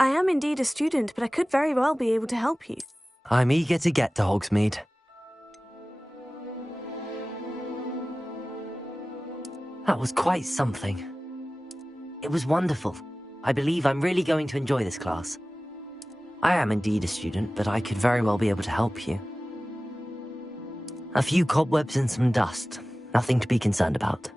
I am indeed a student, but I could very well be able to help you. I'm eager to get to Hogsmeade. That was quite something. It was wonderful. I believe I'm really going to enjoy this class. I am indeed a student, but I could very well be able to help you. A few cobwebs and some dust. Nothing to be concerned about.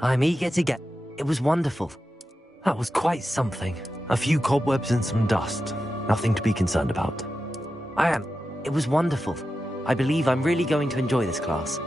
I'm eager to get... It was wonderful. That was quite something. A few cobwebs and some dust. Nothing to be concerned about. I am. It was wonderful. I believe I'm really going to enjoy this class.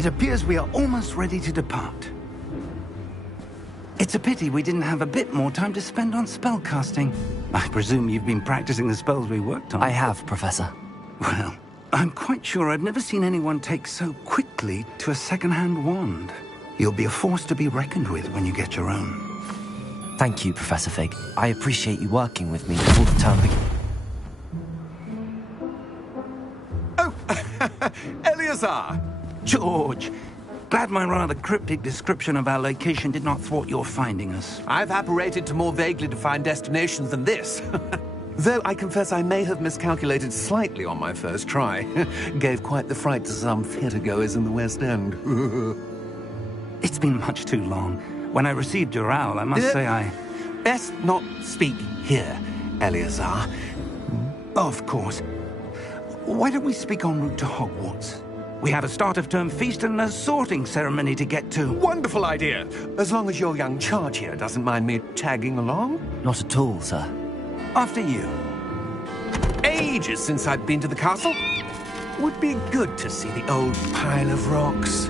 It appears we are almost ready to depart. It's a pity we didn't have a bit more time to spend on spellcasting. I presume you've been practicing the spells we worked on. I have, Professor. Well, I'm quite sure I've never seen anyone take so quickly to a second-hand wand. You'll be a force to be reckoned with when you get your own. Thank you, Professor Fig. I appreciate you working with me before the term begins. Oh, Eleazar! George! Glad my rather cryptic description of our location did not thwart your finding us. I've apparated to more vaguely defined destinations than this. Though I confess I may have miscalculated slightly on my first try. Gave quite the fright to some theatre-goers in the West End. It's been much too long. When I received your owl, I must say I... Best not speak here, Eleazar. Of course. Why don't we speak en route to Hogwarts? We have a start-of-term feast and a sorting ceremony to get to. Wonderful idea! As long as your young charge here doesn't mind me tagging along. Not at all, sir. After you. Ages since I've been to the castle. Would be good to see the old pile of rocks.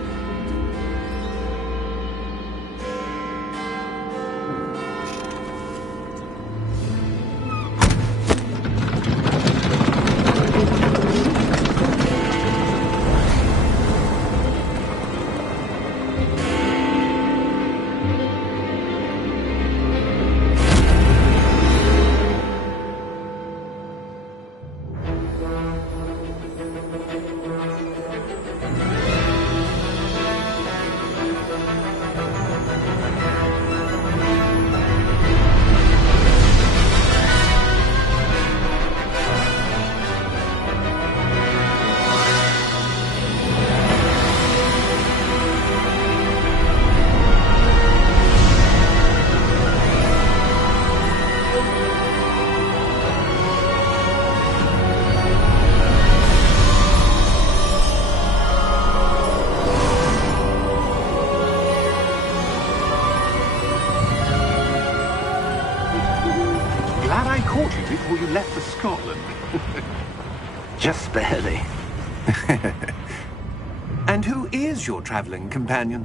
Before you left for Scotland. Just barely. And who is your traveling companion?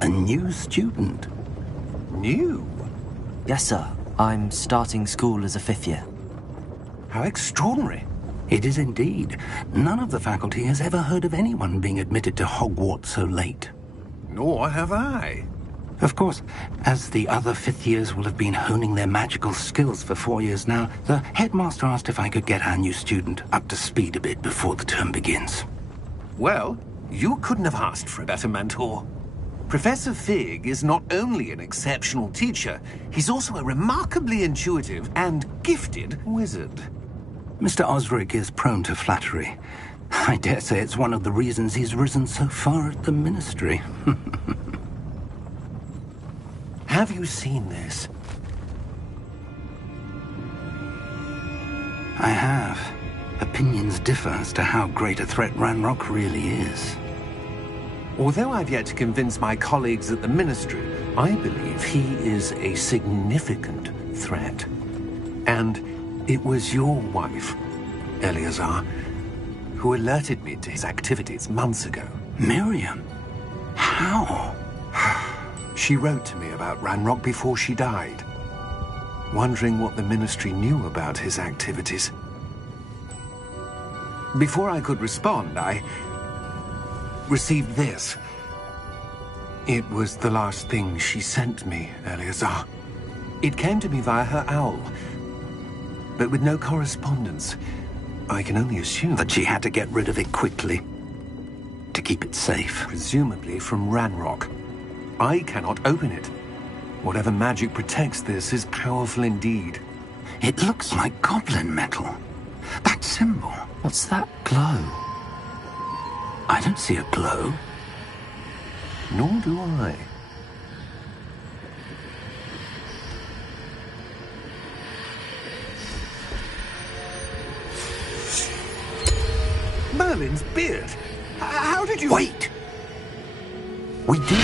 A new student. New? Yes, sir. I'm starting school as a 5th year. How extraordinary. It is indeed. None of the faculty has ever heard of anyone being admitted to Hogwarts so late. Nor have I. Of course, as the other 5th years will have been honing their magical skills for 4 years now, the headmaster asked if I could get our new student up to speed a bit before the term begins. Well, you couldn't have asked for a better mentor. Professor Fig is not only an exceptional teacher, he's also a remarkably intuitive and gifted wizard. Mr. Osric is prone to flattery. I dare say it's one of the reasons he's risen so far at the Ministry. Have you seen this? I have. Opinions differ as to how great a threat Ranrock really is. Although I've yet to convince my colleagues at the Ministry, I believe he is a significant threat. And it was your wife, Eleazar, who alerted me to his activities months ago. Miriam? How? She wrote to me about Ranrock before she died, wondering what the Ministry knew about his activities. Before I could respond, I received this. It was the last thing she sent me, Eleazar. It came to me via her owl, but with no correspondence. I can only assume that she had to get rid of it quickly, to keep it safe. Presumably from Ranrock. I cannot open it. Whatever magic protects this is powerful indeed. It looks like goblin metal. That symbol. What's that glow? I don't see a glow. Nor do I. Merlin's beard. How did you... Wait! We did...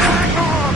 Hang on!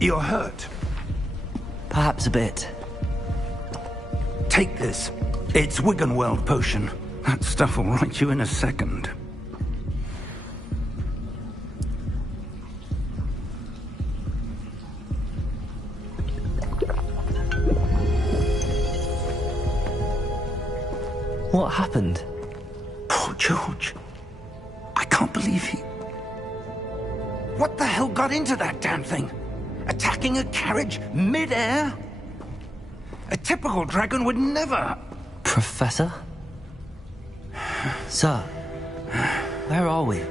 You're hurt. Perhaps a bit. Take this. It's Wiggenweld potion. That stuff will right you in a second. What happened? Poor George. I can't believe he... What the hell got into that damn thing? Attacking a carriage mid-air? A typical dragon would never... Professor? Sir, where are we?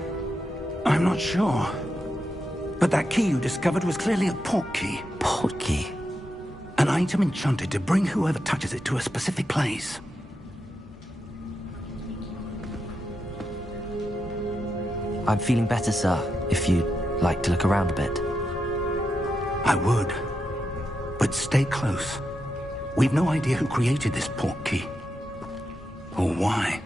I'm not sure. But that key you discovered was clearly a port key. Port key? An item enchanted to bring whoever touches it to a specific place. I'm feeling better, sir, if you'd like to look around a bit. I would. But stay close. We've no idea who created this port key. Or why.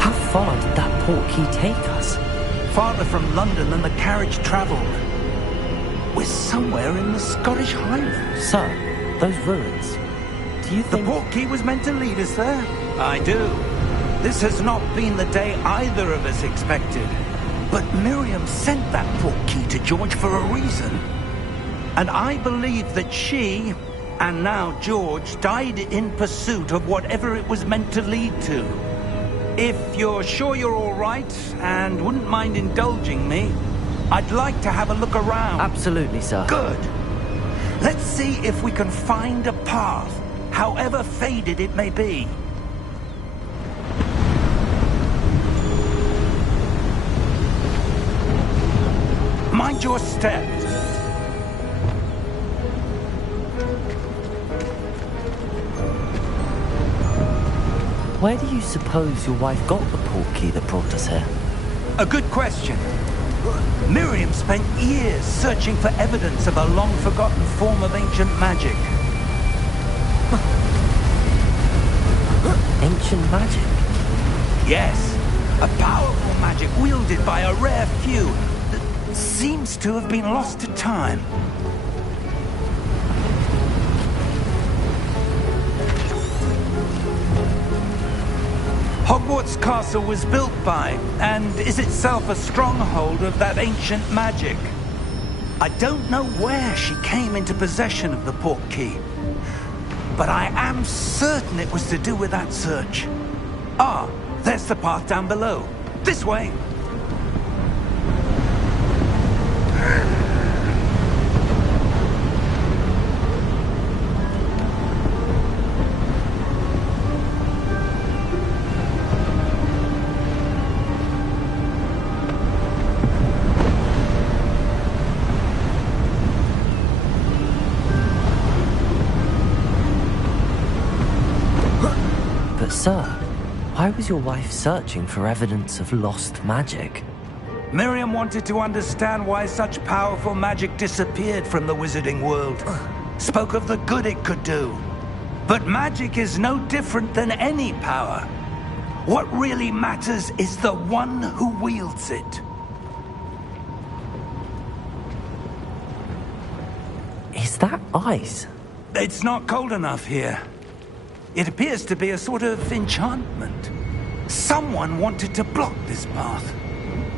How far did that port key take us? Farther from London than the carriage travelled. We're somewhere in the Scottish Highlands. Sir, those ruins. Do you The think... port key was meant to lead us there? I do. This has not been the day either of us expected. But Miriam sent that port key to George for a reason. And I believe that she, and now George, died in pursuit of whatever it was meant to lead to. If you're sure you're all right, and wouldn't mind indulging me, I'd like to have a look around. Absolutely, sir. Good. Let's see if we can find a path, however faded it may be. Mind your step. Where do you suppose your wife got the port key that brought us here? A good question. Miriam spent years searching for evidence of a long-forgotten form of ancient magic. Ancient magic? Yes, a powerful magic wielded by a rare few that seems to have been lost to time. Hogwarts Castle was built by, and is itself a stronghold of that ancient magic. I don't know where she came into possession of the port key, but I am certain it was to do with that search. Ah, there's the path down below. This way. But sir, why was your wife searching for evidence of lost magic? Miriam wanted to understand why such powerful magic disappeared from the wizarding world. Spoke of the good it could do. But magic is no different than any power. What really matters is the one who wields it. Is that ice? It's not cold enough here. It appears to be a sort of enchantment. Someone wanted to block this path.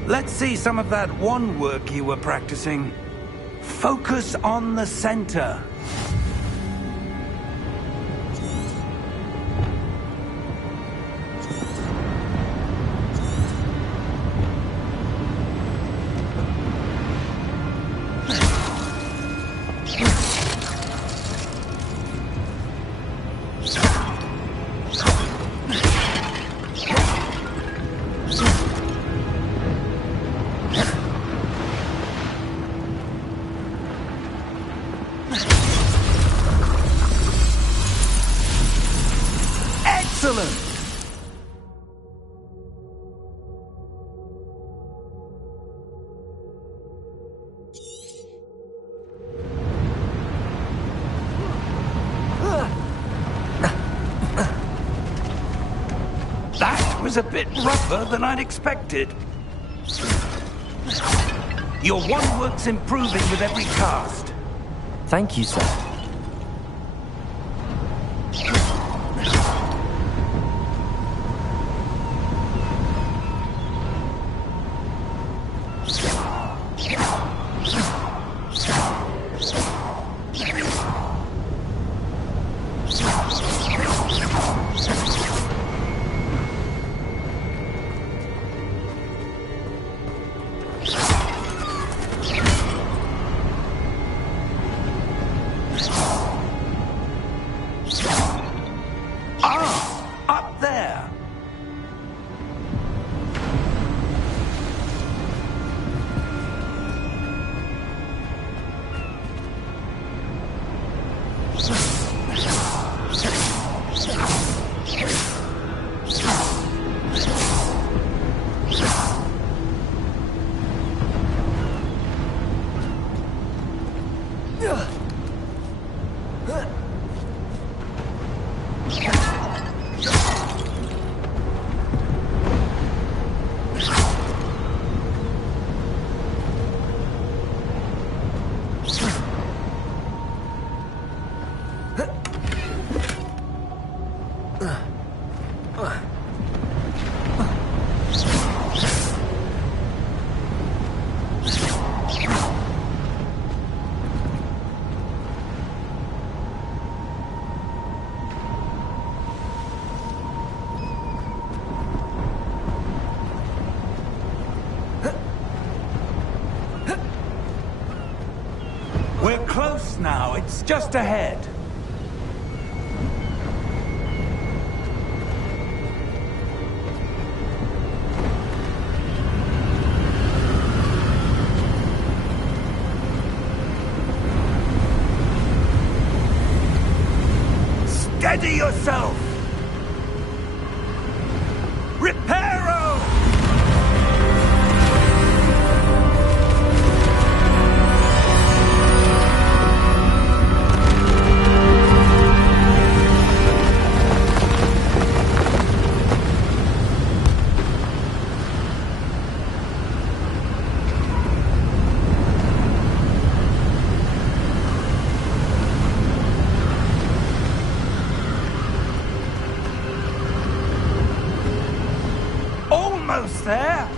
Let's see some of that wand work you were practicing. Focus on the center. Excellent! That was a bit rougher than I'd expected. Your wand work's improving with every cast. Thank you, sir. Up there! We're close now. It's just ahead. Steady yourself! Reparo! Almost there!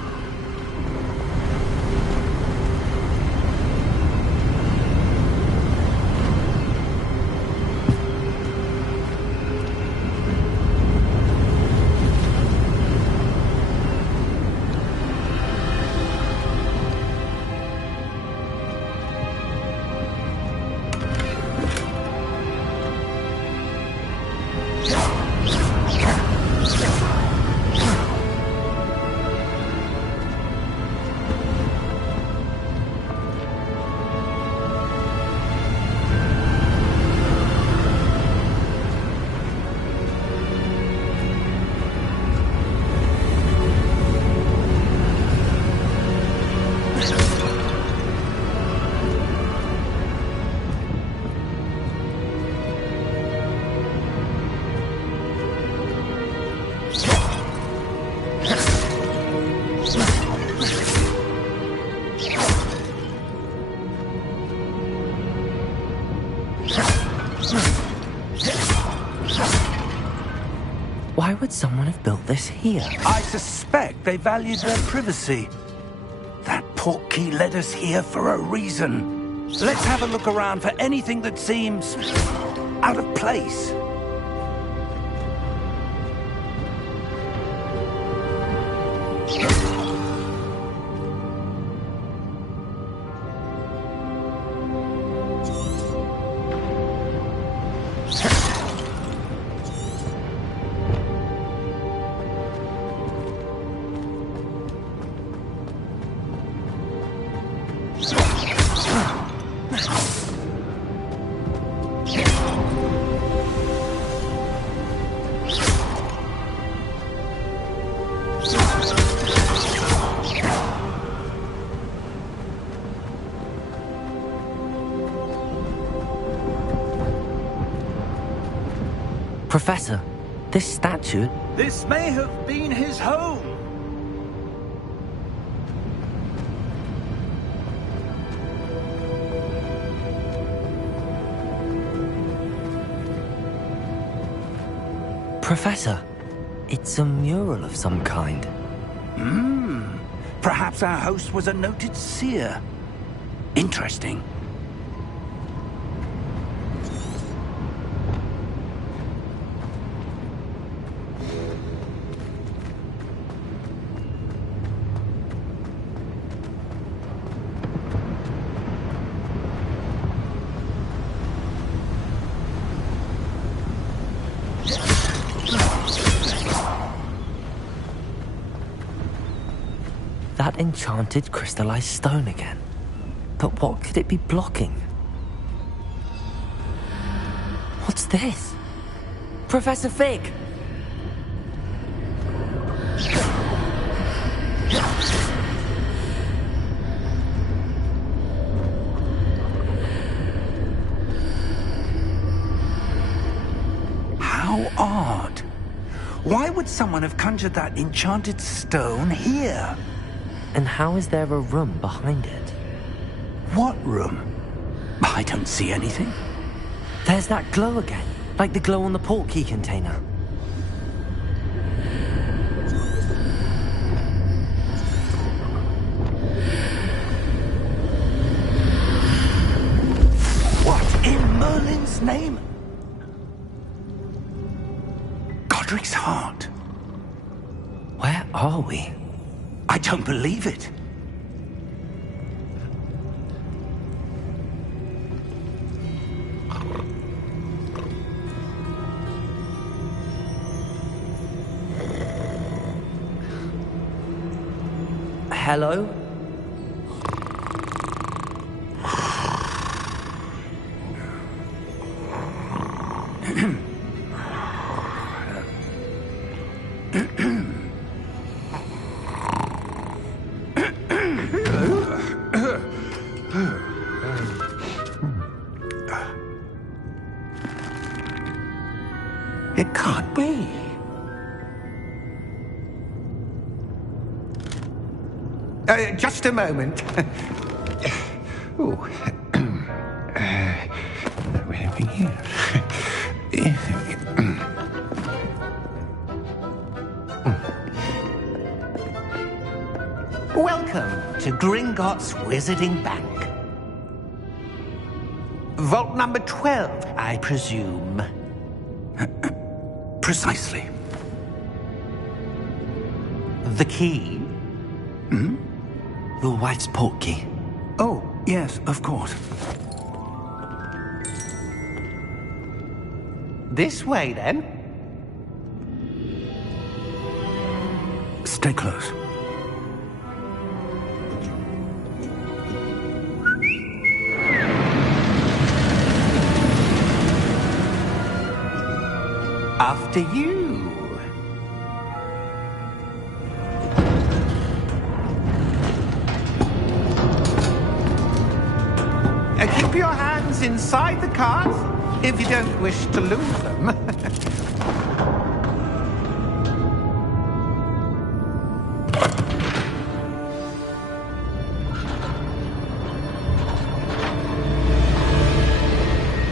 Why would someone have built this here? I suspect they valued their privacy. That portkey led us here for a reason. Let's have a look around for anything that seems out of place. Professor, this statue... This may have been his home. Professor, it's a mural of some kind. Perhaps our host was a noted seer. Interesting. That enchanted crystallized stone again. But what could it be blocking? What's this? Professor Fig! How odd. Why would someone have conjured that enchanted stone here? And how is there a room behind it? What room? I don't see anything. There's that glow again, like the glow on the portkey container. What in Merlin's name? Godric's heart. Where are we? I don't believe it. Hello? It can't be. Just a moment. Oh. Where are we here? Welcome to Gringotts Wizarding Bank. Vault number 12, I presume. Precisely. The key? Your wife's portkey. Oh, yes, of course. This way, then. Stay close. After you. Keep your hands inside the cart if you don't wish to lose them.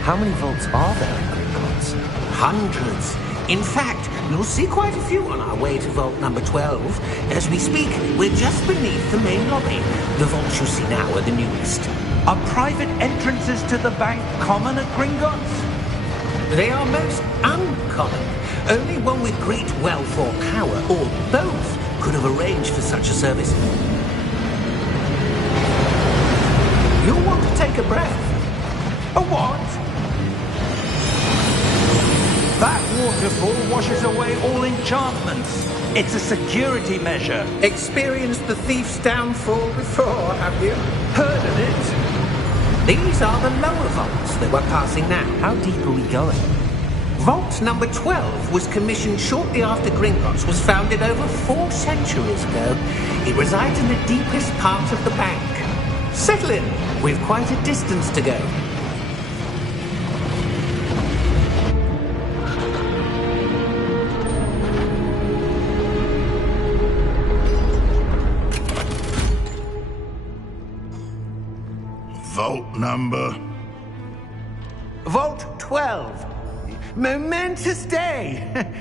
How many vaults are there in Gringotts? Hundreds. In fact, you'll see quite a few on our way to vault number 12. As we speak, we're just beneath the main lobby. The vaults you see now are the newest. Are private entrances to the bank common at Gringotts? They are most uncommon. Only one with great wealth or power, or both, could have arranged for such a service. You'll want to take a breath. A what? That waterfall washes away all enchantments. It's a security measure. Experienced the thief's downfall before, have you? Heard of it? These are the lower vaults that we're passing now. How deep are we going? Vault number 12 was commissioned shortly after Gringotts was founded over 4 centuries ago. It resides in the deepest part of the bank. Settle in. We've quite a distance to go. number? Vault 12. Momentous day.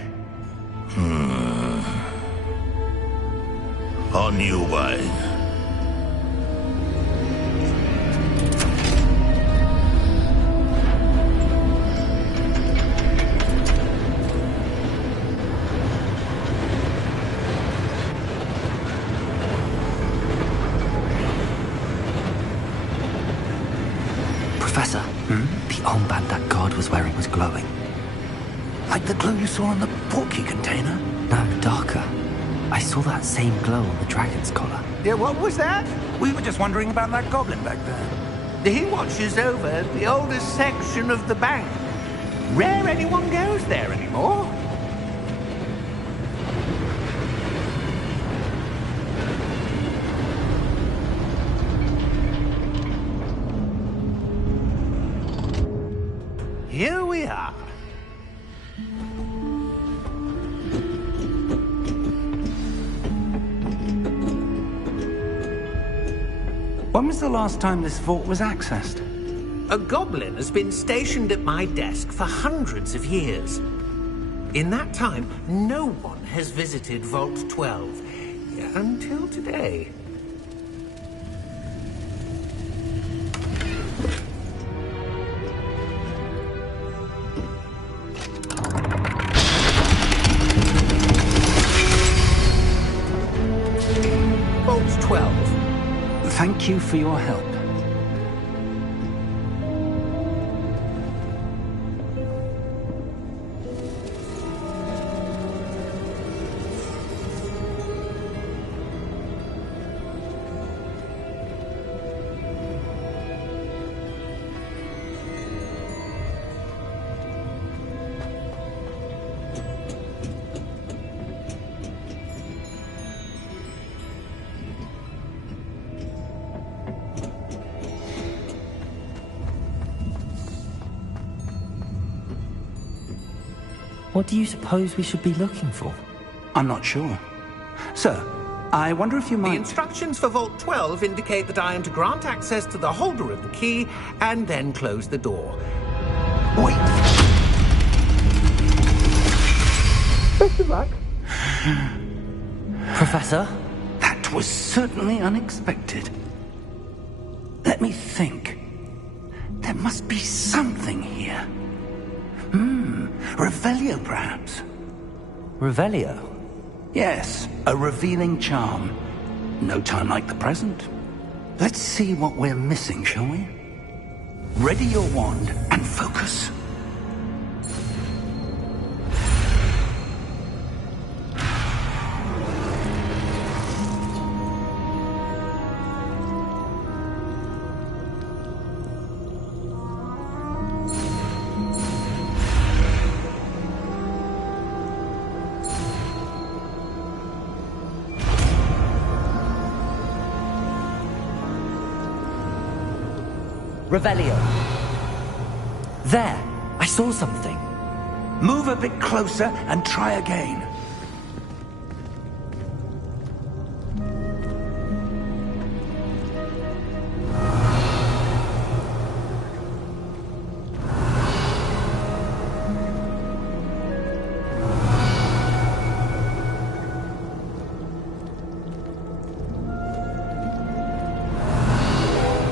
On your way. Professor, the armband that guard was wearing was glowing. Like the glow you saw on the portkey container? No, darker. I saw that same glow on the dragon's collar. Yeah, what was that? We were just wondering about that goblin back there. He watches over the oldest section of the bank. Rare anyone goes there anymore. Here we are. When was the last time this vault was accessed? A goblin has been stationed at my desk for hundreds of years. In that time, no one has visited Vault 12. Until today. Vault 12. Thank you for your help. What do you suppose we should be looking for? I'm not sure. Sir, I wonder if you The might... instructions for Vault 12 indicate that I am to grant access to the holder of the key and then close the door. Wait! Best of luck. Professor? That was certainly unexpected. Let me think. There must be something here. Revelio, perhaps? Revelio? Yes, a revealing charm. No time like the present. Let's see what we're missing, shall we? Ready your wand and focus. Revelio. There! I saw something. Move a bit closer and try again.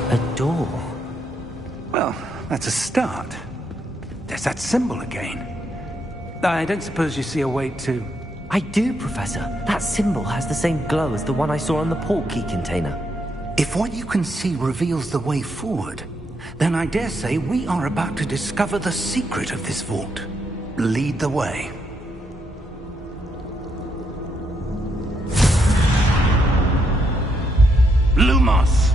A door. Well, that's a start. There's that symbol again. I don't suppose you see a way to... I do, Professor. That symbol has the same glow as the one I saw on the portkey container. If what you can see reveals the way forward, then I dare say we are about to discover the secret of this vault. Lead the way. Lumos!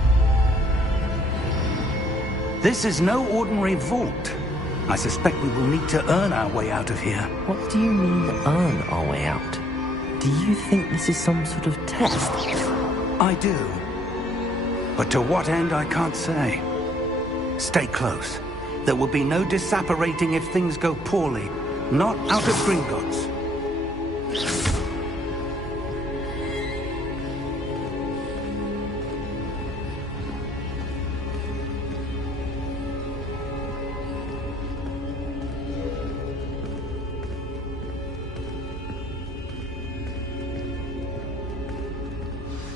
This is no ordinary vault. I suspect we will need to earn our way out of here. What do you mean, earn our way out? Do you think this is some sort of test? I do. But to what end, I can't say. Stay close. There will be no disapparating if things go poorly. Not out of Gringotts.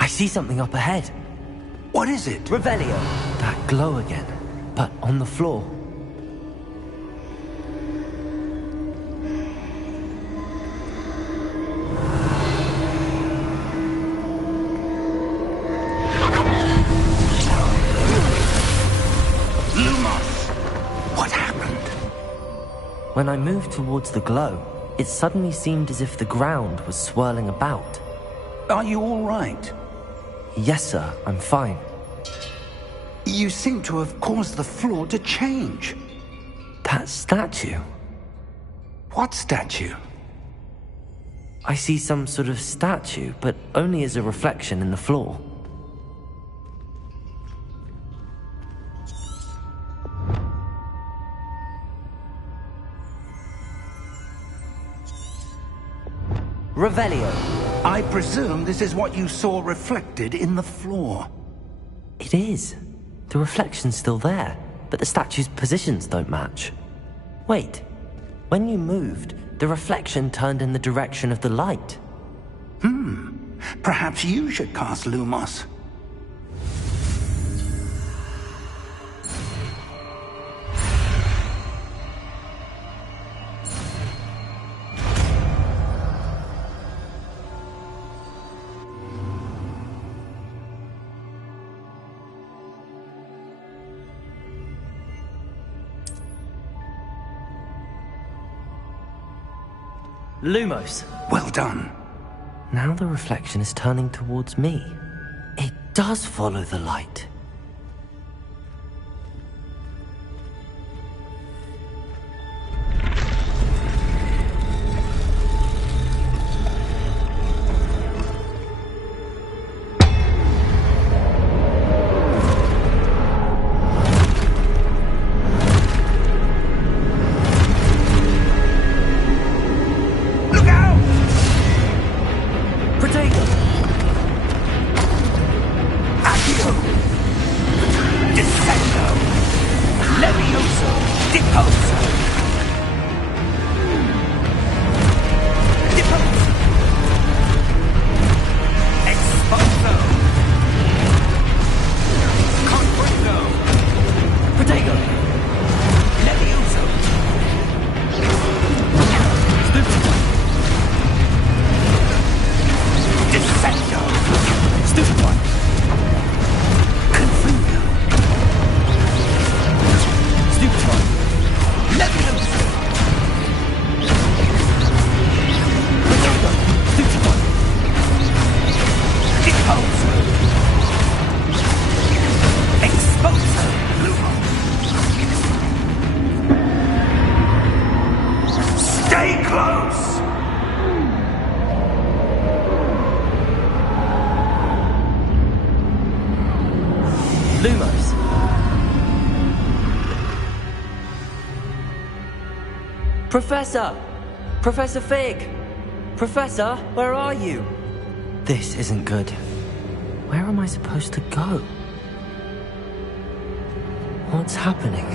I see something up ahead. What is it? Revelio! That glow again, but on the floor. Lumos! What happened? When I moved towards the glow, it suddenly seemed as if the ground was swirling about. Are you all right? Yes, sir, I'm fine. You seem to have caused the floor to change. That statue. What statue? I see some sort of statue, but only as a reflection in the floor. Revelio. I presume this is what you saw reflected in the floor. It is. The reflection's still there, but the statue's positions don't match. Wait. When you moved, the reflection turned in the direction of the light. Perhaps you should cast Lumos. Lumos. Well done. Now the reflection is turning towards me. It does follow the light. Lumos. Professor! Professor Fig! Professor, where are you? This isn't good. Where am I supposed to go? What's happening?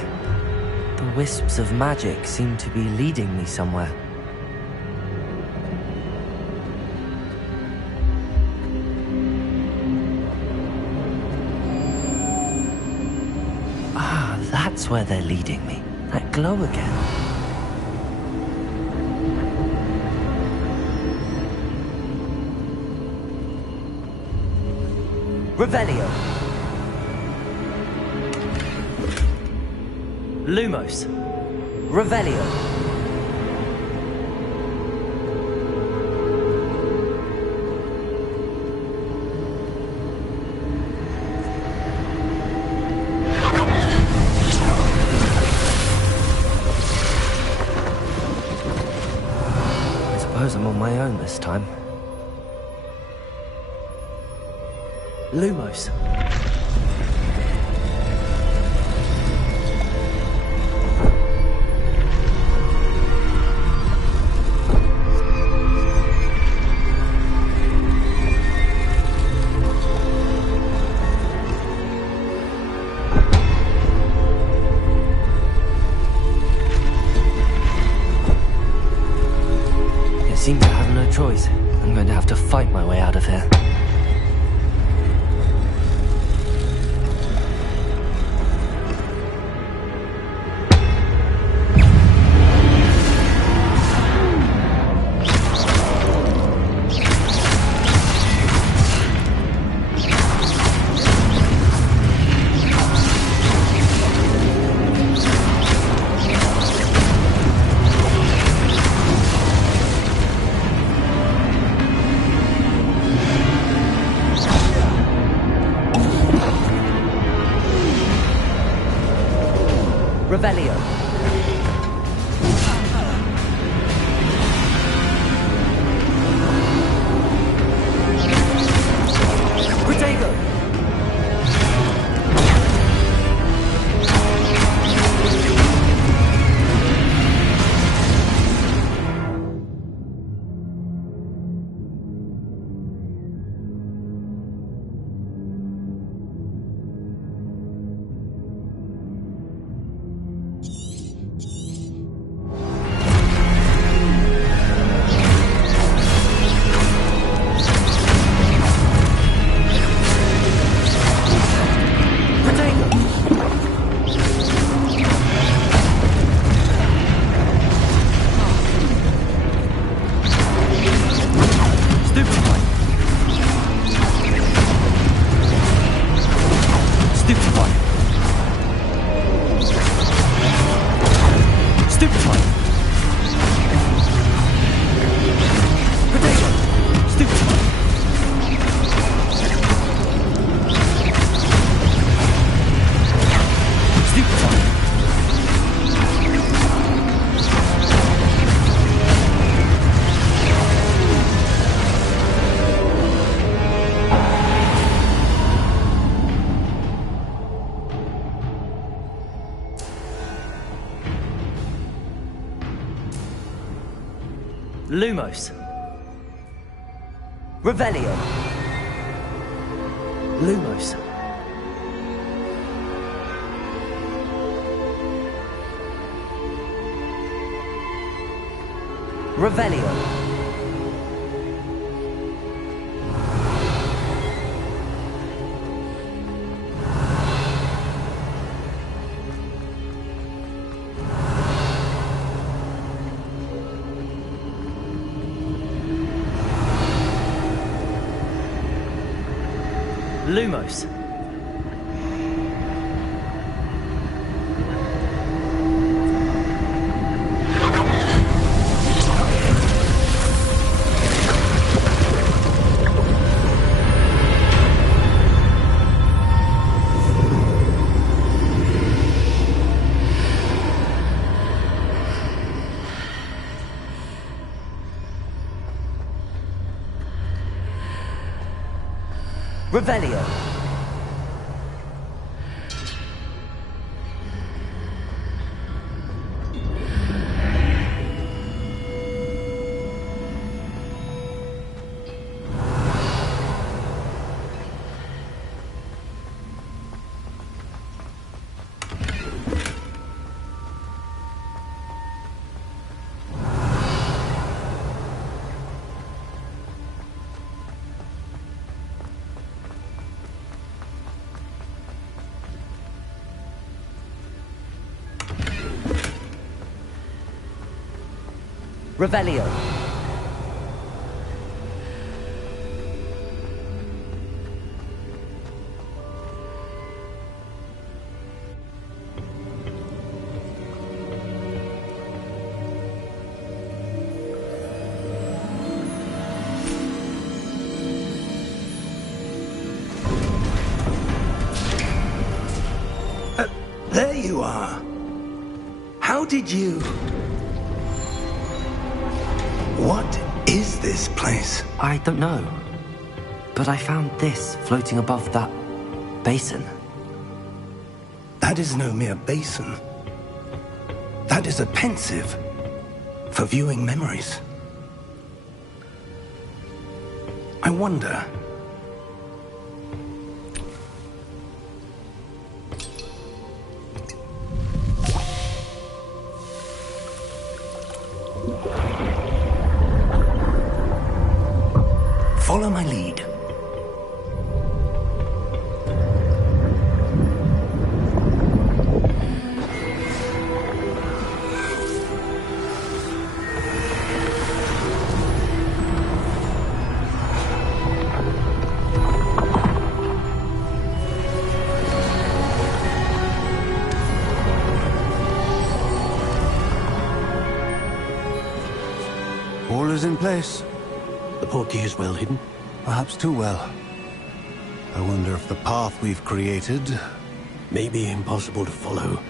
The wisps of magic seem to be leading me somewhere. Ah, that's where they're leading me. That glow again. Revelio. Lumos. Revelio. I suppose I'm on my own this time. Lumos. It seems I have no choice. I'm going to have to fight my way out of here. Revelio. Protego. Lumos. Revelio. Lumos. Revelio. Lumos. Revelio. Revelio. There you are. How did you... What is this place? I don't know. But I found this floating above that basin. That is no mere basin. That is a pensive for viewing memories. I wonder... Follow my lead. All is in place. The portkey is well hidden. Perhaps too well. I wonder if the path we've created... May be impossible to follow.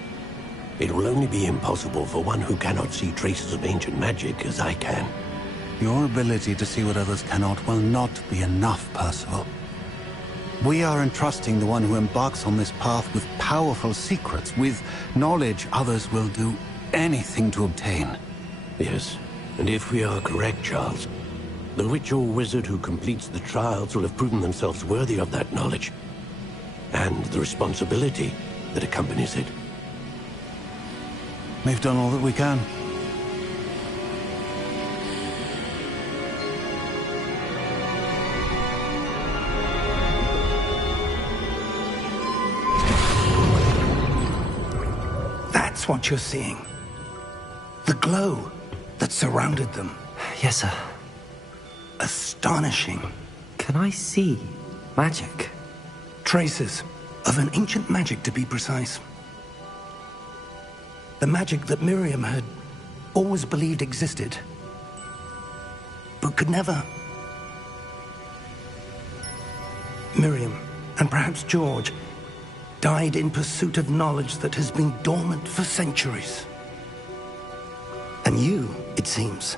It will only be impossible for one who cannot see traces of ancient magic as I can. Your ability to see what others cannot will not be enough, Percival. We are entrusting the one who embarks on this path with powerful secrets, with knowledge others will do anything to obtain. Yes, and if we are correct, Charles, the witch or wizard who completes the trials will have proven themselves worthy of that knowledge, and the responsibility that accompanies it. We've done all that we can. That's what you're seeing. The glow that surrounded them. Yes, sir. Astonishing. Can I see magic? Traces of an ancient magic, to be precise. The magic that Miriam had always believed existed, but could never. Miriam, and perhaps George, died in pursuit of knowledge that has been dormant for centuries. And you, it seems,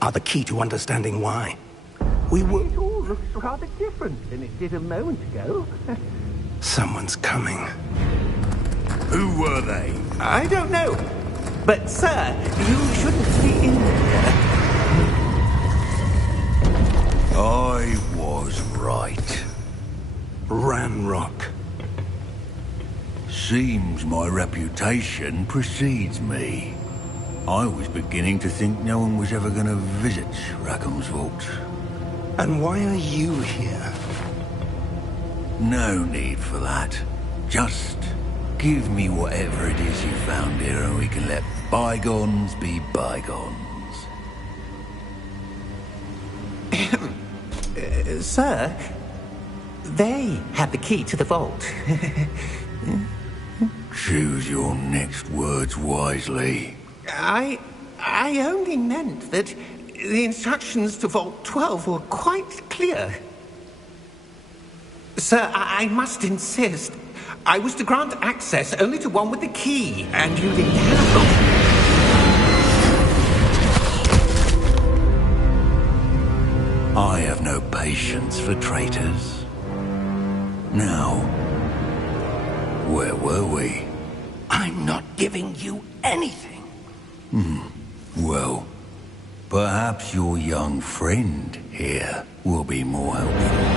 are the key to understanding why. It all looks rather different than it did a moment ago. Someone's coming. Who were they? I don't know. But, sir, you shouldn't be in here. I was right. Ranrock. Seems my reputation precedes me. I was beginning to think no one was ever going to visit Rackham's vault. And why are you here? No need for that. Just give me whatever it is you found here and we can let bygones be bygones. Sir, they have the key to the vault. Choose your next words wisely. I only meant that the instructions to Vault 12 were quite clear. Sir, I must insist. I was to grant access only to one with the key, and you didn't have I have no patience for traitors. Now, where were we? I'm not giving you anything. Well, perhaps your young friend here will be more helpful.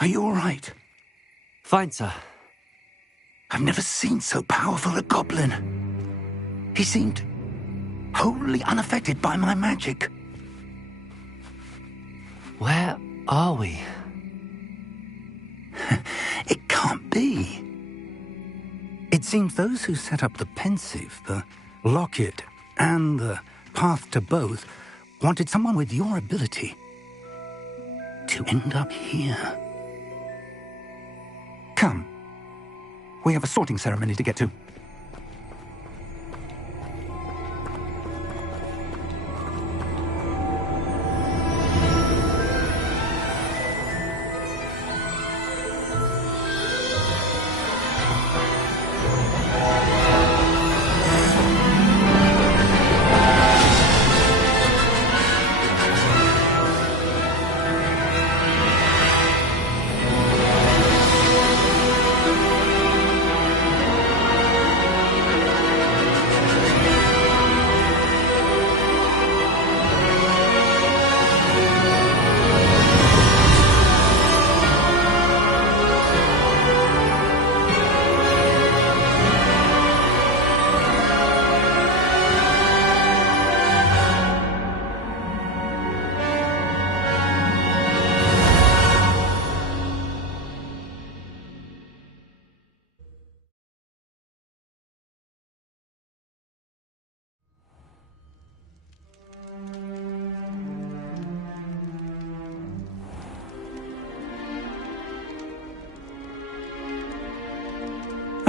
Are you all right? Fine, sir. I've never seen so powerful a goblin. He seemed wholly unaffected by my magic. Where are we? It can't be. It seems those who set up the Pensieve, the Locket, and the Path to Both wanted someone with your ability to end up here. Come. We have a sorting ceremony to get to.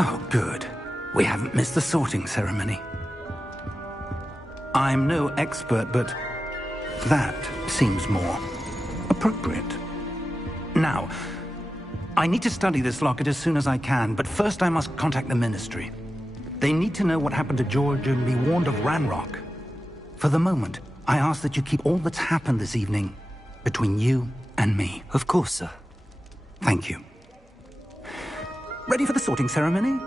Oh, good. We haven't missed the sorting ceremony. I'm no expert, but that seems more appropriate. Now, I need to study this locket as soon as I can, but first I must contact the Ministry. They need to know what happened to George and be warned of Ranrock. For the moment, I ask that you keep all that's happened this evening between you and me. Of course, sir. Thank you. Ready for the sorting ceremony?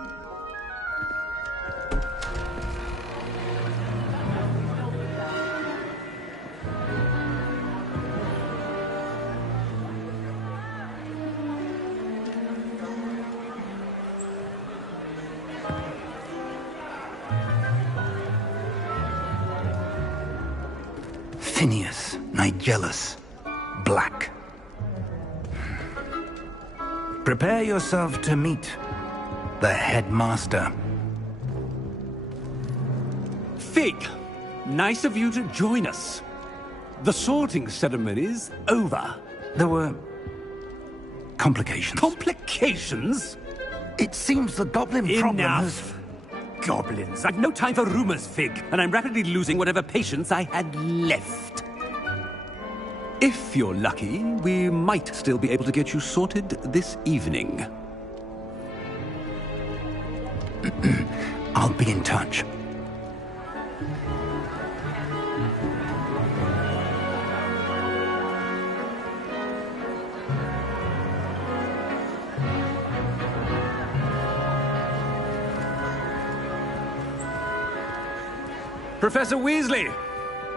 Phineas Nigellus Black. Prepare yourself to meet the headmaster. Fig, nice of you to join us. The sorting ceremony's over. There were complications. Complications? It seems the goblin problem has... Enough! Goblins. I've no time for rumors, Fig, and I'm rapidly losing whatever patience I had left. If you're lucky, we might still be able to get you sorted this evening. I'll be in touch. Professor Weasley,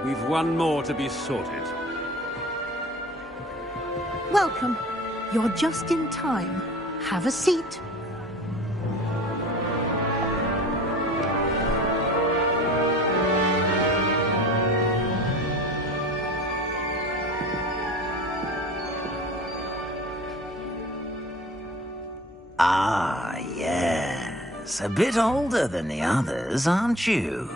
we've one more to be sorted. Welcome. You're just in time. Have a seat. Ah, yes. A bit older than the others, aren't you?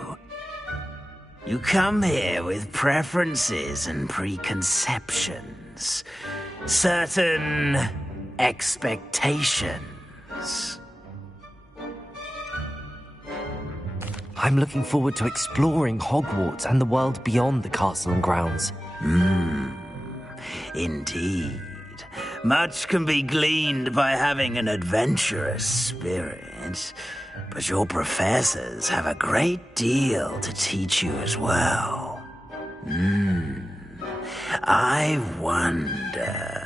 You come here with preferences and preconceptions. Certain expectations. I'm looking forward to exploring Hogwarts and the world beyond the castle and grounds. Indeed. Much can be gleaned by having an adventurous spirit, but your professors have a great deal to teach you as well. I wonder...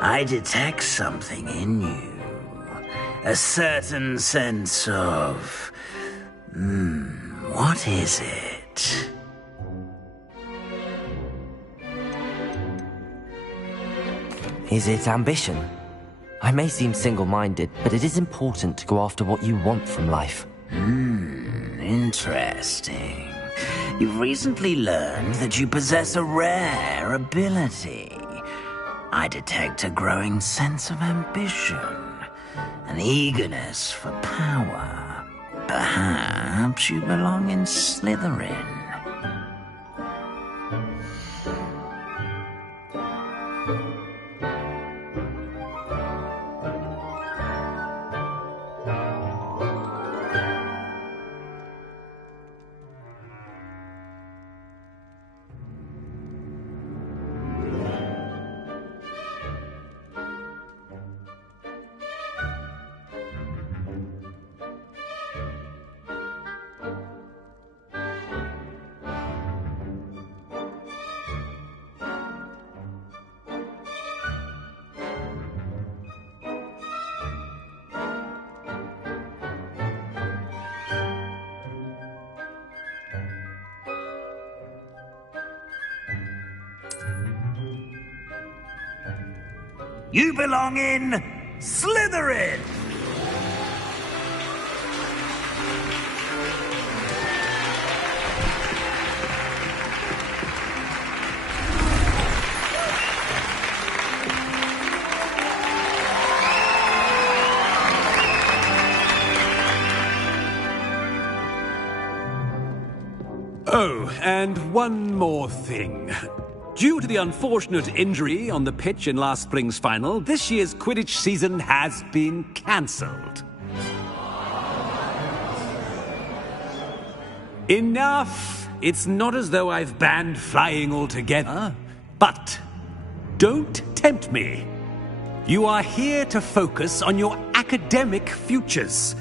I detect something in you. A certain sense of... what is it? Is it ambition? I may seem single-minded, but it is important to go after what you want from life. Interesting. You've recently learned that you possess a rare ability. I detect a growing sense of ambition, an eagerness for power. Perhaps you belong in Slytherin. You belong in Slytherin! Oh, and one more thing. Due to the unfortunate injury on the pitch in last spring's final, this year's Quidditch season has been cancelled. Enough! It's not as though I've banned flying altogether. But don't tempt me. You are here to focus on your academic futures.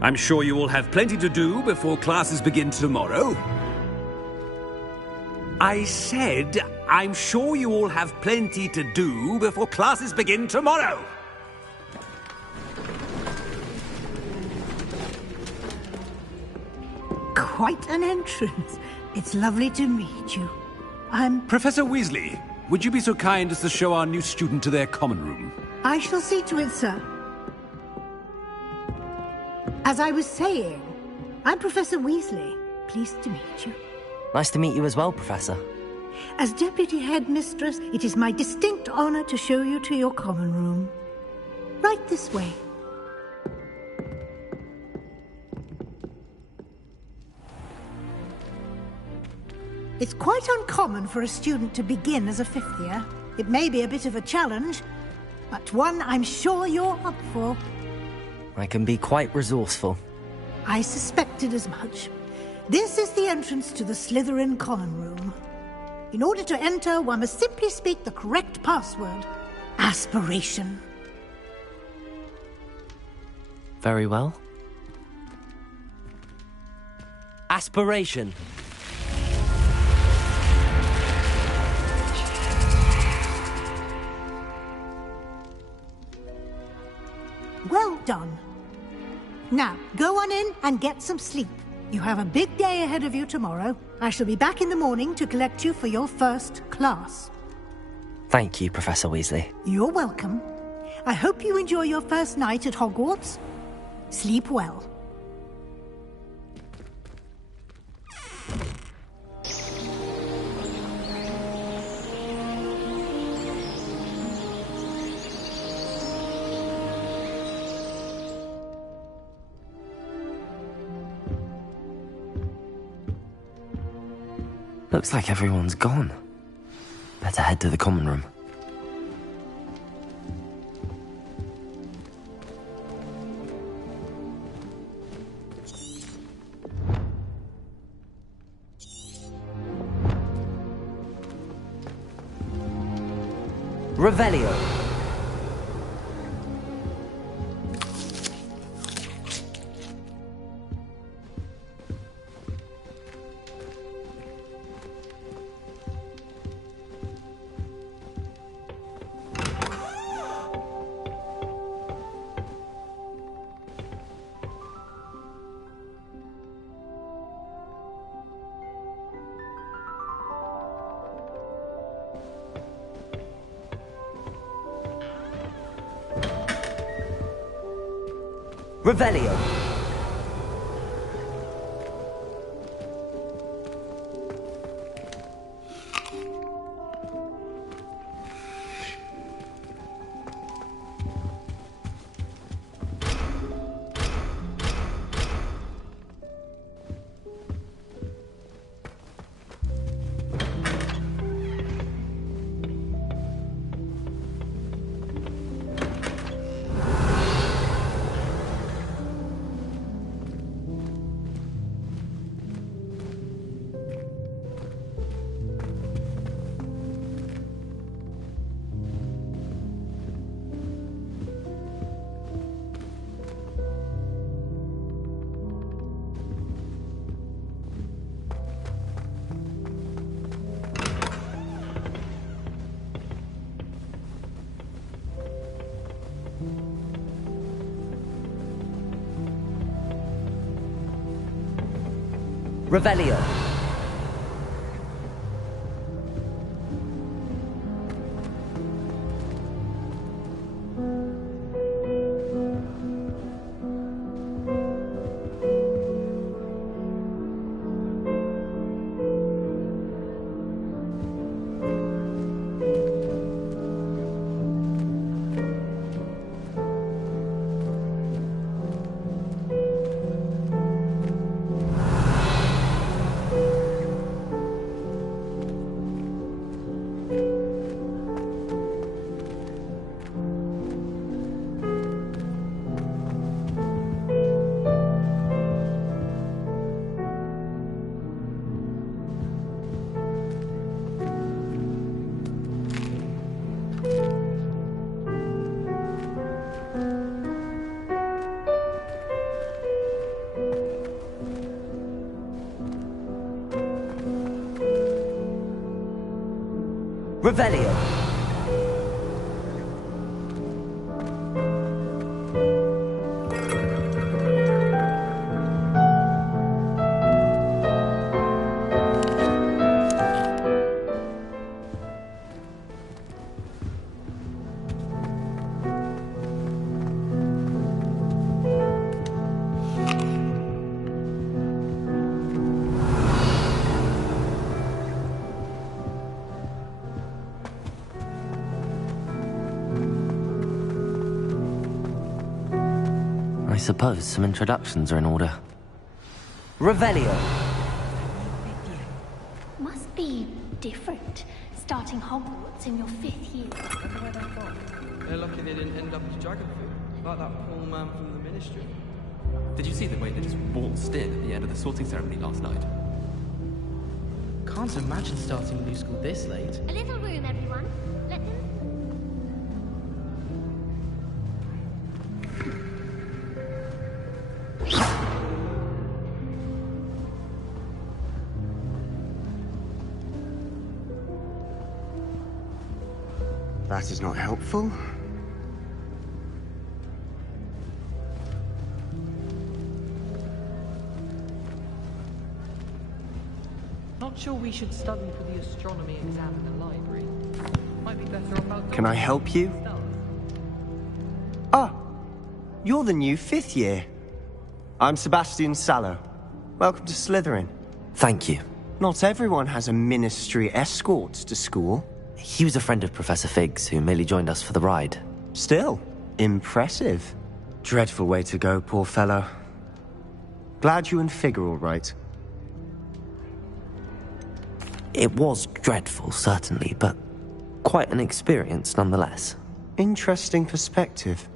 I'm sure you will have plenty to do before classes begin tomorrow. I said, I'm sure you all have plenty to do before classes begin tomorrow. Quite an entrance. It's lovely to meet you. I'm... Professor Weasley, would you be so kind as to show our new student to their common room? I shall see to it, sir. As I was saying, I'm Professor Weasley. Pleased to meet you. Nice to meet you as well, Professor. As Deputy Headmistress, it is my distinct honor to show you to your common room. Right this way. It's quite uncommon for a student to begin as a fifth year. It may be a bit of a challenge, but one I'm sure you're up for. I can be quite resourceful. I suspected as much. This is the entrance to the Slytherin common room. In order to enter, one must simply speak the correct password. Aspiration. Very well. Aspiration. Well done. Now, go on in and get some sleep. You have a big day ahead of you tomorrow. I shall be back in the morning to collect you for your first class. Thank you, Professor Weasley. You're welcome. I hope you enjoy your first night at Hogwarts. Sleep well. Looks like everyone's gone. Better head to the common room. Revelio. Revelio. Revelio. Revelio. I suppose some introductions are in order. Revelio. Must be different, starting Hogwarts in your 5th year. They're lucky they didn't end up as Dragonfoot, like that poor man from the Ministry. Did you see the way they just waltzed in at the end of the sorting ceremony last night? Can't imagine starting new school this late. A little room, everyone. Let them... That is not helpful. Not sure we should study for the astronomy exam in the library. Might be better off out. Can I help you? Ah, you're the new 5th year. I'm Sebastian Sallow. Welcome to Slytherin. Thank you. Not everyone has a Ministry escort to school. He was a friend of Professor Fig's, who merely joined us for the ride. Still, impressive. Dreadful way to go, poor fellow. Glad you and Fig are all right. It was dreadful, certainly, but quite an experience nonetheless. Interesting perspective.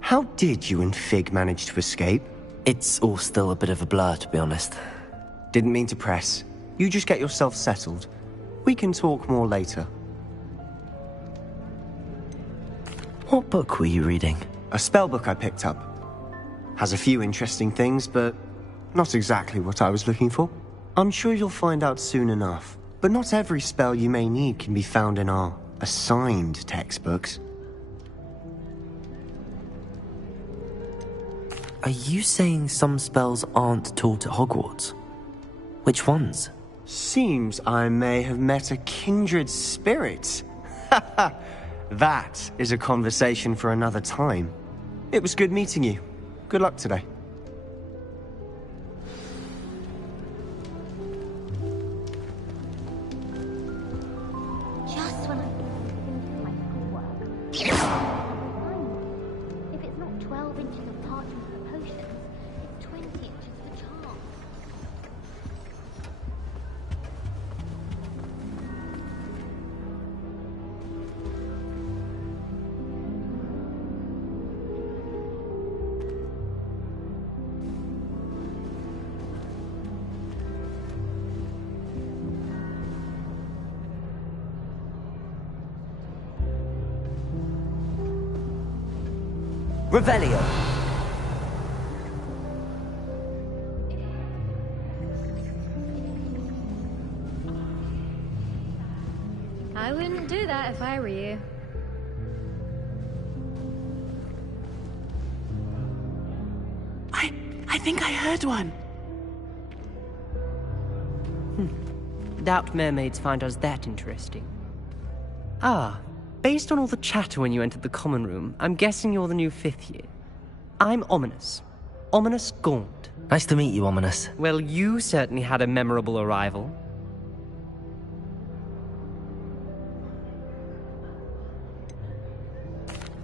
How did you and Fig manage to escape? It's all still a bit of a blur, to be honest. Didn't mean to press. You just get yourself settled. We can talk more later. What book were you reading? A spell book I picked up. Has a few interesting things, but not exactly what I was looking for. I'm sure you'll find out soon enough. But not every spell you may need can be found in our assigned textbooks. Are you saying some spells aren't taught at Hogwarts? Which ones? Seems I may have met a kindred spirit. That is a conversation for another time. It was good meeting you. Good luck today. Just when I'm into my schoolwork. If it's not 12 inches of parchment for potions, it's 20 inches for charms. Revelio. I wouldn't do that if I were you. I think I heard one. Doubt mermaids find us that interesting. Ah, based on all the chatter when you entered the common room, I'm guessing you're the new 5th year. I'm Ominous. Ominous Gaunt. Nice to meet you, Ominous. Well, you certainly had a memorable arrival.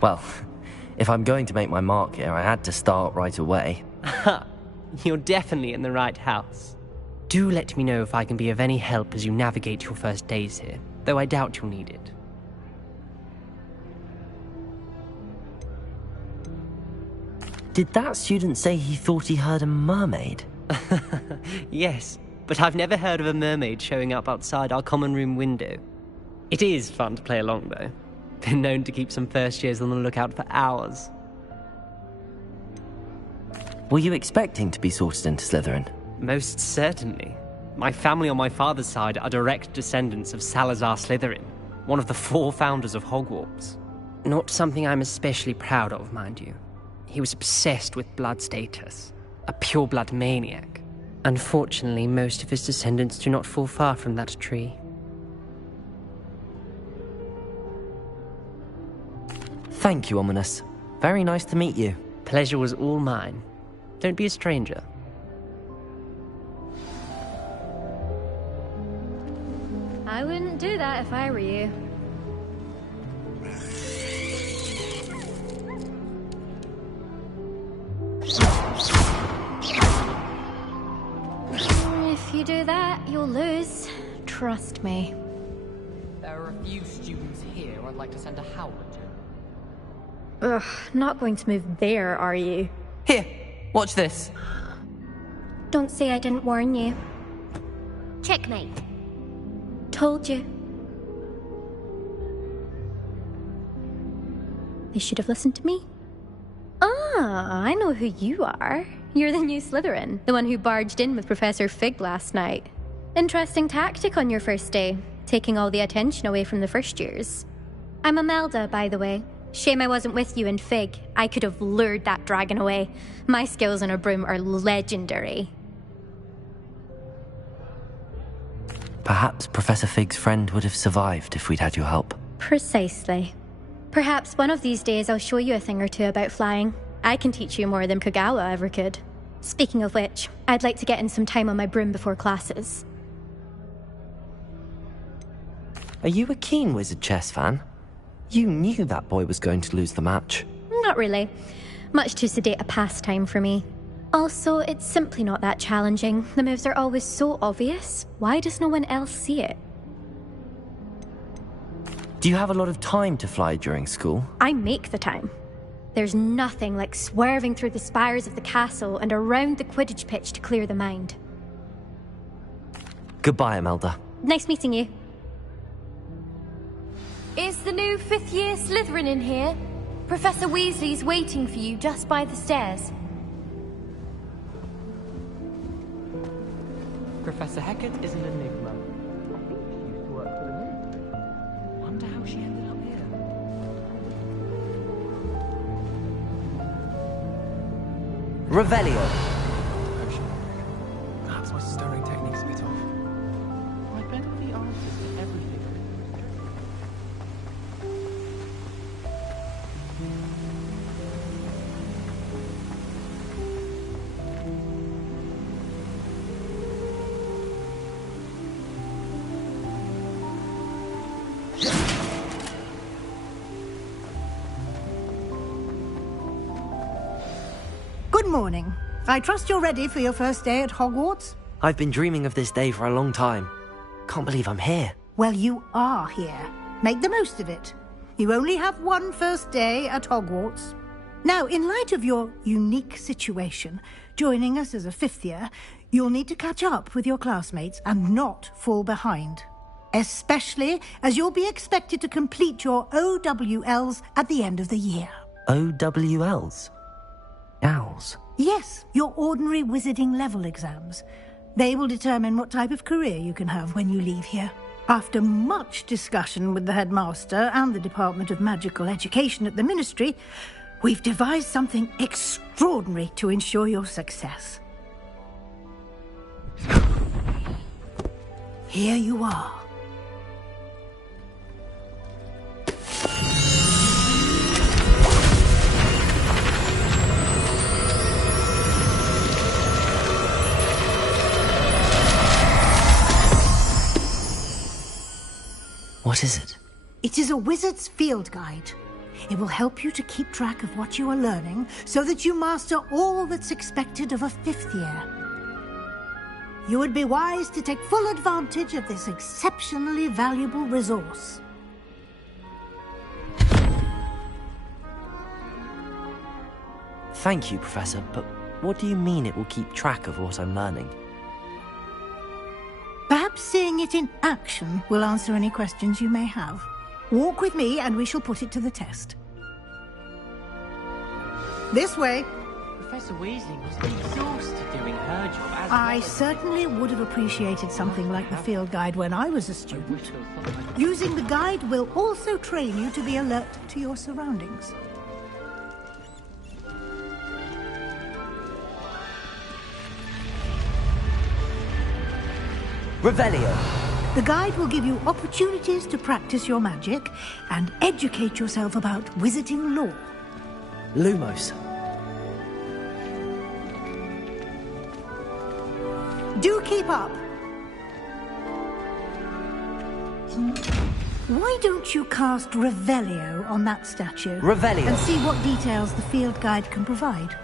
Well, if I'm going to make my mark here, I had to start right away. Ha! You're definitely in the right house. Do let me know if I can be of any help as you navigate your first days here, though I doubt you'll need it. Did that student say he thought he heard a mermaid? Yes, but I've never heard of a mermaid showing up outside our common room window. It is fun to play along, though. Been known to keep some first years on the lookout for hours. Were you expecting to be sorted into Slytherin? Most certainly. My family on my father's side are direct descendants of Salazar Slytherin, one of the 4 founders of Hogwarts. Not something I'm especially proud of, mind you. He was obsessed with blood status, a pure-blood maniac. Unfortunately, most of his descendants do not fall far from that tree. Thank you, Ominis. Very nice to meet you. Pleasure was all mine. Don't be a stranger. I wouldn't do that if I were you. If you do that, you'll lose. Trust me. There are a few students here I'd like to send a howler to. Ugh, not going to move there, are you? Here, watch this. Don't say I didn't warn you. Checkmate. Told you. They should have listened to me. Ah, I know who you are. You're the new Slytherin, the one who barged in with Professor Fig last night. Interesting tactic on your first day, taking all the attention away from the first years. I'm Imelda, by the way. Shame I wasn't with you in Fig. I could have lured that dragon away. My skills on a broom are legendary. Perhaps Professor Fig's friend would have survived if we'd had your help. Precisely. Perhaps one of these days I'll show you a thing or two about flying. I can teach you more than Kogawa ever could. Speaking of which, I'd like to get in some time on my broom before classes. Are you a keen Wizard chess fan? You knew that boy was going to lose the match. Not really. Much too sedate a pastime for me. Also, it's simply not that challenging. The moves are always so obvious. Why does no one else see it? Do you have a lot of time to fly during school? I make the time. There's nothing like swerving through the spires of the castle and around the Quidditch pitch to clear the mind. Goodbye, Imelda. Nice meeting you. Is the new 5th year Slytherin in here? Professor Weasley's waiting for you just by the stairs. Professor Hecat is an enigma. I think she used to work for the Ministry. Wonder how she ended up here. Revelio. Potion. Perhaps my stirring technique's a bit off. I bet the answers to everything. Good morning. I trust you're ready for your first day at Hogwarts? I've been dreaming of this day for a long time. Can't believe I'm here. Well, you are here. Make the most of it. You only have one first day at Hogwarts. Now, in light of your unique situation, joining us as a 5th year, you'll need to catch up with your classmates and not fall behind. Especially as you'll be expected to complete your OWLs at the end of the year. OWLs? Owls? Yes, your ordinary wizarding level exams. They will determine what type of career you can have when you leave here. After much discussion with the headmaster and the Department of Magical Education at the Ministry, we've devised something extraordinary to ensure your success. Here you are. What is it? It is a wizard's field guide. It will help you to keep track of what you are learning so that you master all that's expected of a 5th year. You would be wise to take full advantage of this exceptionally valuable resource. Thank you, Professor, but what do you mean it will keep track of what I'm learning? Perhaps seeing it in action will answer any questions you may have. Walk with me and we shall put it to the test. This way. Professor Weasley must be exhausted doing her job as I certainly would have appreciated something like the field guide when I was a student. Using the guide will also train you to be alert to your surroundings. Revelio. The guide will give you opportunities to practice your magic and educate yourself about wizarding lore. Lumos. Do keep up. Why don't you cast Revelio on that statue? Revelio. And see what details the field guide can provide.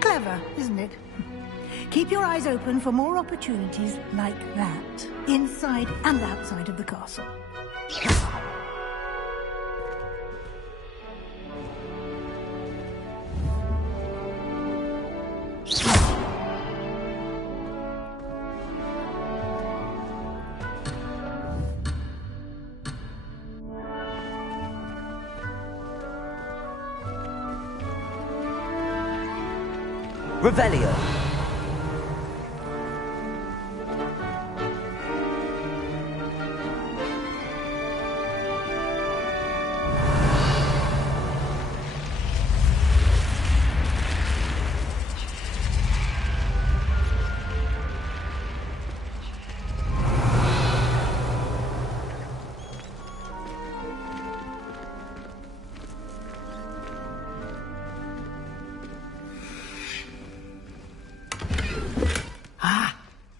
Clever, isn't it? Keep your eyes open for more opportunities like that, inside and outside of the castle. Revelio.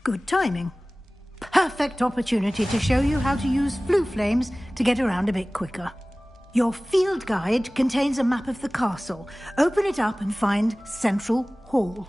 Good timing. Perfect opportunity to show you how to use flue flames to get around a bit quicker. Your field guide contains a map of the castle. Open it up and find Central Hall.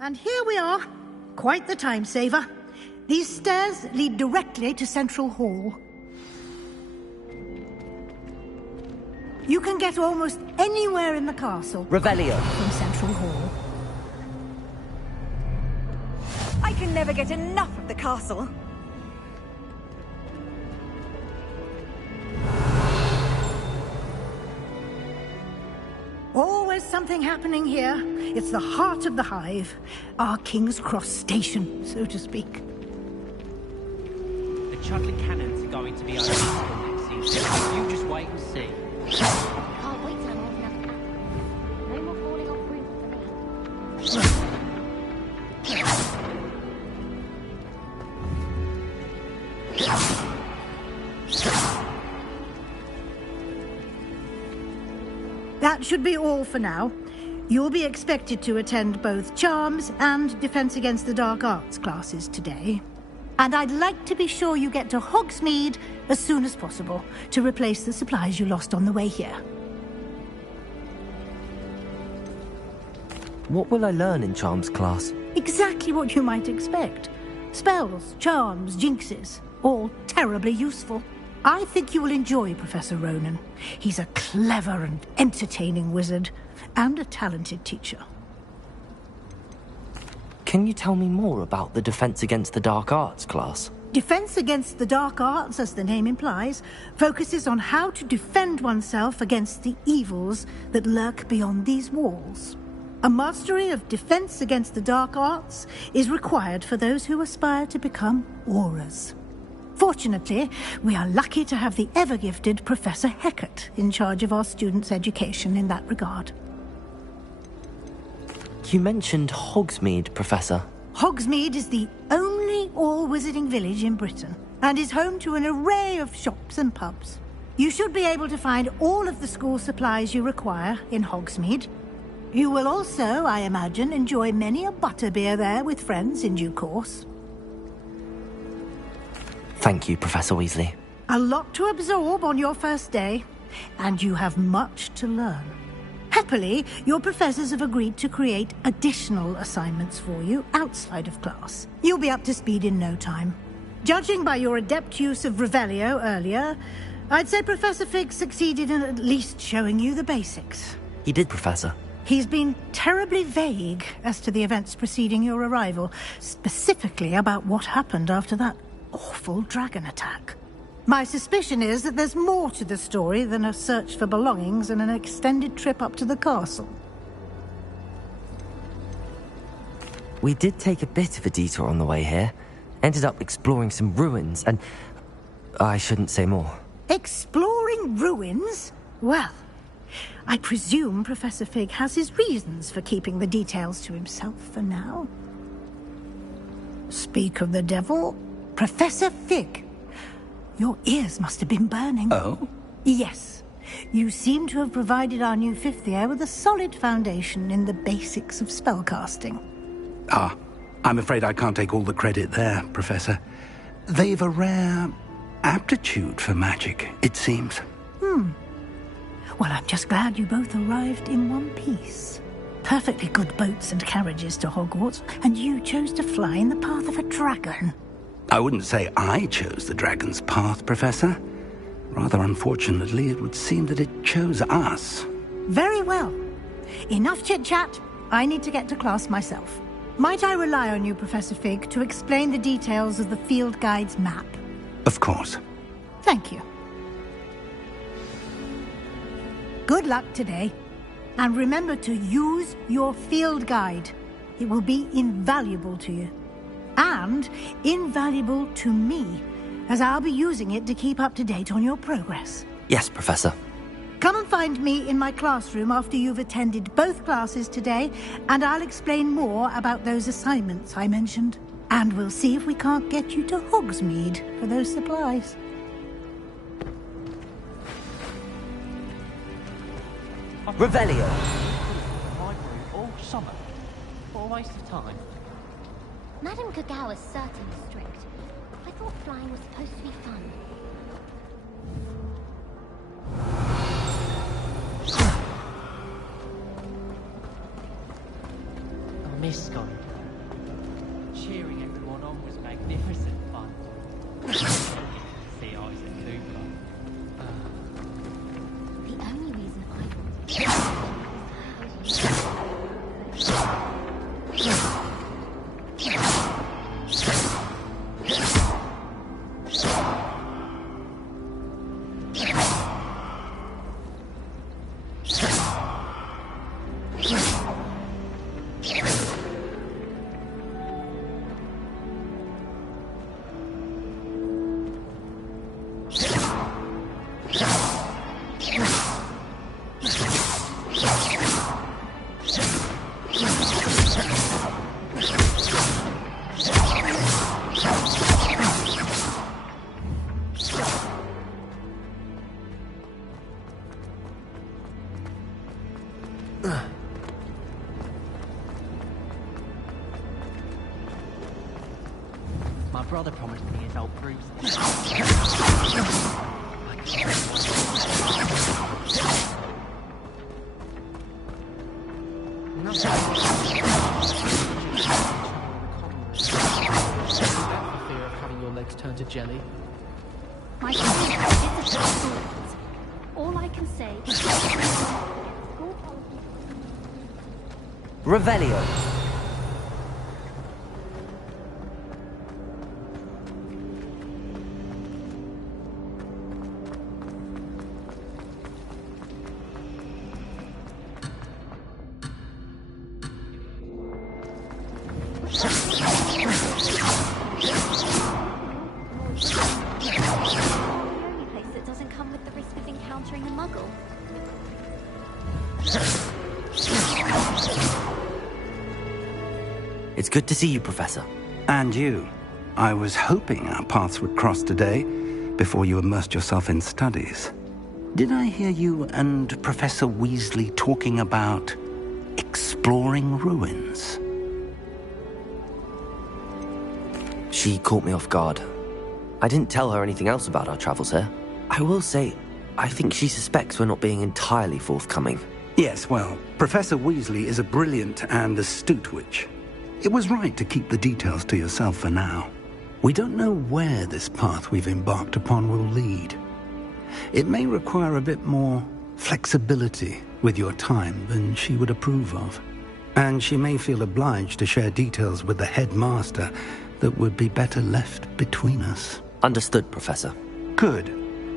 And here we are. Quite the time saver. These stairs lead directly to Central Hall. You can get almost anywhere in the castle. Revelio. From Central Hall. I can never get enough of the castle. Always something happening here. It's the heart of the hive. Our King's Cross station, so to speak. The Chudley cannons are going to be over next season. You just wait and see. Can't wait till I'm old enough. No more falling off roofs for me. That should be all for now. You'll be expected to attend both Charms and Defense Against the Dark Arts classes today. And I'd like to be sure you get to Hogsmeade as soon as possible to replace the supplies you lost on the way here. What will I learn in Charms class? Exactly what you might expect. Spells, charms, jinxes, all terribly useful. I think you will enjoy Professor Ronen. He's a clever and entertaining wizard, and a talented teacher. Can you tell me more about the Defense Against the Dark Arts class? Defense Against the Dark Arts, as the name implies, focuses on how to defend oneself against the evils that lurk beyond these walls. A mastery of Defense Against the Dark Arts is required for those who aspire to become Aurors. Fortunately, we are lucky to have the ever-gifted Professor Hecat in charge of our students' education in that regard. You mentioned Hogsmeade, Professor. Hogsmeade is the only all-wizarding village in Britain, and is home to an array of shops and pubs. You should be able to find all of the school supplies you require in Hogsmeade. You will also, I imagine, enjoy many a butterbeer there with friends in due course. Thank you, Professor Weasley. A lot to absorb on your first day, and you have much to learn. Happily, your professors have agreed to create additional assignments for you outside of class. You'll be up to speed in no time. Judging by your adept use of Revelio earlier, I'd say Professor Fig succeeded in at least showing you the basics. He did, Professor. He's been terribly vague as to the events preceding your arrival, specifically about what happened after that awful dragon attack. My suspicion is that there's more to the story than a search for belongings and an extended trip up to the castle. We did take a bit of a detour on the way here. Ended up exploring some ruins and... I shouldn't say more. Exploring ruins? Well, I presume Professor Fig has his reasons for keeping the details to himself for now. Speak of the devil, Professor Fig. Your ears must have been burning. Oh? Yes. You seem to have provided our new fifth year with a solid foundation in the basics of spellcasting. Ah, I'm afraid I can't take all the credit there, Professor. They've a rare aptitude for magic, it seems. Well, I'm just glad you both arrived in one piece. Perfectly good boats and carriages to Hogwarts, and you chose to fly in the path of a dragon. I wouldn't say I chose the dragon's path, Professor. Rather unfortunately, it would seem that it chose us. Very well. Enough chit-chat. I need to get to class myself. Might I rely on you, Professor Fig, to explain the details of the field guide's map? Of course. Thank you. Good luck today. And remember to use your field guide. It will be invaluable to you. And invaluable to me, as I'll be using it to keep up to date on your progress. Yes, Professor. Come and find me in my classroom after you've attended both classes today, and I'll explain more about those assignments I mentioned. And we'll see if we can't get you to Hogsmeade for those supplies. Revelio! Library all summer. What a waste of time. Madame Kagawa's certainly strict. I thought flying was supposed to be fun. I miss going. Cheering everyone on was magnificent fun. See Isaac Cooper. The only reason I wanted My brother promised me his old cruise. For fear of having your legs turned to jelly. my school. All I can say is Revelio! It's good to see you, Professor. And you. I was hoping our paths would cross today, before you immersed yourself in studies. Did I hear you and Professor Weasley talking about exploring ruins? She caught me off guard. I didn't tell her anything else about our travels here. I will say, I think she suspects we're not being entirely forthcoming. Yes, well, Professor Weasley is a brilliant and astute witch. It was right to keep the details to yourself for now. We don't know where this path we've embarked upon will lead. It may require a bit more flexibility with your time than she would approve of. And she may feel obliged to share details with the headmaster that would be better left between us. Understood, Professor. Good.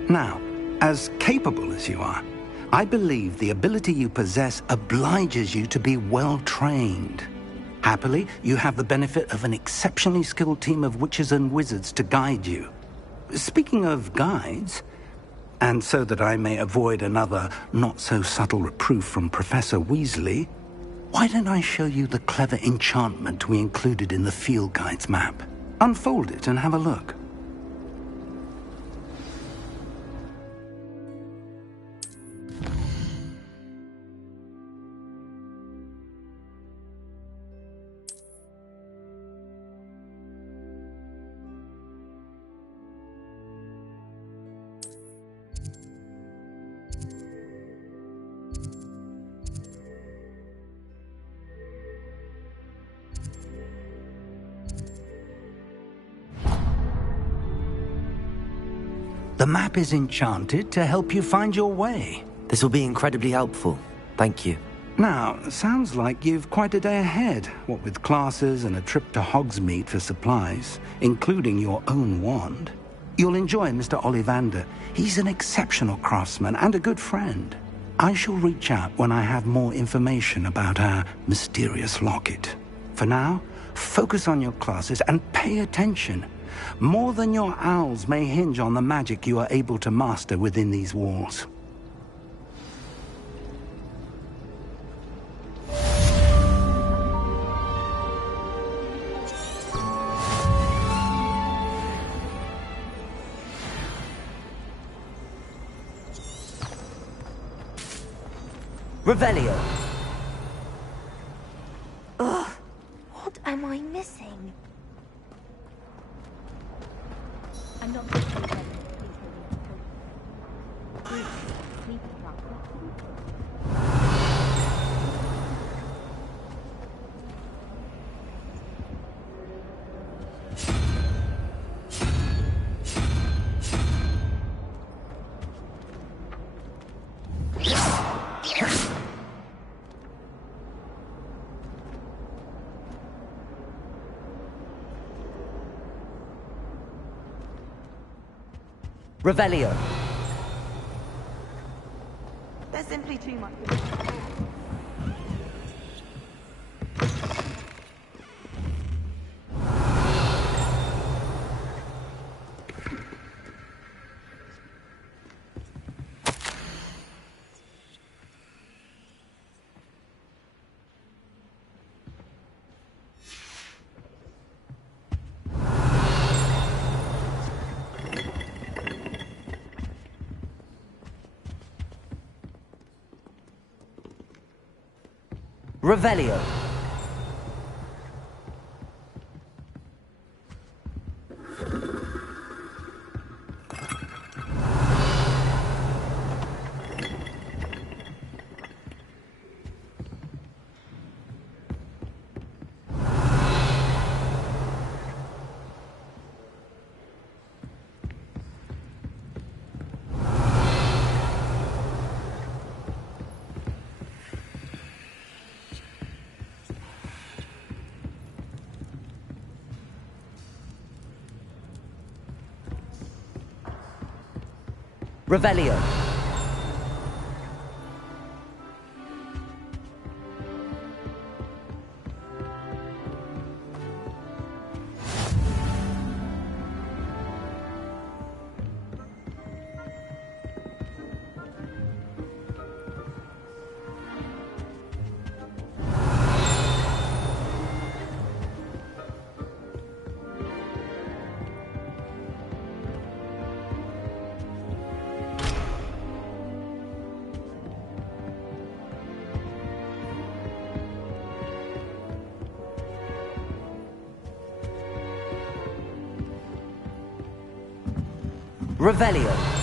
Now, as capable as you are, I believe the ability you possess obliges you to be well-trained. Happily, you have the benefit of an exceptionally skilled team of witches and wizards to guide you. Speaking of guides, and so that I may avoid another not-so-subtle reproof from Professor Weasley, why don't I show you the clever enchantment we included in the field guide's map? Unfold it and have a look. The map is enchanted to help you find your way. This will be incredibly helpful. Thank you. Now, sounds like you've quite a day ahead, what with classes and a trip to Hogsmeade for supplies, including your own wand. You'll enjoy Mr. Ollivander. He's an exceptional craftsman and a good friend. I shall reach out when I have more information about our mysterious locket. For now, focus on your classes and pay attention. More than your owls may hinge on the magic you are able to master within these walls. Revelio. Ugh, what am I missing? I'm not going to say that. Please Revelio. There's simply too much. Revelio. Revelio. Revelio.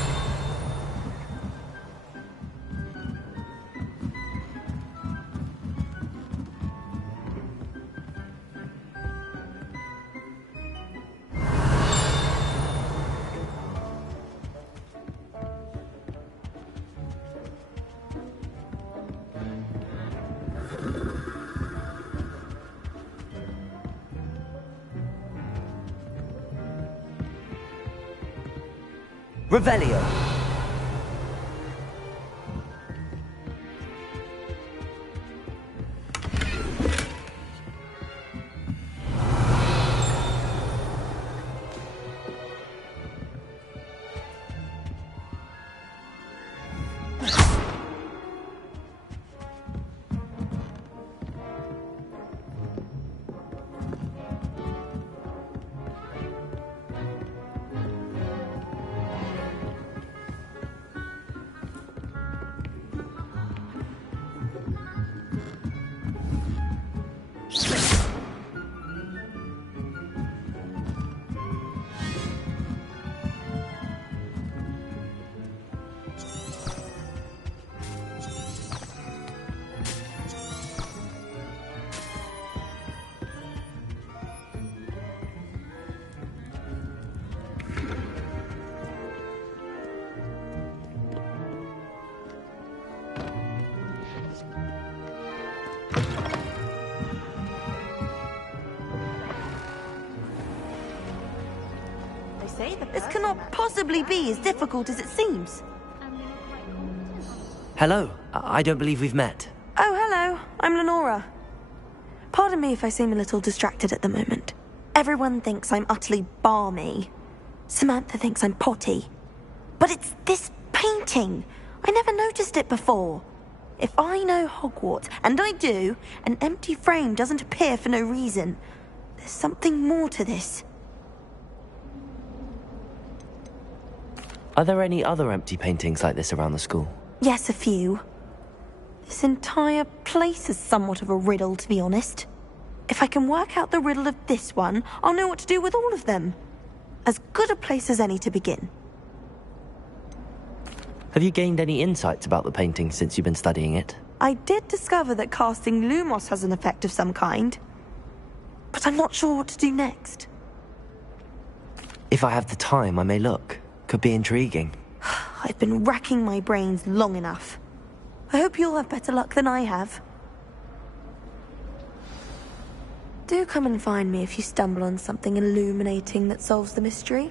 Revelio. This cannot possibly be as difficult as it seems. Hello. I don't believe we've met. Oh, hello. I'm Lenora. Pardon me if I seem a little distracted at the moment. Everyone thinks I'm utterly balmy. Samantha thinks I'm potty. But it's this painting. I never noticed it before. If I know Hogwarts, and I do, an empty frame doesn't appear for no reason. There's something more to this. Are there any other empty paintings like this around the school? Yes, a few. This entire place is somewhat of a riddle, to be honest. If I can work out the riddle of this one, I'll know what to do with all of them. As good a place as any to begin. Have you gained any insights about the painting since you've been studying it? I did discover that casting Lumos has an effect of some kind. But I'm not sure what to do next. If I have the time, I may look. Could be intriguing. I've been racking my brains long enough. I hope you'll have better luck than I have. Do come and find me if you stumble on something illuminating that solves the mystery.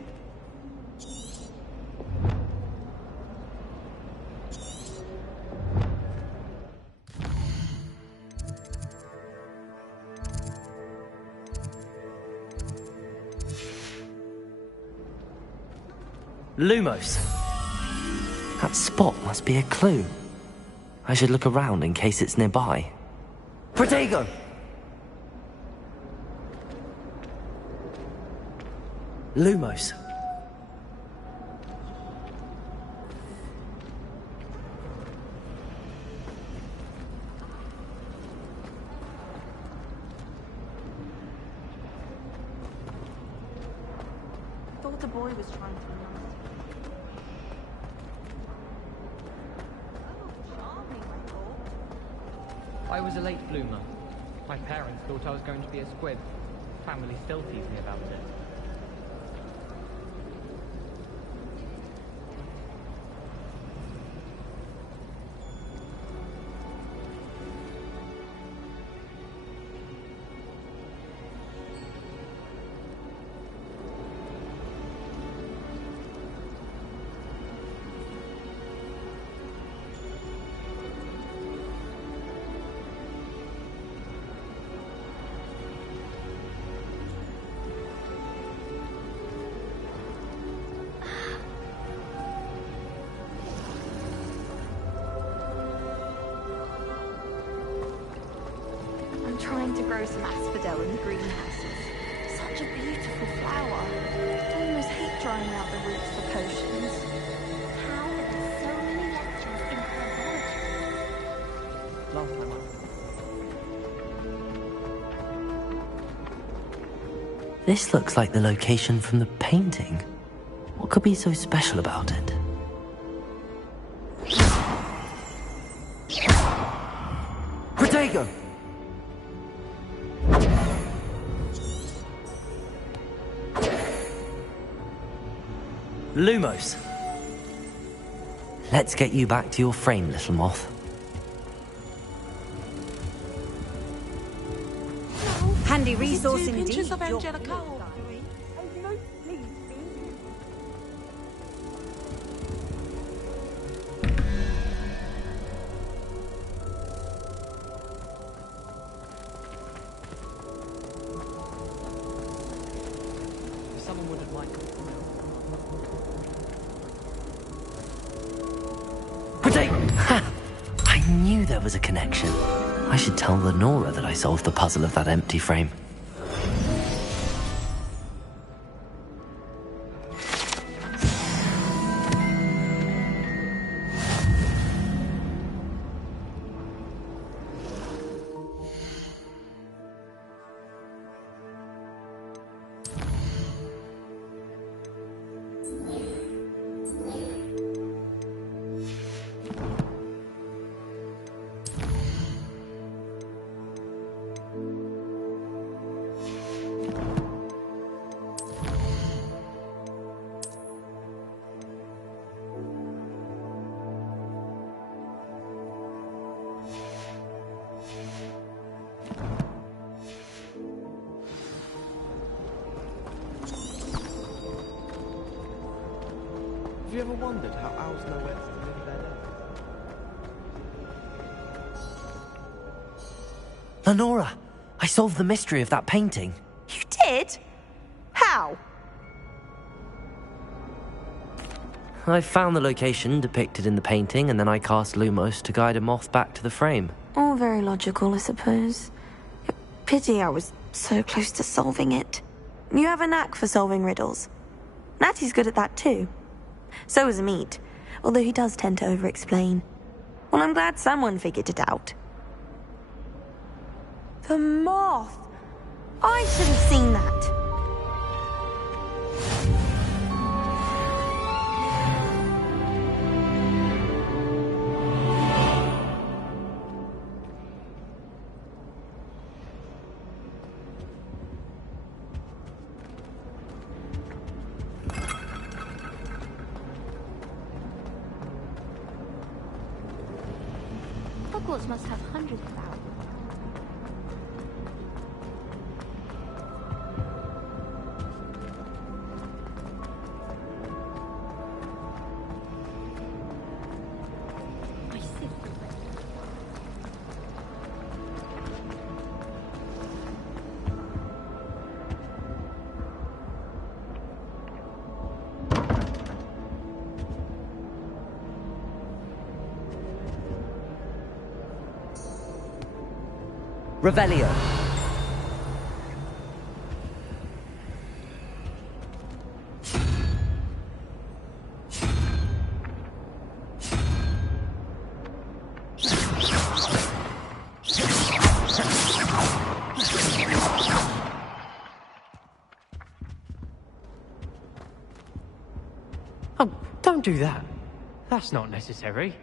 Lumos. That spot must be a clue. I should look around in case it's nearby. Protego! Lumos. I thought the boy was trying to be nice. I was a late bloomer. My parents thought I was going to be a squib. Family still tease me about it. Trying to grow some asphodel in the greenhouses. Such a beautiful flower. I almost hate drying out the roots for potions. How are there so many lectures in herbology? Last time This looks like the location from the painting. What could be so special about it? Protego! Lumos. Let's get you back to your frame, little moth. Handy resource indeed. Pinches of Angelica. if someone wouldn't like Ha! I knew there was a connection. I should tell Lenora that I solved the puzzle of that empty frame. Lenora, I solved the mystery of that painting. You did? How? I found the location depicted in the painting, and then I cast Lumos to guide a moth back to the frame. All very logical, I suppose. Pity I was so close to solving it. You have a knack for solving riddles. Natty's good at that too. So is Amit, although he does tend to over-explain. Well, I'm glad someone figured it out. The moth! I should have seen that. Hogwarts must have hundreds of owls. I see. Revelio. Oh, don't do that. That's not necessary.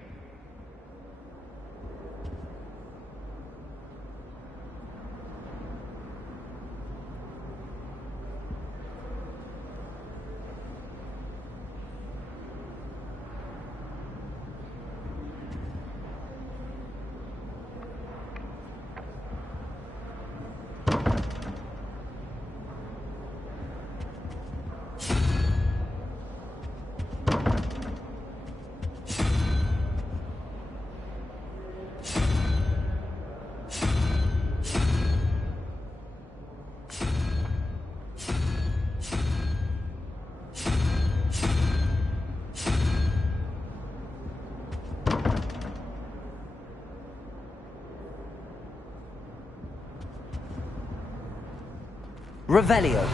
Revelio.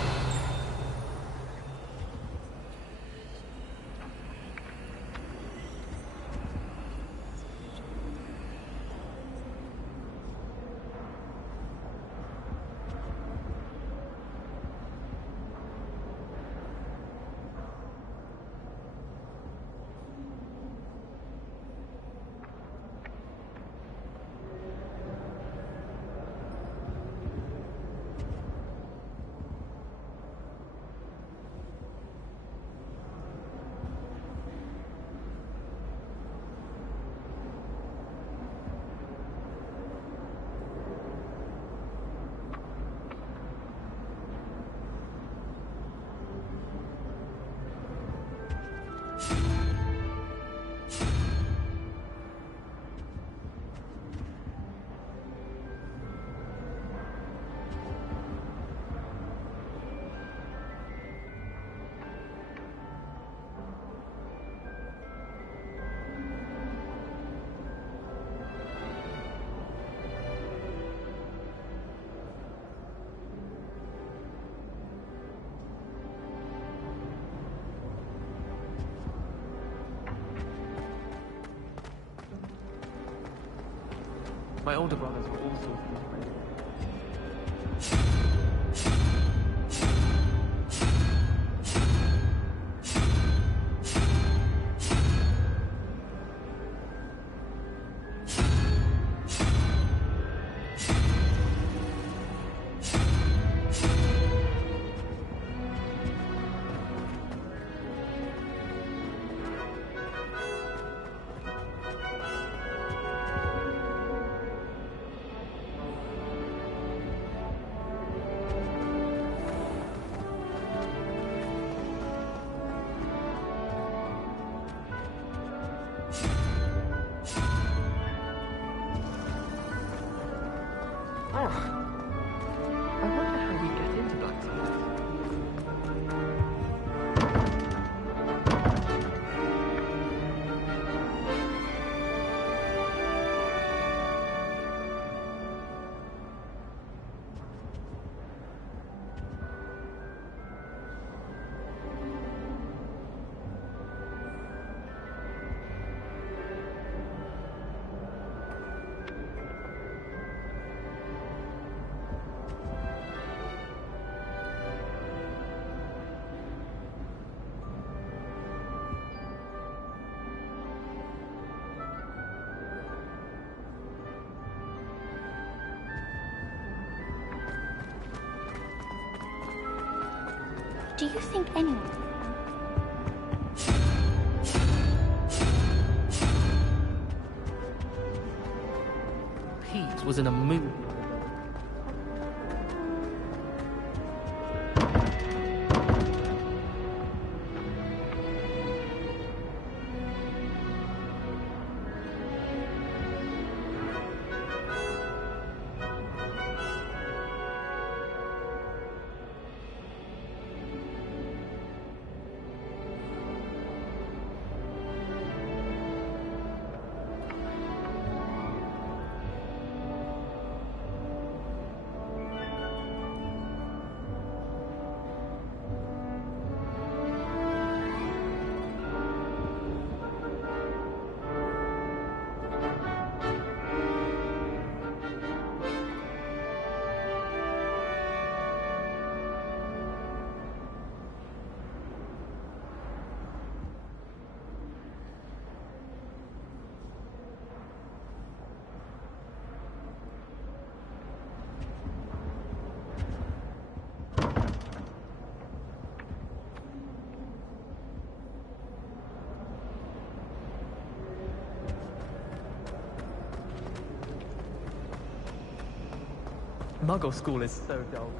My older brothers were also friends. I wonder how we get into Blacksmith. Do you think anyone... Pete was in a mood. Muggle school is so dull.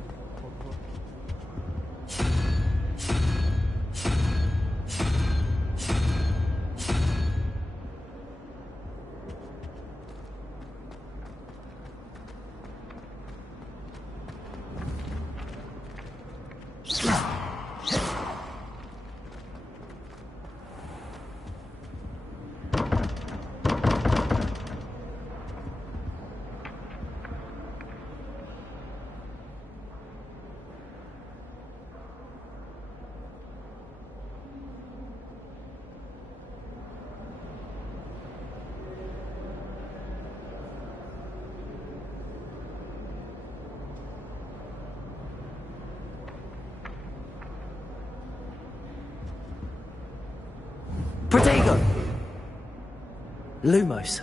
Protego! Lumos.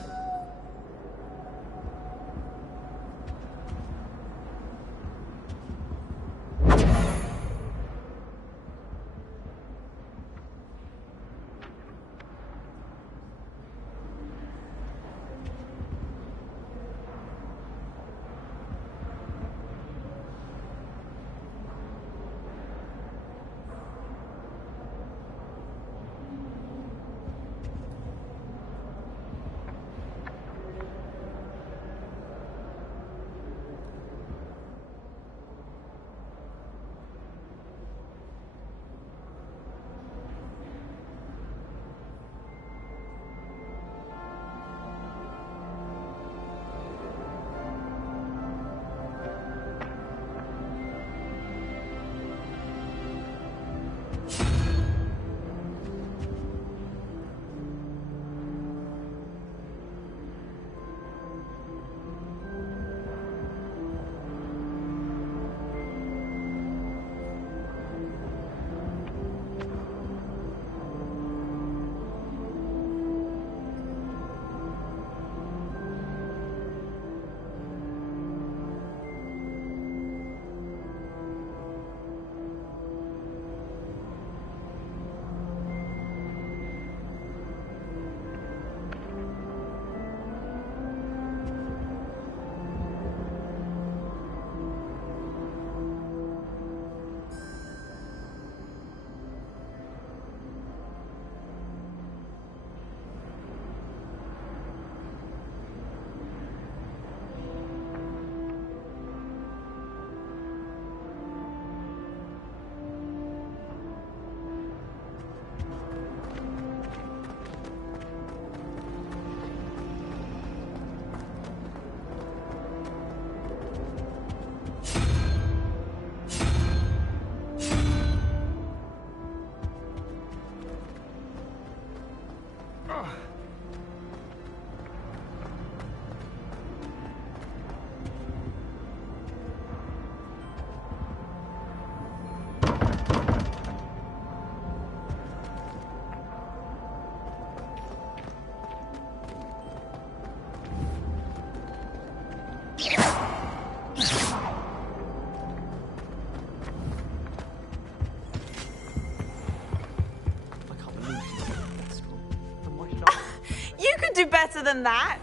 than that.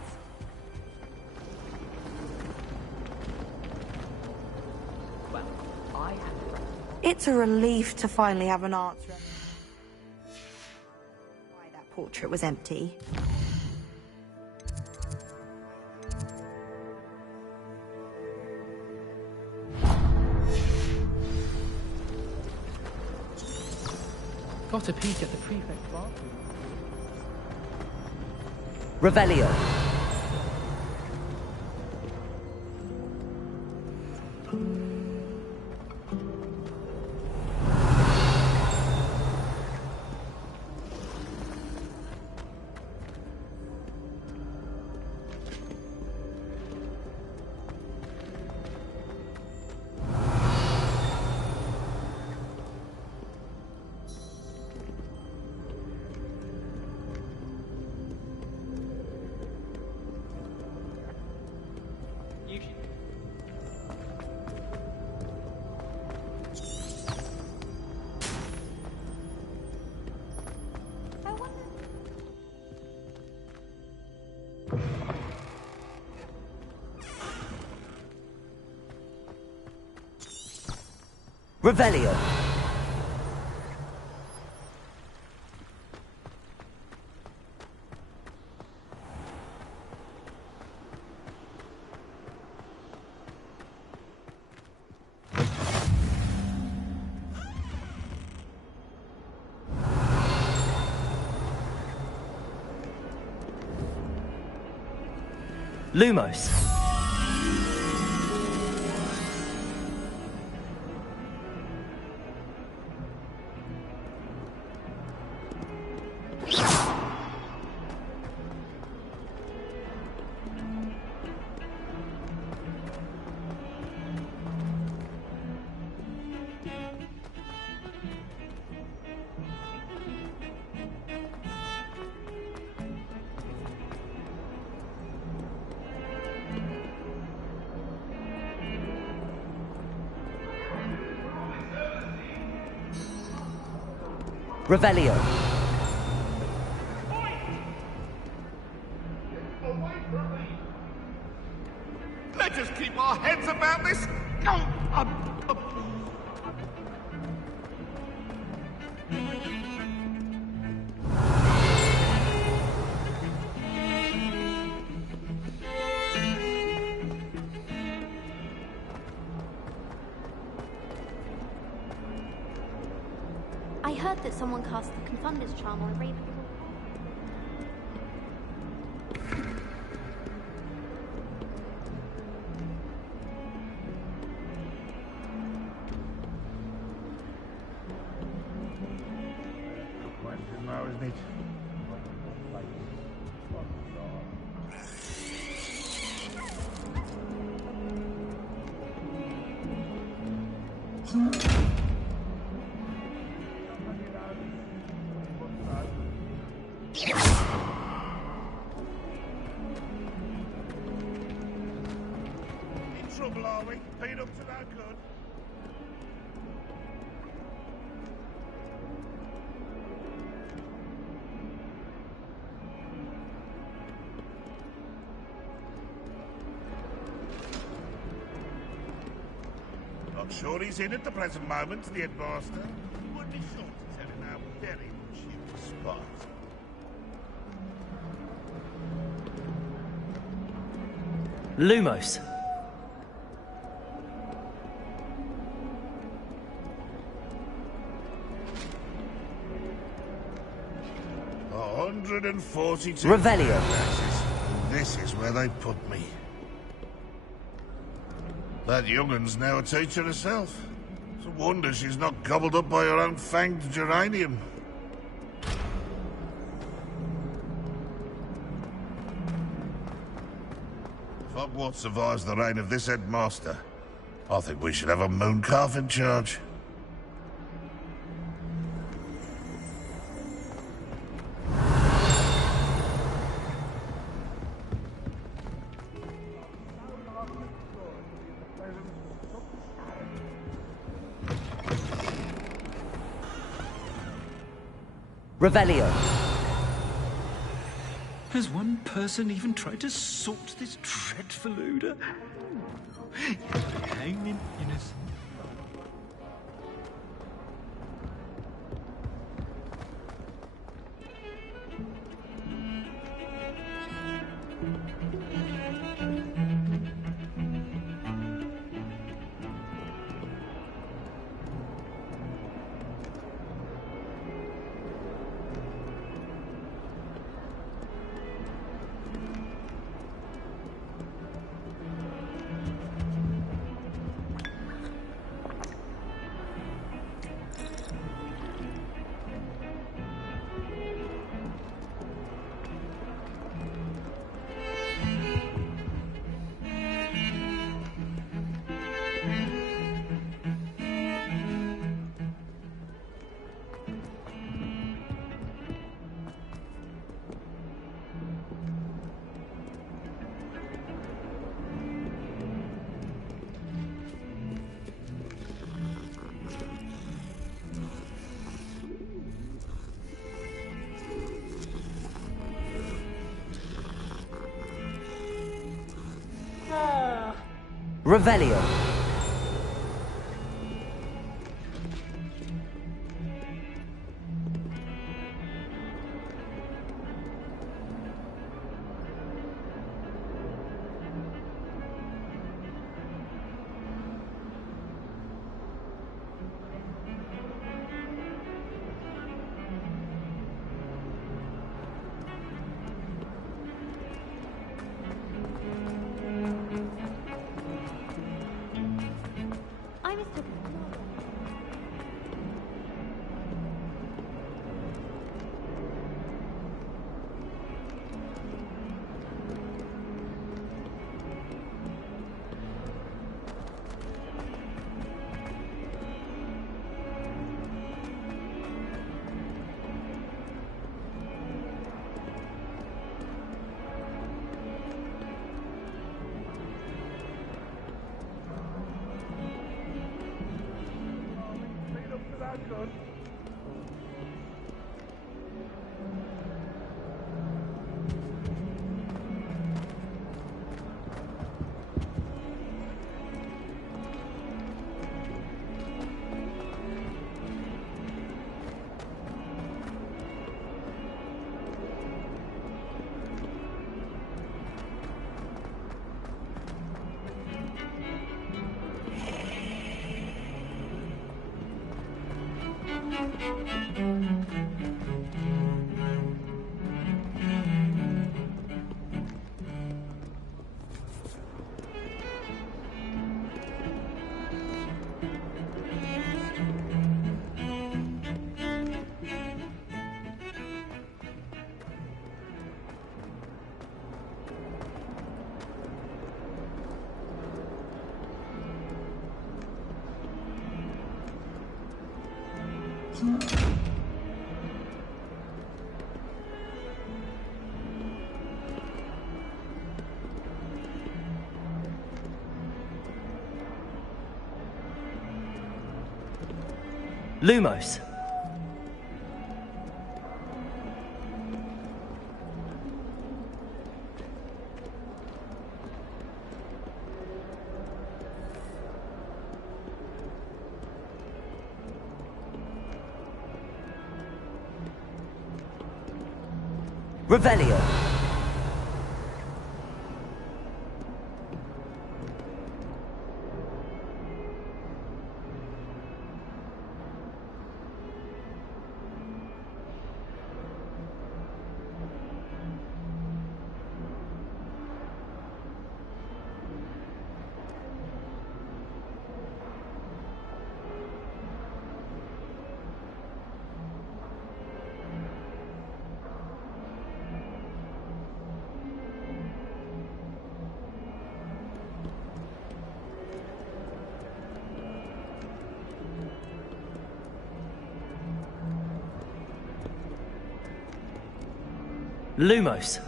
It's a relief to finally have an answer. Why that portrait was empty. Got a peek at the prefect's bathroom. Revelio. Revelio. Lumos. Revelio. Let us keep our heads about this. I heard that someone cast the Confunder's charm on Raven. Question now, isn't it? Trouble, are we? Paid up to that good. Not sure he's in at the present moment, the headmaster. Wouldn't be short to tell him how very much he was spot. Lumos. $142. Revelio. This is where they put me. That young'un's now a teacher herself. It's a wonder she's not gobbled up by her own fanged geranium. If Hogwarts survives the reign of this headmaster, I think we should have a mooncalf in charge. Revelio. Has one person even tried to sort this dreadful odor? Hanging innocent. Revelio. Lumos. Revelio. Lumos.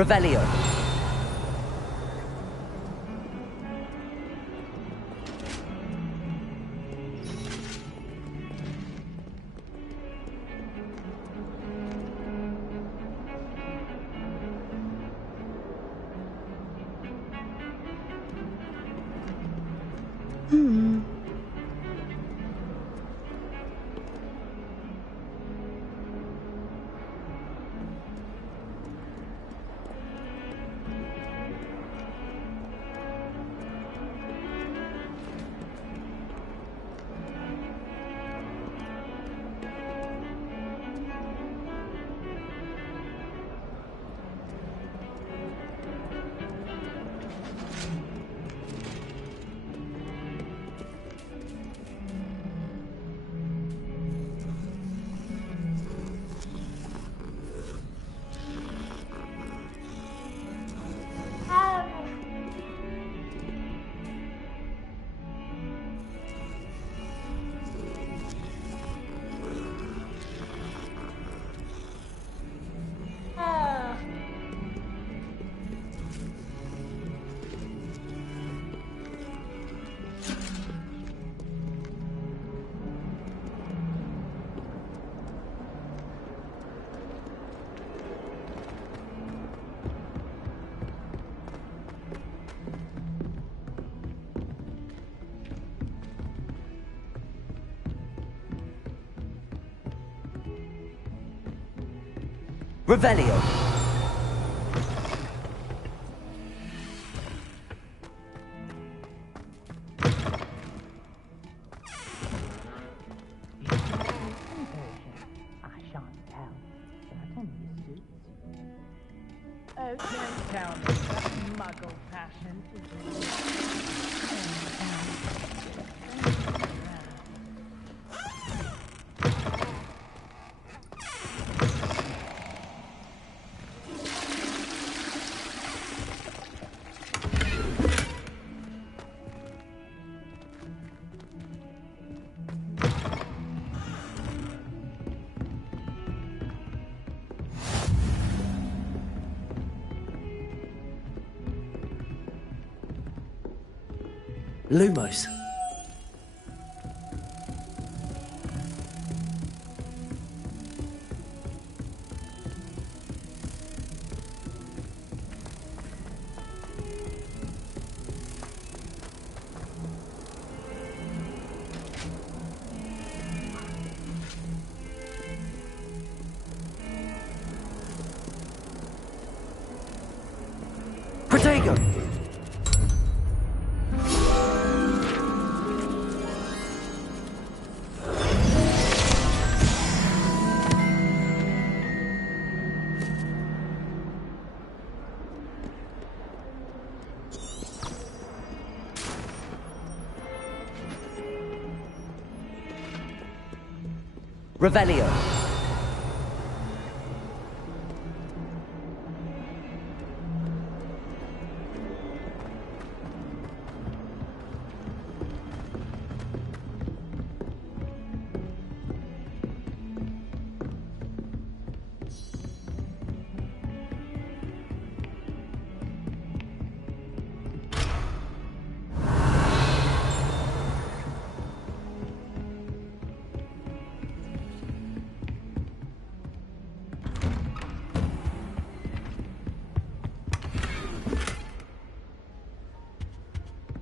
Revelio. Revelio. Oh, don't tell me that muggle passion Lumos. Protego! Revelio.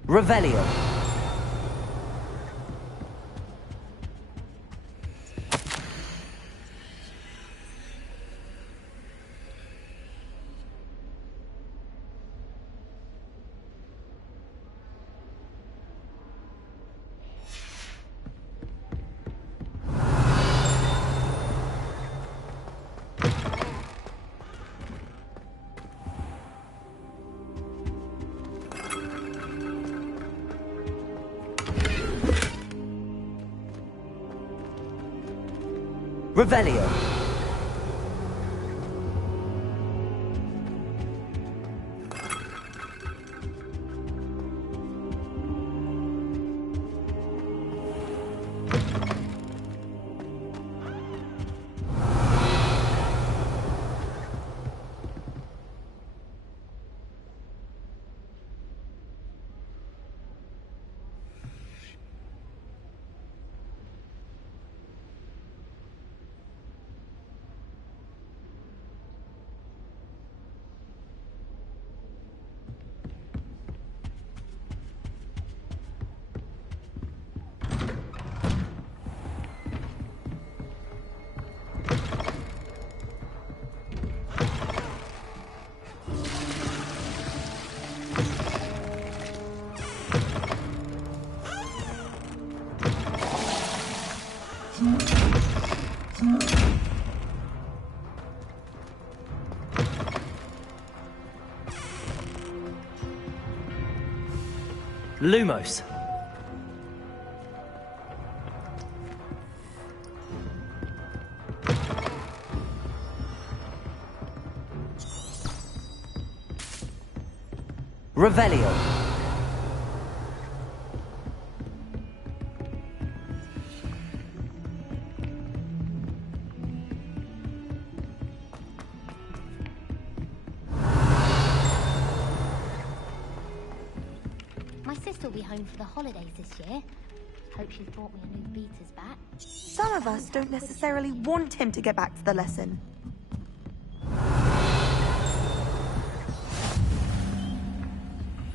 Revelio. Revelio. Lumos. Revelio. My sister'll be home for the holidays this year. Hope she's brought me a new Beater's back. Some of us don't necessarily want him to get back to the lesson.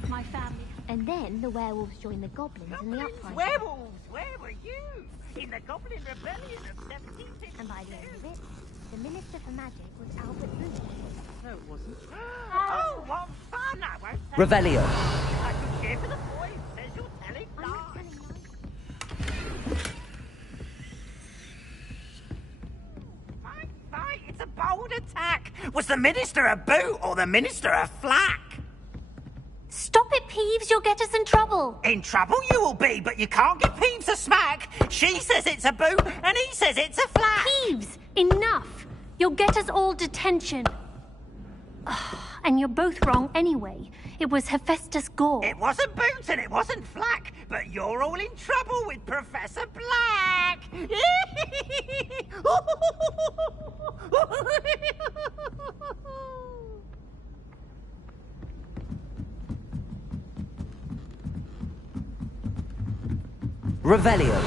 My family. And then the werewolves join the goblins in the uprising. Werewolves! Where were you? In the Goblin Rebellion of 1752. And by the end of it, the Minister for Magic was Albert Booth. No, it wasn't. Oh, what fun! I won't say Revelio. I could cheer for the boys. Says you're telling lies. Fight! It's a bold attack. Was the Minister a boot or the Minister a flack? Stop it, Peeves! You'll get us in trouble! In trouble you will be, but you can't give Peeves a smack. She says it's a boot, and he says it's a flack. Peeves! Enough! You'll get us all detention. And you're both wrong anyway. It was Hephaestus Gore. It wasn't boot and it wasn't flack, but you're all in trouble with Professor Black. Revelio.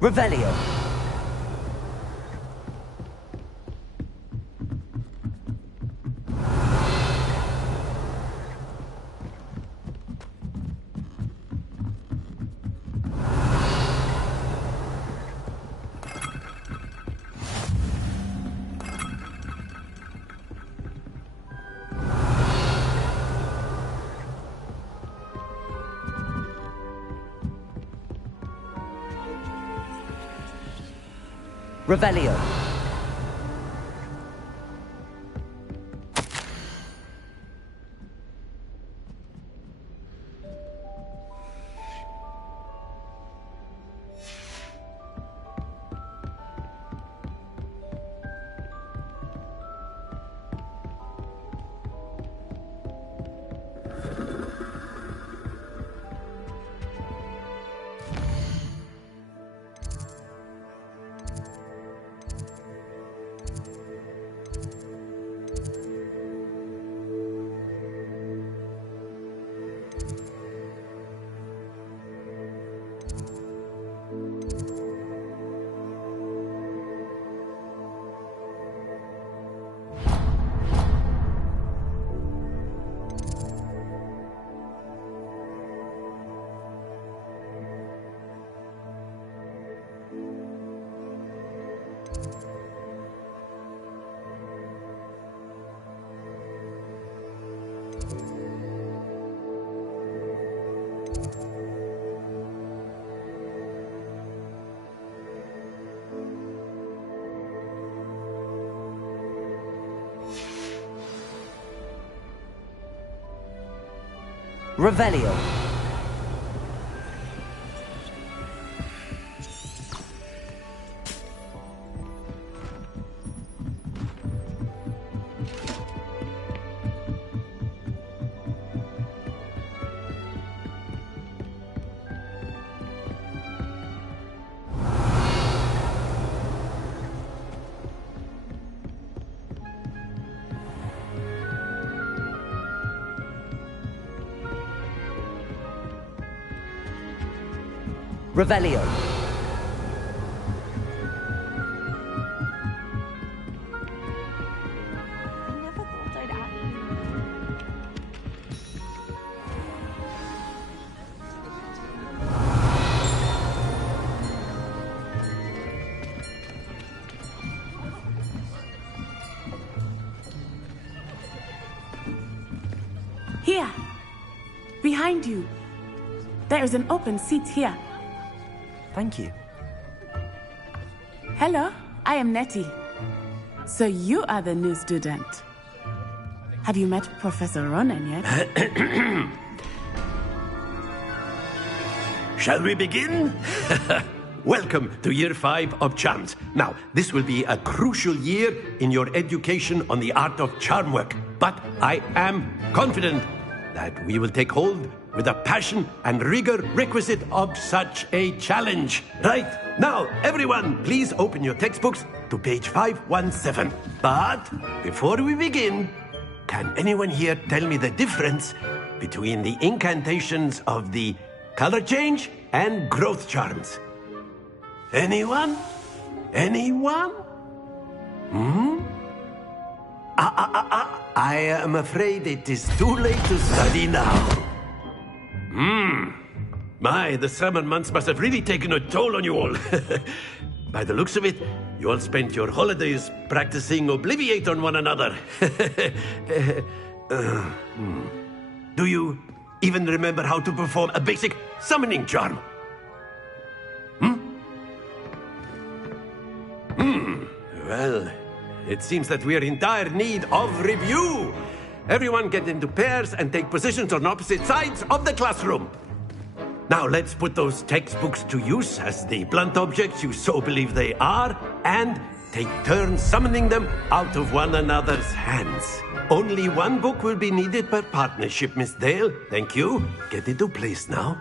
Revelio. Revelio. Revelio. Revelio. Here. Behind you. There is an open seat here. Thank you. Hello, I am Nettie. So you are the new student. Have you met Professor Ronan yet? Shall we begin? Welcome to Year 5 of Charms. Now, this will be a crucial year in your education on the art of charm work. But I am confident that we will take hold with the passion and rigor requisite of such a challenge. Right, now, everyone, please open your textbooks to page 517. But before we begin, can anyone here tell me the difference between the incantations of the color change and growth charms? Anyone? Anyone? I am afraid it is too late to study now. My, the summer months must have really taken a toll on you all. By the looks of it, you all spent your holidays practicing Obliviate on one another. Do you even remember how to perform a basic summoning charm? Well, it seems that we are in dire need of review. Everyone get into pairs and take positions on opposite sides of the classroom. Now let's put those textbooks to use as the blunt objects you so believe they are, and take turns summoning them out of one another's hands. Only one book will be needed per partnership, Miss Dale. Thank you. Get into place now.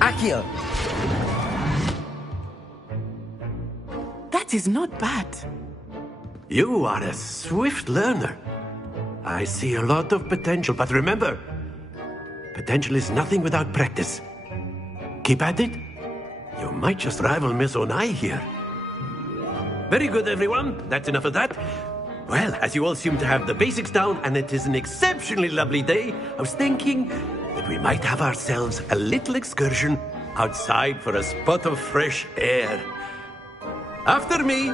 Accio! That is not bad. You are a swift learner. I see a lot of potential, but remember, potential is nothing without practice. Keep at it. You might just rival Miss Onai here. Very good, everyone. That's enough of that. Well, as you all seem to have the basics down, and it is an exceptionally lovely day, I was thinking that we might have ourselves a little excursion outside for a spot of fresh air. After me.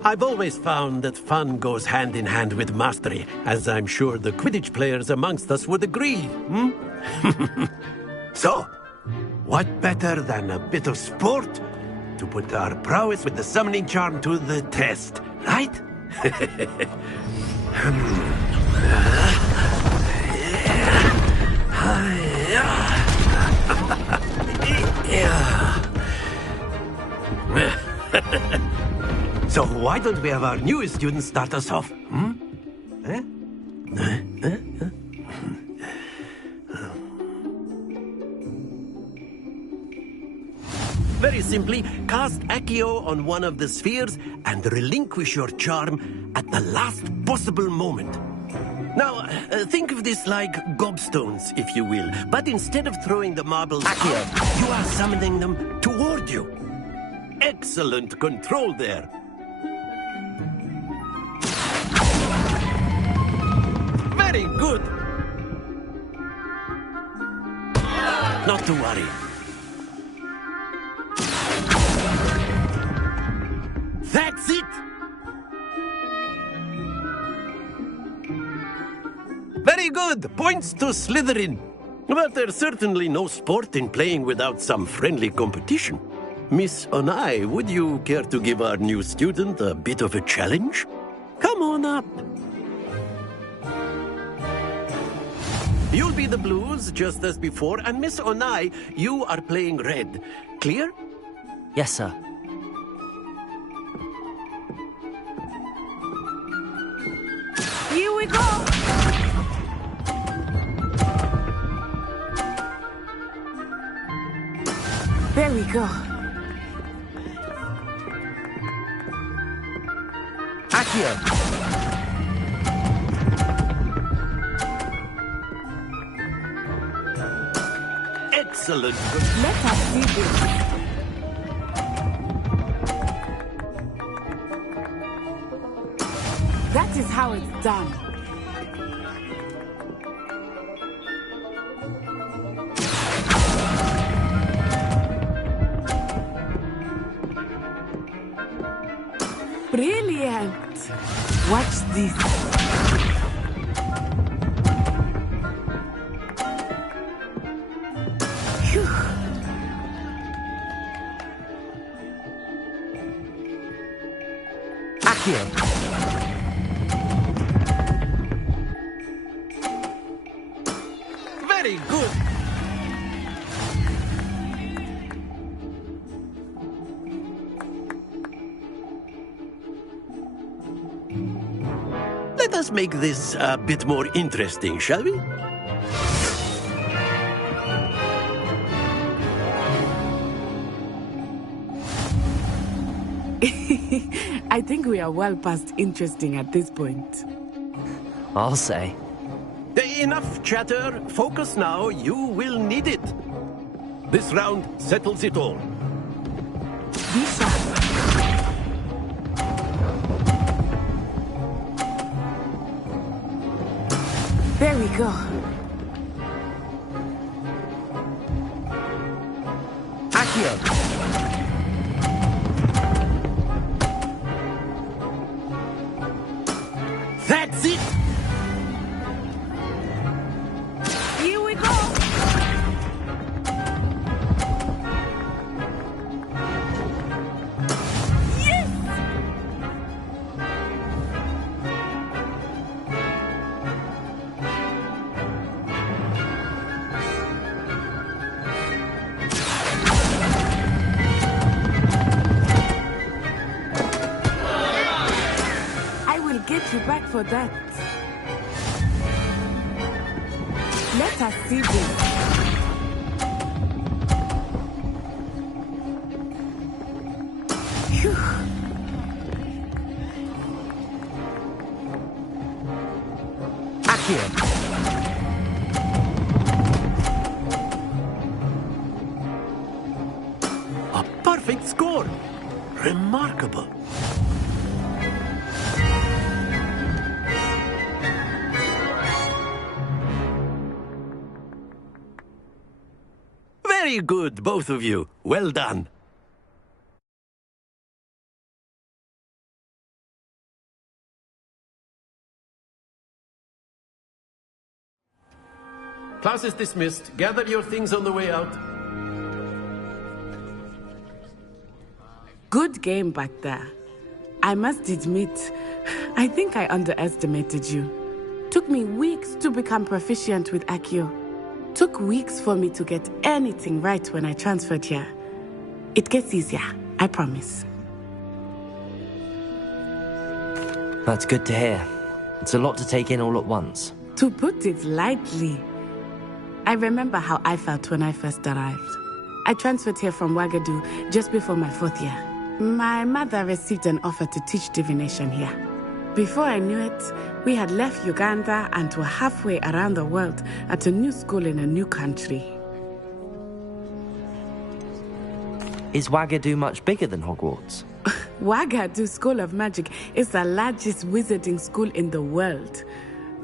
I've always found that fun goes hand in hand with mastery, as I'm sure the Quidditch players amongst us would agree. So, what better than a bit of sport to put our prowess with the summoning charm to the test, right? So why don't we have our newest student start us off? Very simply, cast Accio on one of the spheres and relinquish your charm at the last possible moment. Now, think of this like gobstones, if you will. But instead of throwing the marbles Accio, you are summoning them toward you. Excellent control there. Very good. Not to worry. That's it! Very good! Points to Slytherin. But there's certainly no sport in playing without some friendly competition. Miss Onai, would you care to give our new student a bit of a challenge? Come on up. You'll be the blues, just as before, and Miss Onai, you are playing red. Clear? Yes, sir. Here we go! There we go. Accio! Excellent. Let us see this. That is how it's done. Brilliant! Watch this. Phew. Accio. Very good. Let us make this a bit more interesting, shall we? I think we are well past interesting at this point. I'll say. Enough chatter. Focus now. You will need it. This round settles it all. Be sharp. There we go. Accio. That's it! Here we go! Yes! I will get you back for that. Let us see this. Phew. Accio. A perfect score. Remarkable. Very good, both of you. Well done. Class is dismissed. Gather your things on the way out. Good game back there. I must admit, I think I underestimated you. Took me weeks to become proficient with Accio. Took weeks for me to get anything right when I transferred here. It gets easier, I promise. That's good to hear. It's a lot to take in all at once. To put it lightly, I remember how I felt when I first arrived. I transferred here from Wagadu just before my 4th year. My mother received an offer to teach divination here. Before I knew it, we had left Uganda and were halfway around the world at a new school in a new country. Is Wagadu much bigger than Hogwarts? Wagadu School of Magic is the largest wizarding school in the world.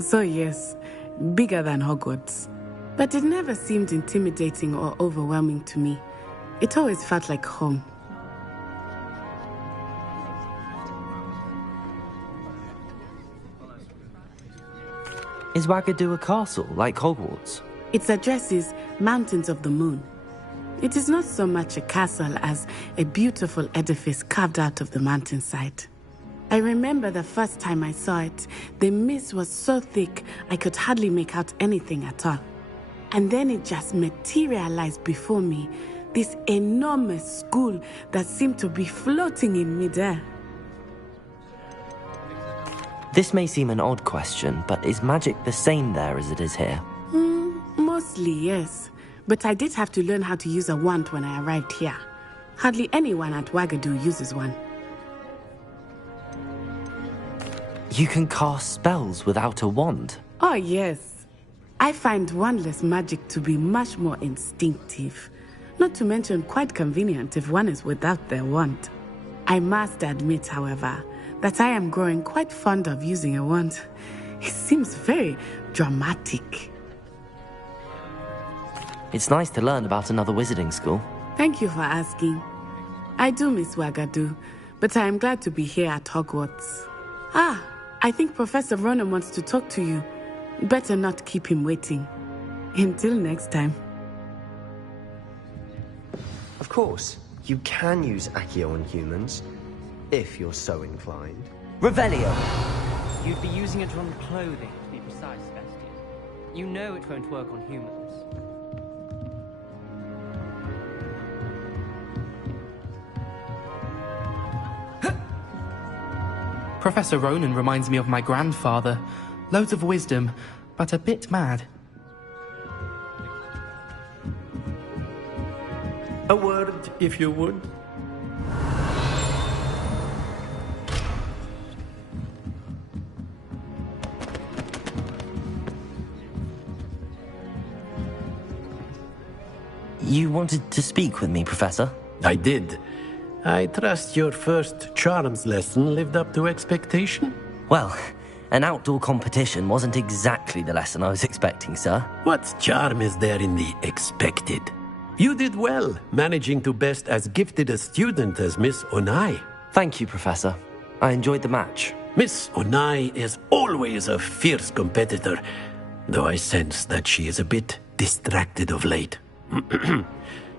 So yes, bigger than Hogwarts. But it never seemed intimidating or overwhelming to me. It always felt like home. Is Wagadu a castle, like Hogwarts? Its address is Mountains of the Moon. It is not so much a castle as a beautiful edifice carved out of the mountainside. I remember the first time I saw it, the mist was so thick I could hardly make out anything at all. And then it just materialized before me, this enormous school that seemed to be floating in midair. This may seem an odd question, but is magic the same there as it is here? Mostly, yes. But I did have to learn how to use a wand when I arrived here. Hardly anyone at Wagadu uses one. You can cast spells without a wand? Oh, yes. I find wandless magic to be much more instinctive, not to mention quite convenient if one is without their wand. I must admit, however, that I am growing quite fond of using a wand. It seems very dramatic. It's nice to learn about another wizarding school. Thank you for asking. I do miss Wagadu, but I am glad to be here at Hogwarts. I think Professor Ronen wants to talk to you. Better not keep him waiting. Until next time. Of course, you can use Accio on humans, if you're so inclined. Revelio! You'd be using it on clothing, to be precise, Sebastian. You know it won't work on humans. Professor Ronen reminds me of my grandfather. Loads of wisdom, but a bit mad. A word, if you would. You wanted to speak with me, Professor? I did. I trust your first charms lesson lived up to expectation? Well, an outdoor competition wasn't exactly the lesson I was expecting, sir. What charm is there in the expected? You did well, managing to best as gifted a student as Miss Onai. Thank you, Professor. I enjoyed the match. Miss Onai is always a fierce competitor, though I sense that she is a bit distracted of late.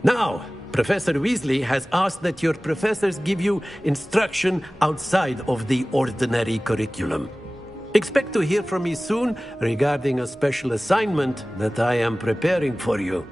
Now, Professor Weasley has asked that your professors give you instruction outside of the ordinary curriculum. Expect to hear from me soon regarding a special assignment that I am preparing for you.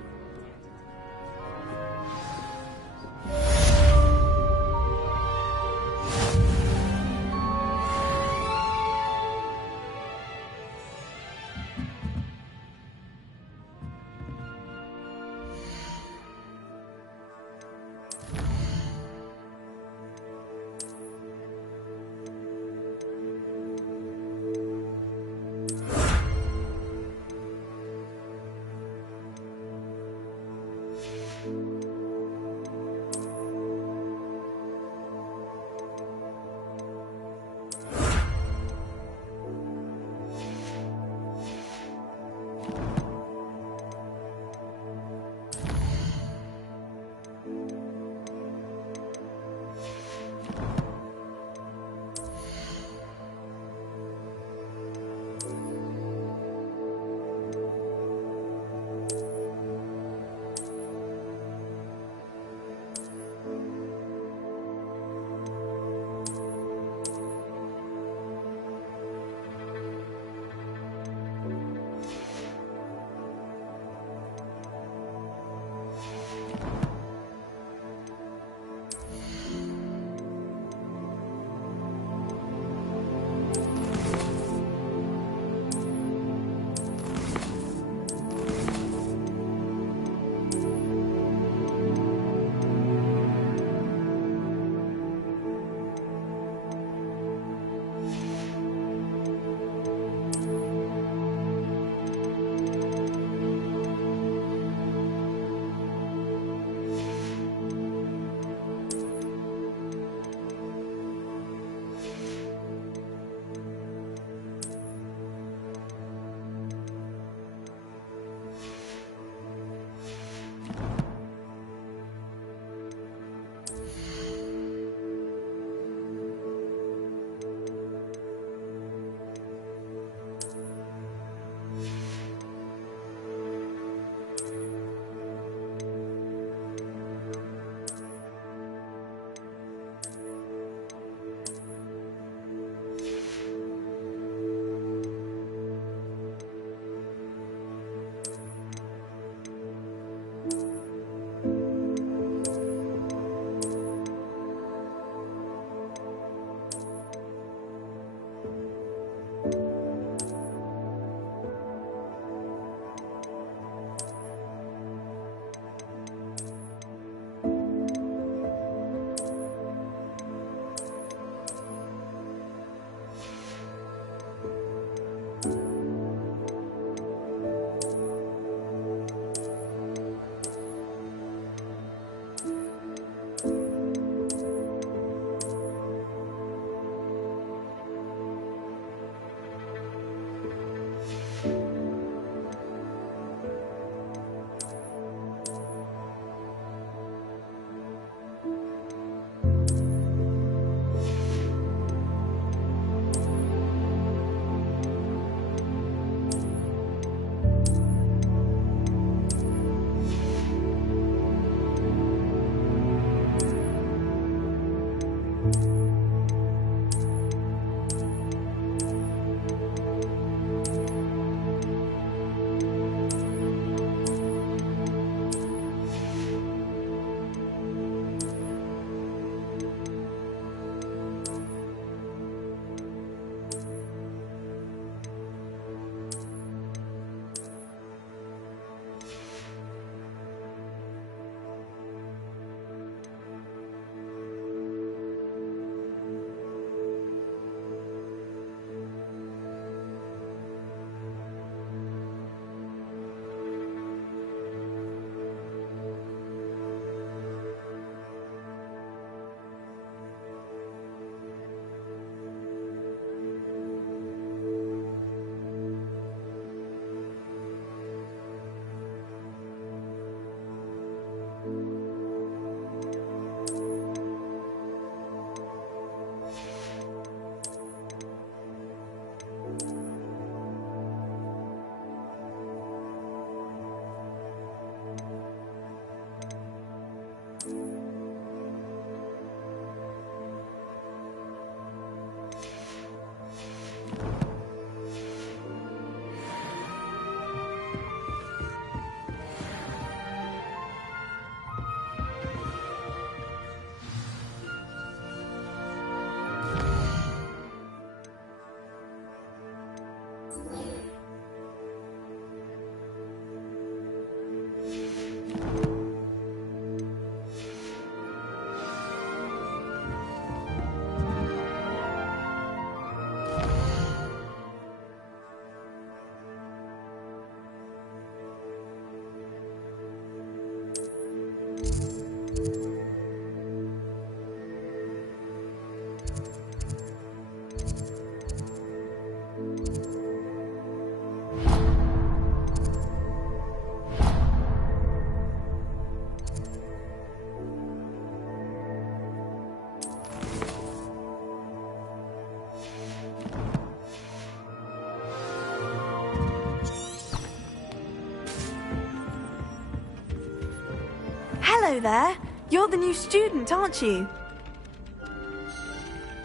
Hello there. You're the new student, aren't you?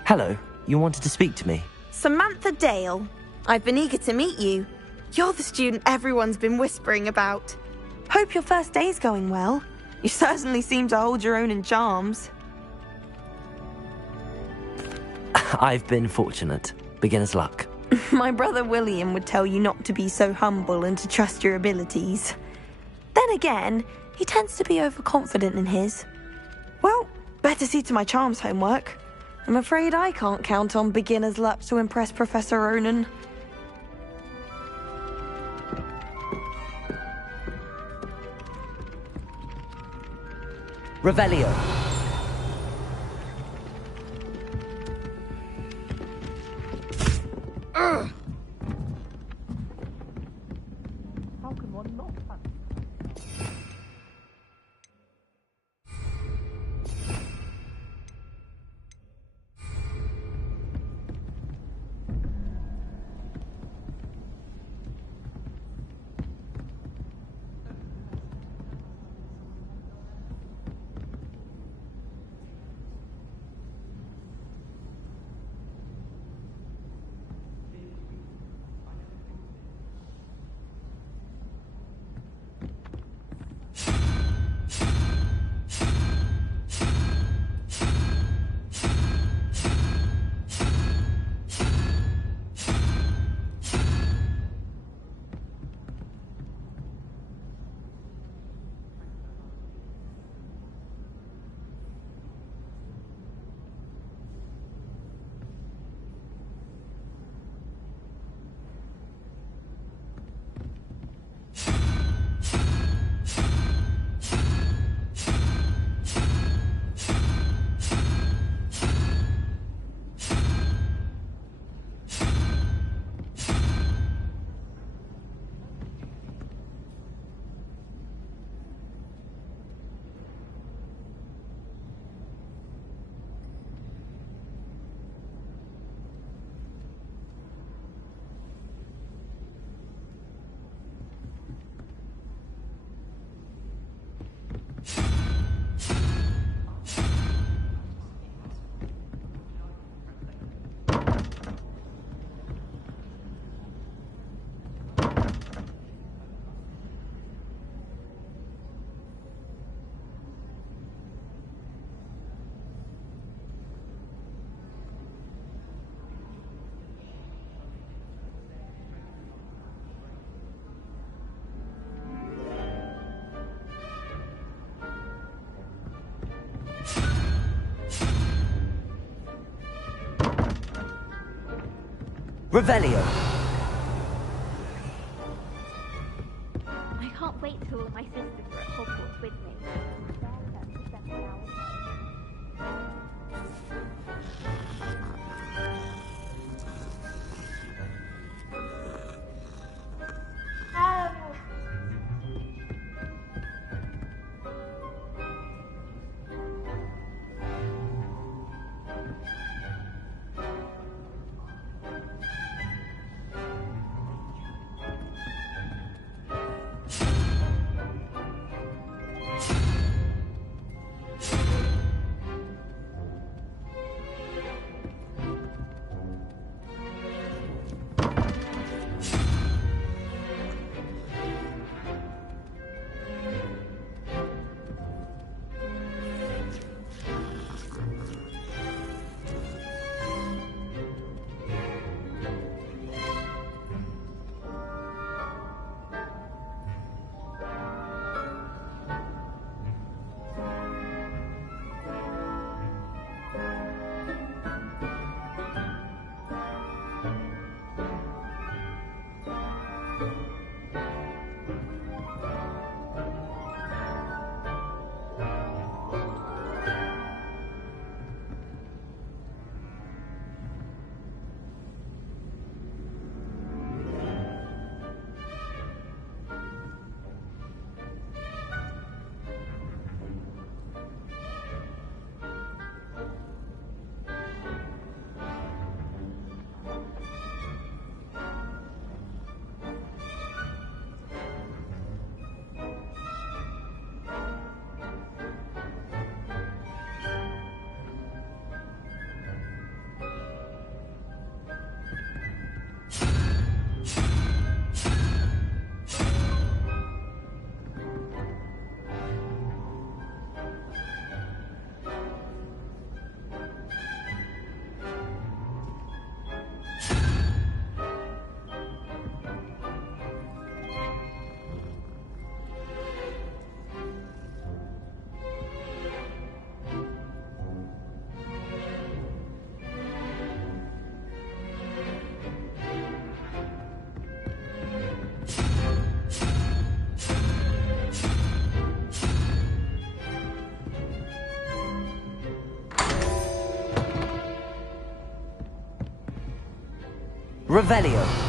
Hello, you wanted to speak to me? Samantha Dale. I've been eager to meet you. You're the student everyone's been whispering about. Hope your first day's going well. You certainly seem to hold your own in charms. I've been fortunate. Beginner's luck. My brother William would tell you not to be so humble and to trust your abilities. Then again, he tends to be overconfident in his. Well, better see to my charms homework. I'm afraid I can't count on beginner's luck to impress Professor Ronan. Revelio. How can one not fancy? Revelio. I can't wait till all my sisters are at Hogwarts with me. Revelio.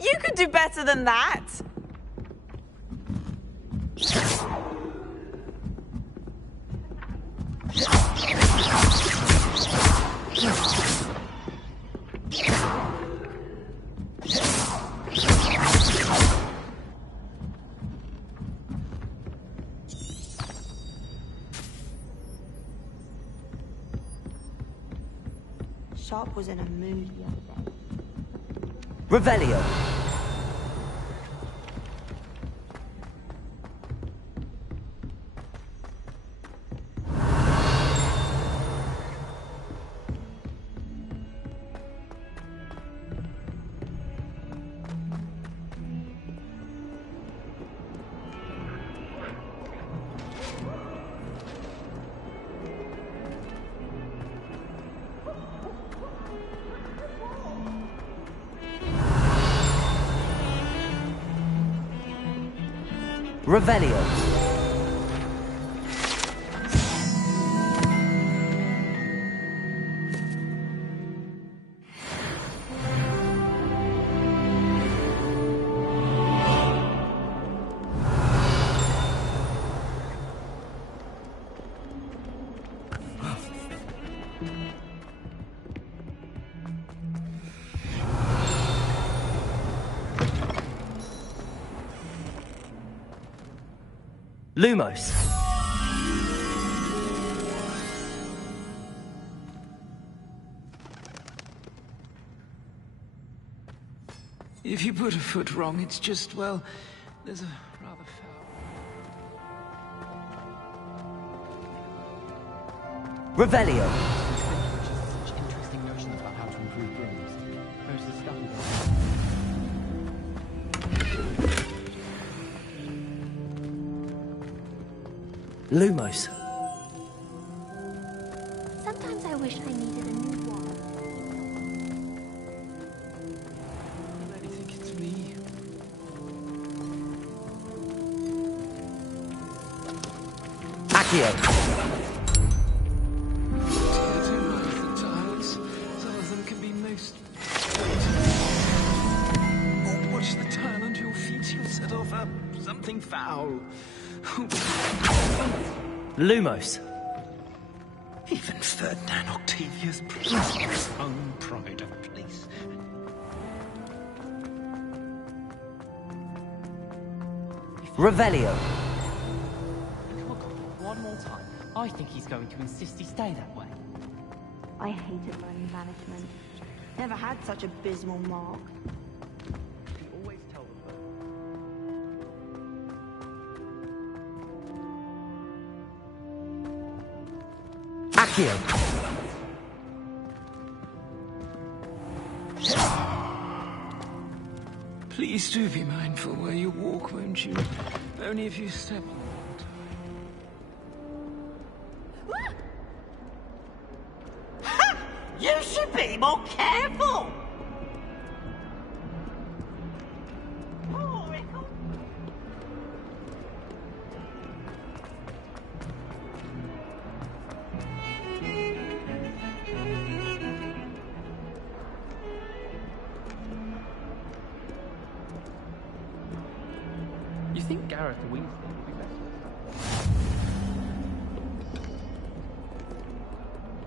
You could do better than that. Sharp was in a mood the other day. Revelio. Revelio. Lumos. If you put a foot wrong, it's just, well, there's a rather foul... Revelio. Such interesting notions about how to improve rooms. Most of the stuff Lumos. Sometimes I wish I needed a new one. I think it's me. Accio. Some of them can be most... Oh, watch the tile under your feet. You'll set off something foul. Lumos. Even Ferdinand Octavius praised his own pride of place. Revelio. Come on, one more time. I think he's going to insist he stay that way. I hated learning management. Never had such abysmal mark. Accio. Please do be mindful where you walk, won't you? Only if you step on You should be more careful! You think Gareth Weasley would be better?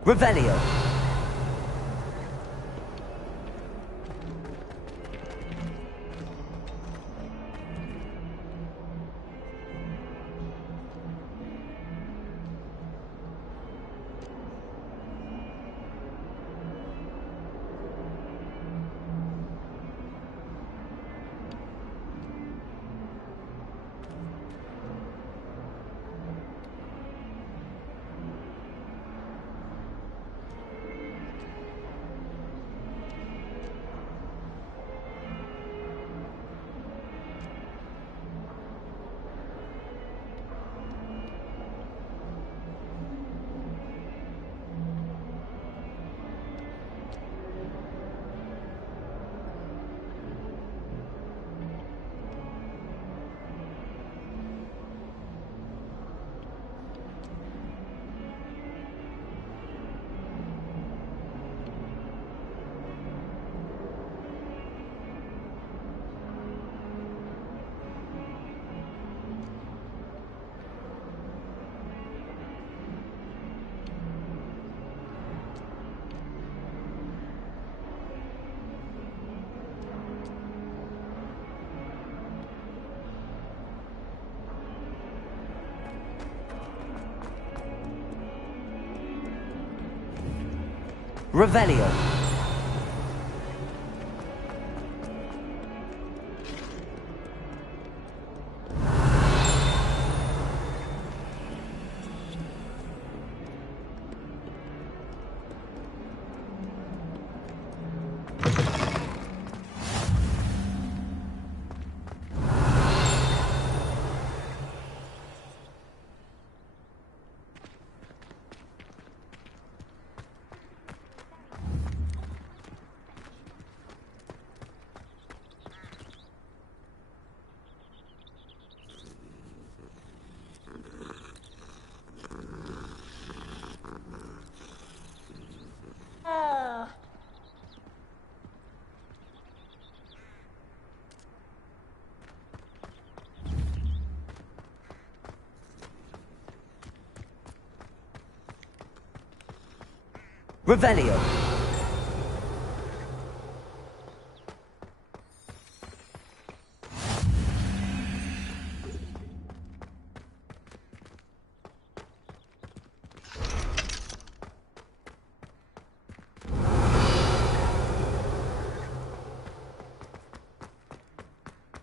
Revelio. Revelio. Revelio.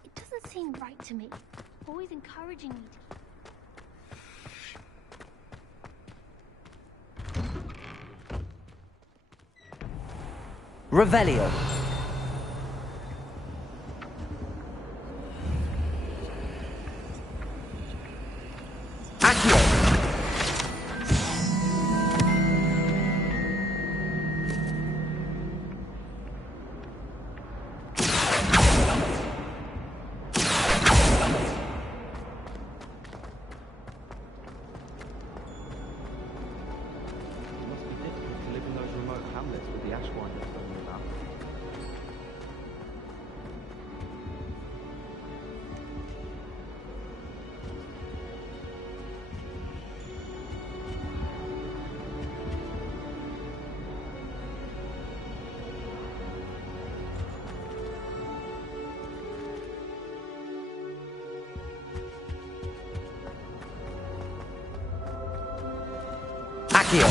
It doesn't seem right to me. Always encouraging me to... Revelio. Accio. It must be difficult to live in those remote hamlets with the Ashwinders roaming about. Accio.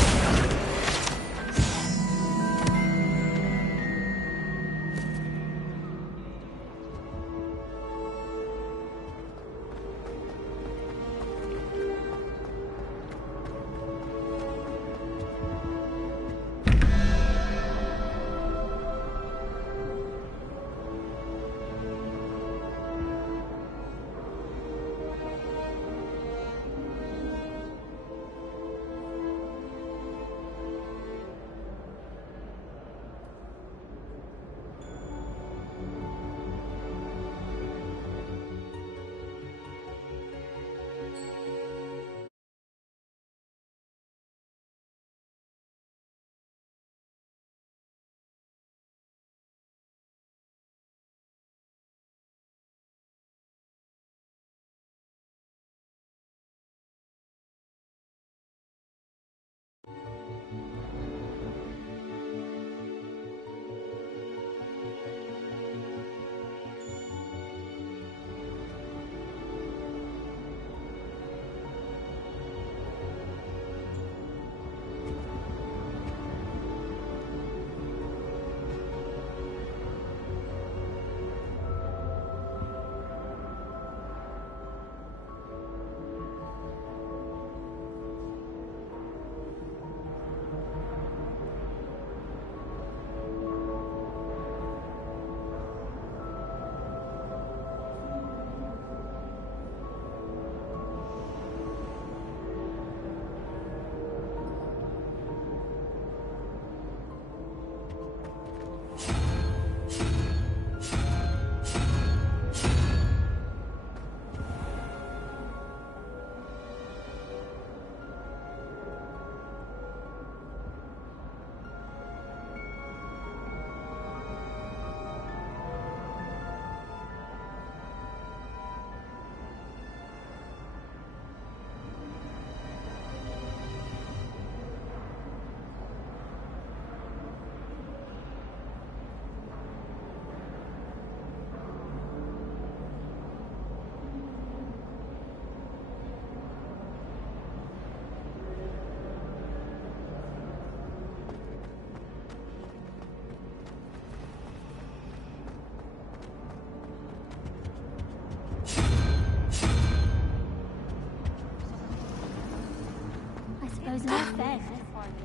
suppose no offense.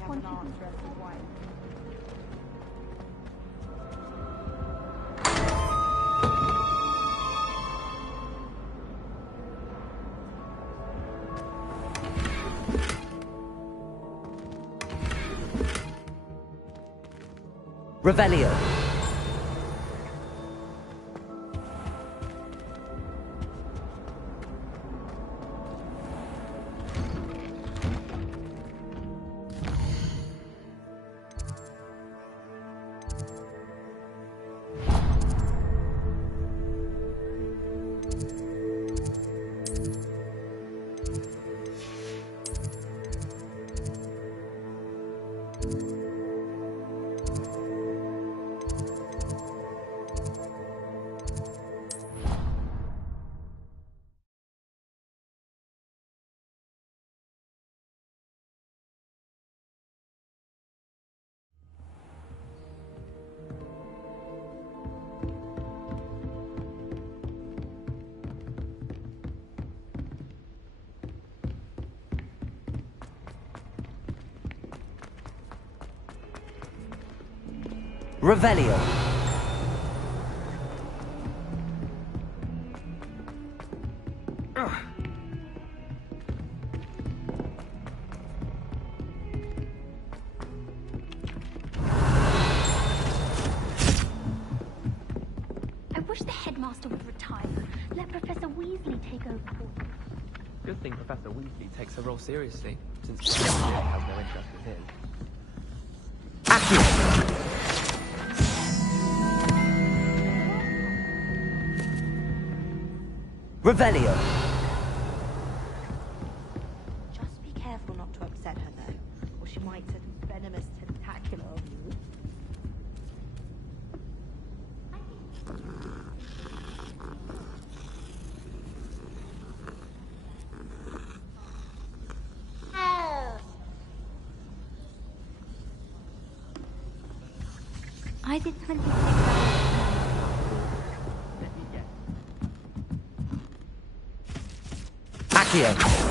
One people- Revelio. Revelio. I wish the headmaster would retire. Let Professor Weasley take over for him. Good thing Professor Weasley takes her role seriously, since Professor Weasley has no interest with him. Revelio. Just be careful not to upset her, though, or she might turn venomous tentacular on you. I did 26 hours. Accio.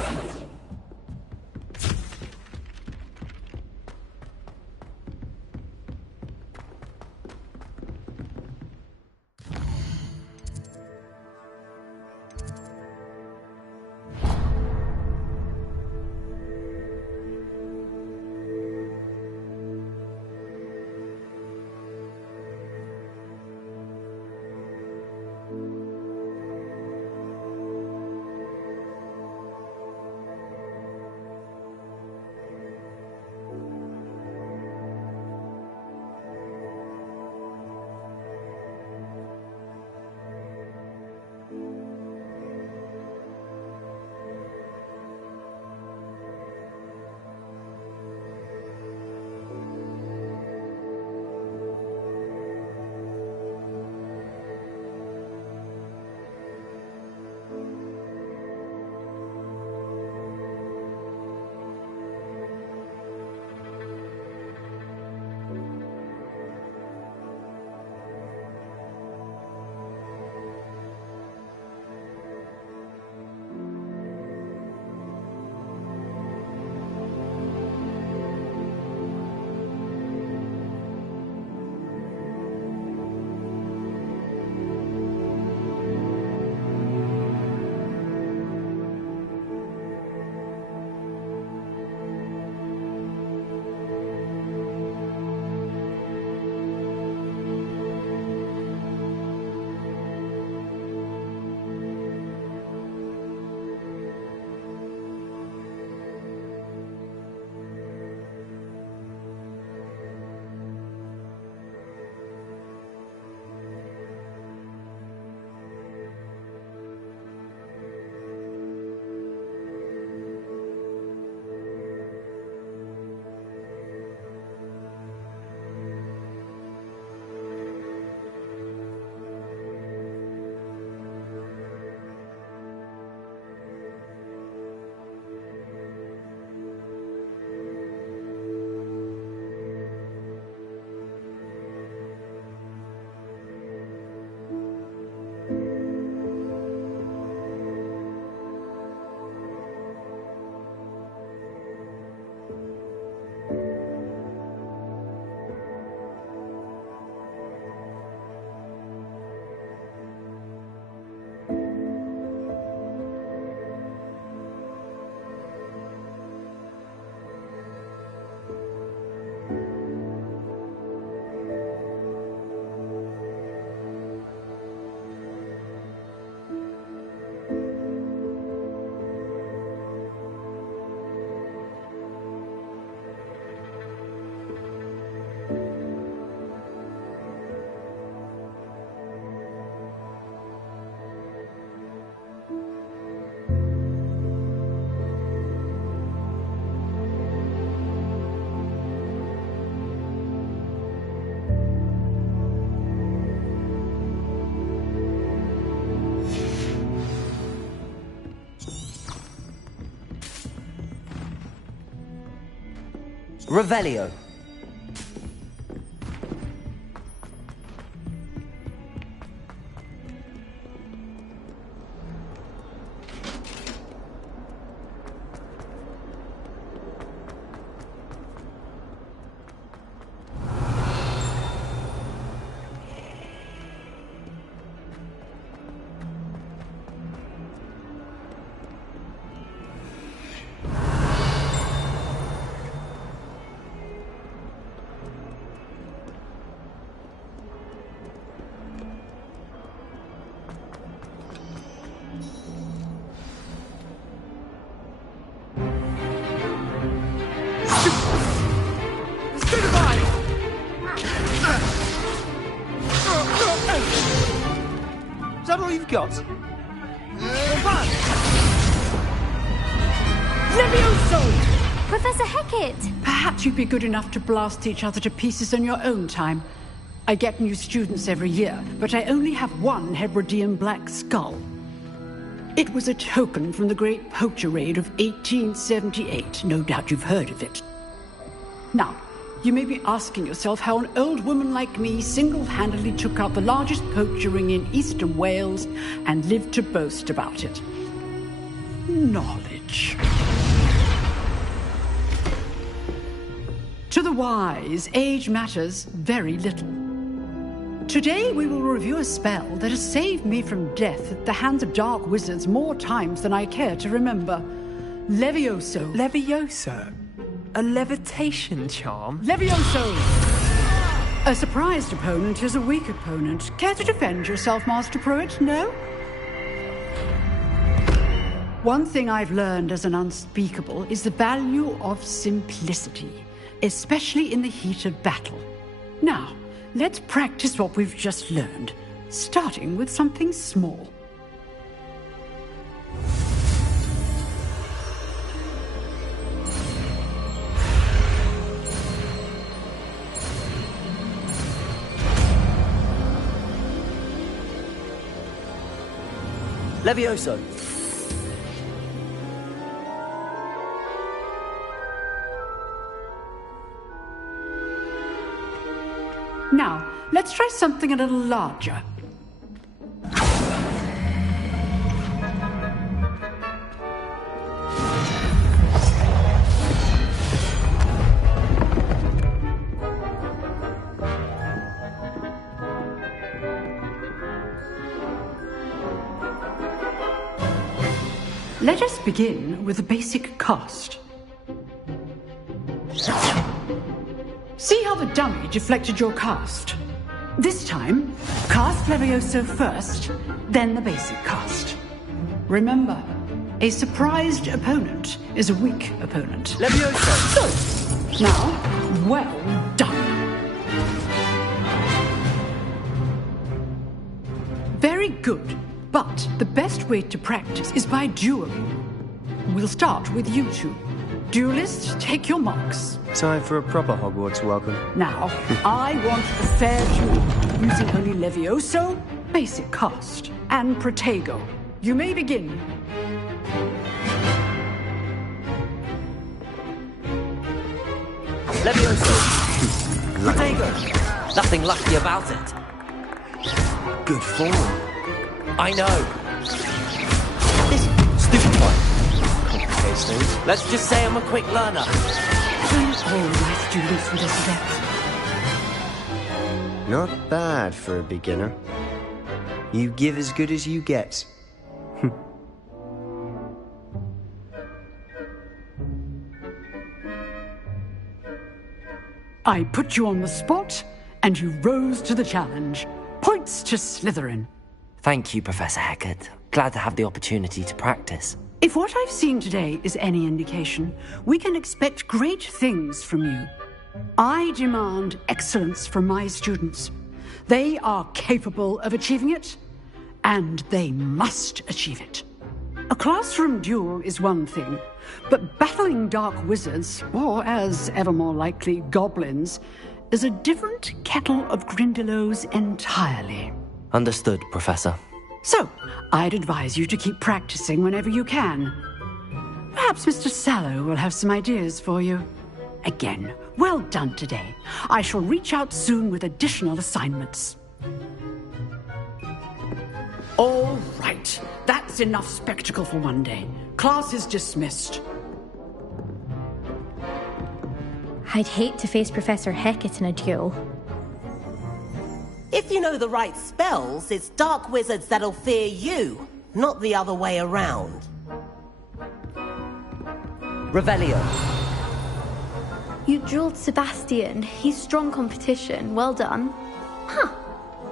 Revelio. Is that all you've got? Levioso! Professor Hecat! Perhaps you'd be good enough to blast each other to pieces on your own time. I get new students every year, but I only have one Hebridean black skull. It was a token from the Great Poacher Raid of 1878. No doubt you've heard of it. Now, you may be asking yourself how an old woman like me single-handedly took out the largest poacher ring in eastern Wales and lived to boast about it. Knowledge. To the wise, age matters very little. Today we will review a spell that has saved me from death at the hands of dark wizards more times than I care to remember. Levioso. Levioso? A levitation charm? Levioso! A surprised opponent is a weak opponent. Care to defend yourself, Master Pruitt? No? One thing I've learned as an unspeakable is the value of simplicity, especially in the heat of battle. Now, let's practice what we've just learned, starting with something small. Levioso. Now, let's try something a little larger. Let us begin with a basic cast. See how the dummy deflected your cast? This time, cast Levioso first, then the basic cast. Remember, a surprised opponent is a weak opponent. Levioso! So, now, well done. Very good, but the best way to practice is by dueling. We'll start with you two. Duelists, take your marks. Time for a proper Hogwarts welcome. Now, I want a fair duel, using only Levioso, basic cast, and Protego. You may begin. Levioso! Protego! Nothing lucky about it. Good form. I know. This stupid one. Complicates things. Let's just say I'm a quick learner. Always do this with us left. Not bad for a beginner. You give as good as you get. I put you on the spot, and you rose to the challenge. Points to Slytherin. Thank you, Professor Hecat. Glad to have the opportunity to practice. If what I've seen today is any indication, we can expect great things from you. I demand excellence from my students. They are capable of achieving it, and they must achieve it. A classroom duel is one thing, but battling dark wizards, or as ever more likely, goblins, is a different kettle of Grindylows entirely. Understood, Professor. So, I'd advise you to keep practicing whenever you can. Perhaps Mr. Sallow will have some ideas for you. again. Well done today. I shall reach out soon with additional assignments. All right. That's enough spectacle for one day. Class is dismissed. I'd hate to face Professor Hecat in a duel. If you know the right spells, it's dark wizards that'll fear you, not the other way around. Revelio. You dueled Sebastian. He's strong competition. Well done. Huh.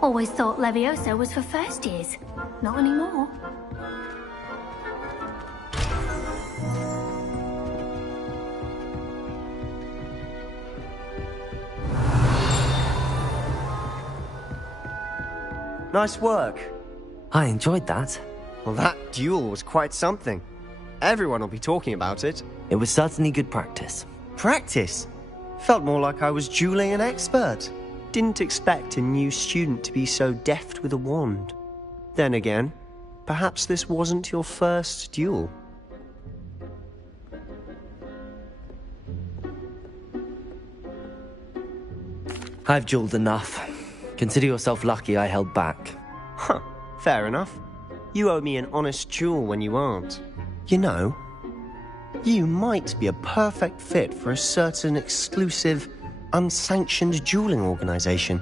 Always thought Levioso was for first years. Not anymore. Nice work. I enjoyed that. Well, that duel was quite something. Everyone will be talking about it. It was certainly good practice. Practice? Felt more like I was dueling an expert. Didn't expect a new student to be so deft with a wand. Then again, perhaps this wasn't your first duel. I've dueled enough. Consider yourself lucky I held back. Huh, fair enough. You owe me an honest duel when you aren't. You know, you might be a perfect fit for a certain exclusive, unsanctioned dueling organization.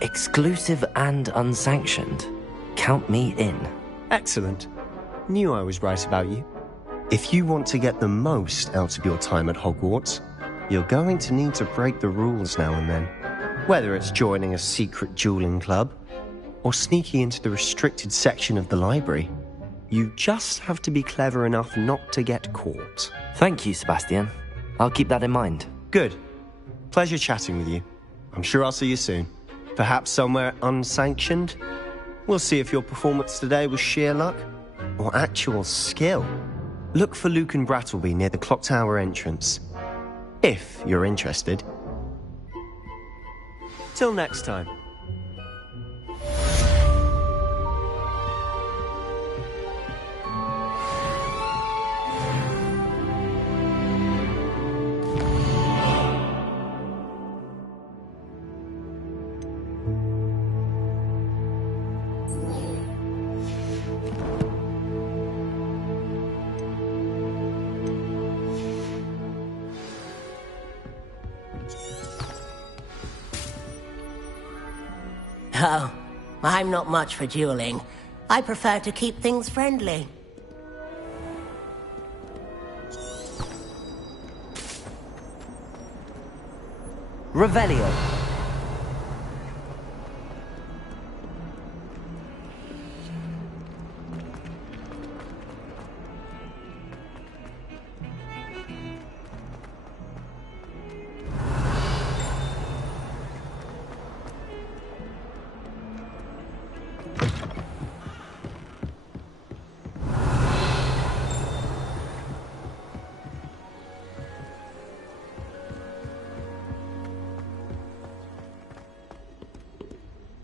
Exclusive and unsanctioned? Count me in. Excellent. Knew I was right about you. If you want to get the most out of your time at Hogwarts, you're going to need to break the rules now and then. Whether it's joining a secret dueling club, or sneaking into the restricted section of the library, you just have to be clever enough not to get caught. Thank you, Sebastian. I'll keep that in mind. Good. Pleasure chatting with you. I'm sure I'll see you soon. Perhaps somewhere unsanctioned? We'll see if your performance today was sheer luck, or actual skill. Look for Lucan Brattleby near the Clock Tower entrance. If you're interested. Till next time. Oh, I'm not much for dueling. I prefer to keep things friendly. Revelio.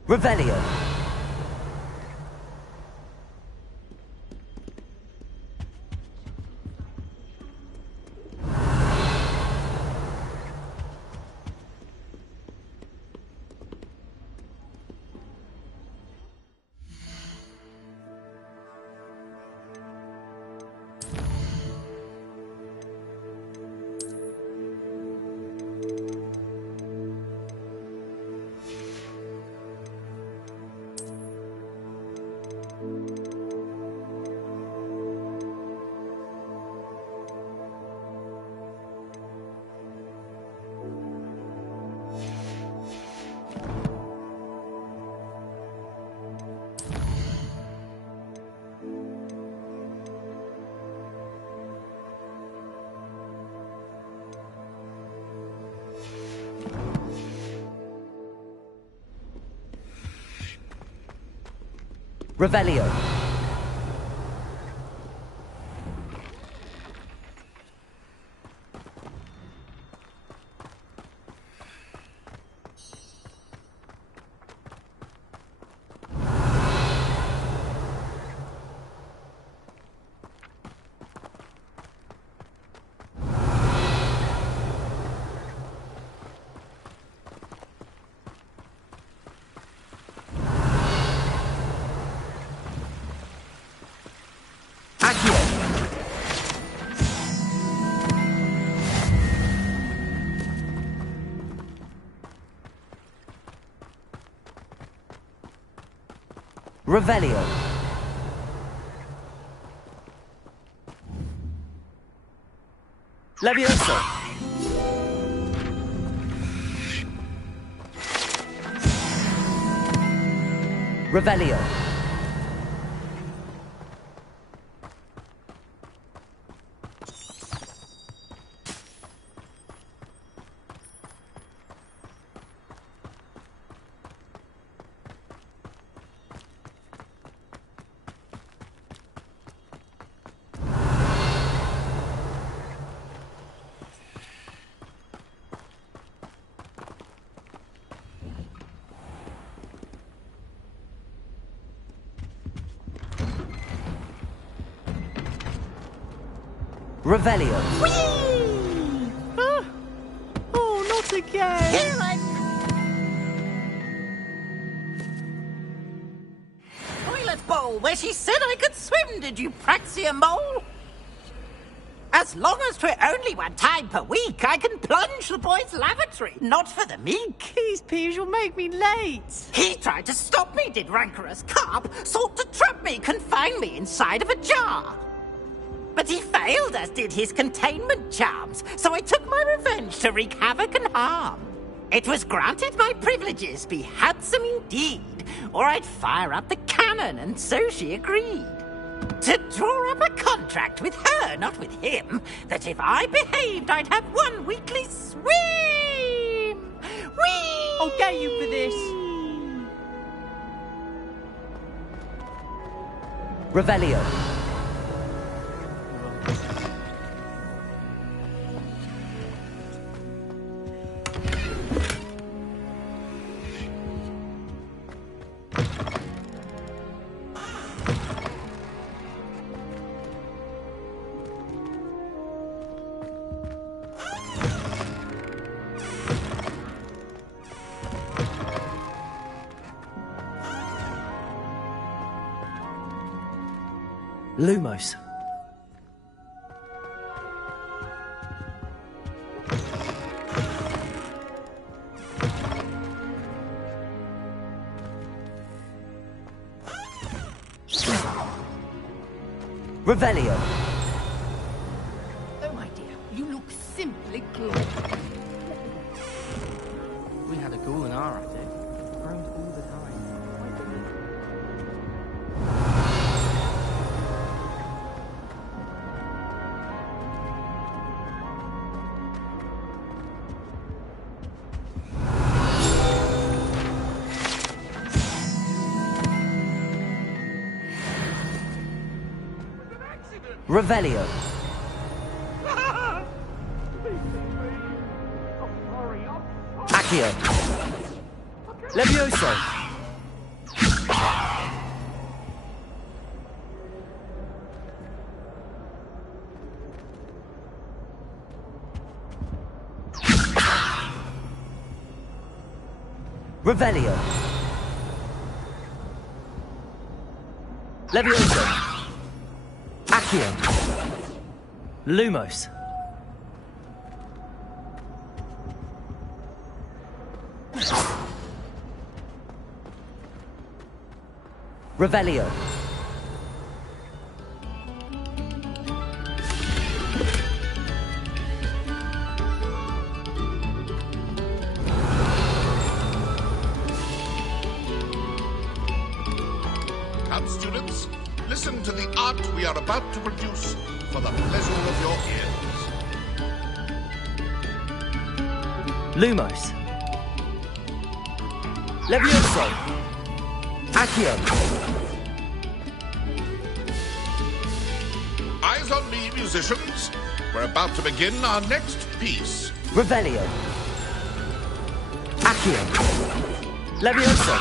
Revelio. Revelio. Revelio. Levioso. Revelio. Revelio. Whee! Oh, not again! Here I... Toilet bowl, where she said I could swim, did you Praxia mole? As long as 'twere only one time per week, I can plunge the boy's lavatory, not for the meek. These peas will make me late. He tried to stop me, did rancorous carp, sought to trap me, confine me inside of a jar. But he failed, as did his containment charms, so I took my revenge to wreak havoc and harm. It was granted my privileges be handsome indeed, or I'd fire up the cannon, and so she agreed. To draw up a contract with her, not with him, that if I behaved, I'd have one weekly swim! Whee! I'll get you for this. Revelio. Lumos. Revelio. Oh, my dear, you look simply glorious. We had a ghoul in our attic. Groans all the time. Revelio. Accio. Levioso. Revelio. Levioso. Accio. Lumos. Revelio. Come, students, listen to the art we are about to produce for the pleasure of your ears. Lumos. Levioso. Accio. Eyes on me, musicians. We're about to begin our next piece. Revelio. Accio. Levioso.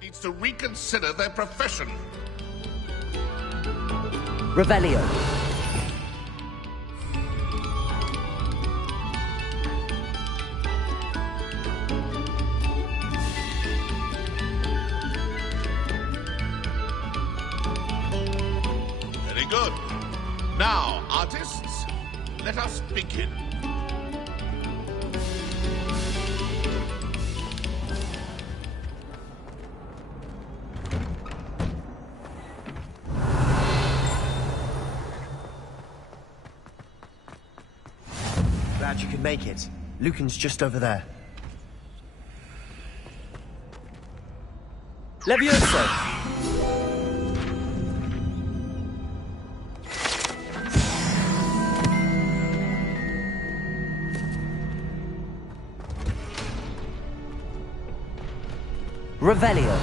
Needs to reconsider their profession. Revelio. Very good. Now, artists, let us begin. Glad you could make it. Lucan's just over there. Levioso! Revelio.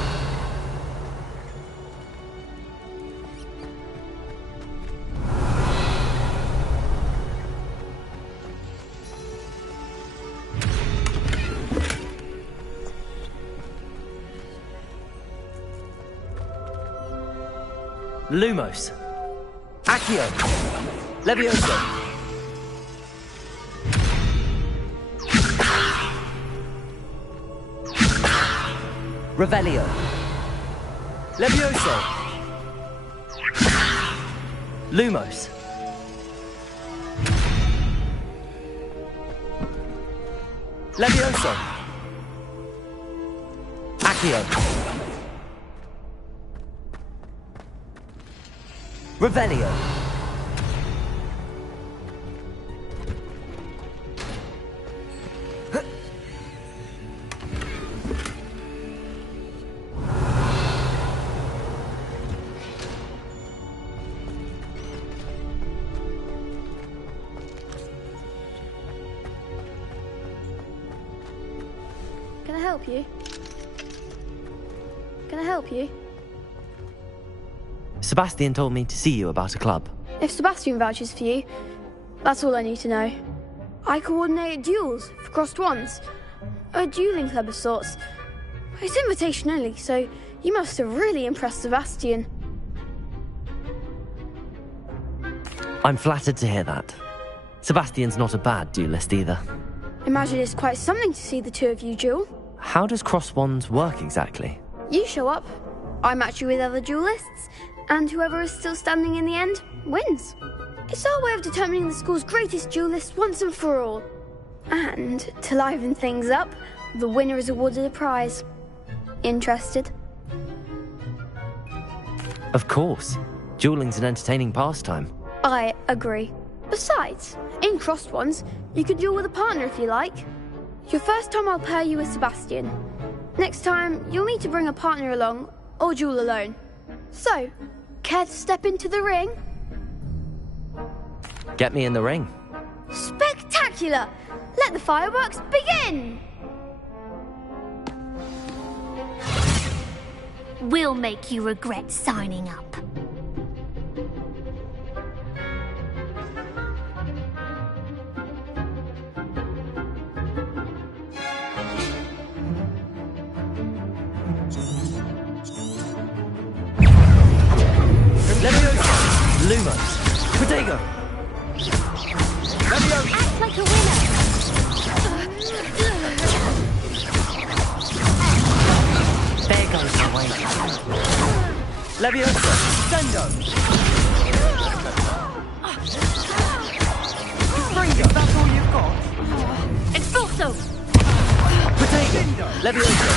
Lumos. Accio. Levioso. Revelio. Levioso. Lumos. Levioso. Accio. Revelio. Can I help you? Can I help you? Sebastian told me to see you about a club. If Sebastian vouches for you, that's all I need to know. I coordinate duels for crossed wands. A dueling club of sorts. It's invitation only, so you must have really impressed Sebastian. I'm flattered to hear that. Sebastian's not a bad duelist either. Imagine it's quite something to see the two of you duel. How does cross wands work exactly? You show up, I match you with other duelists, and whoever is still standing in the end wins. It's our way of determining the school's greatest duelist once and for all. And to liven things up, the winner is awarded a prize. Interested? Of course. Dueling's an entertaining pastime. I agree. Besides, in crossed ones, you can duel with a partner if you like. Your first time I'll pair you with Sebastian. Next time, you'll need to bring a partner along, or duel alone. So, care to step into the ring? Get me in the ring. Spectacular! Let the fireworks begin! We'll make you regret signing up. Levioso! Lumos! Protego! Levioso! Act like a winner! There goes my way. Levioso! Sendo! Fringo, that's all you've got? Expulso! Protego! Levioso!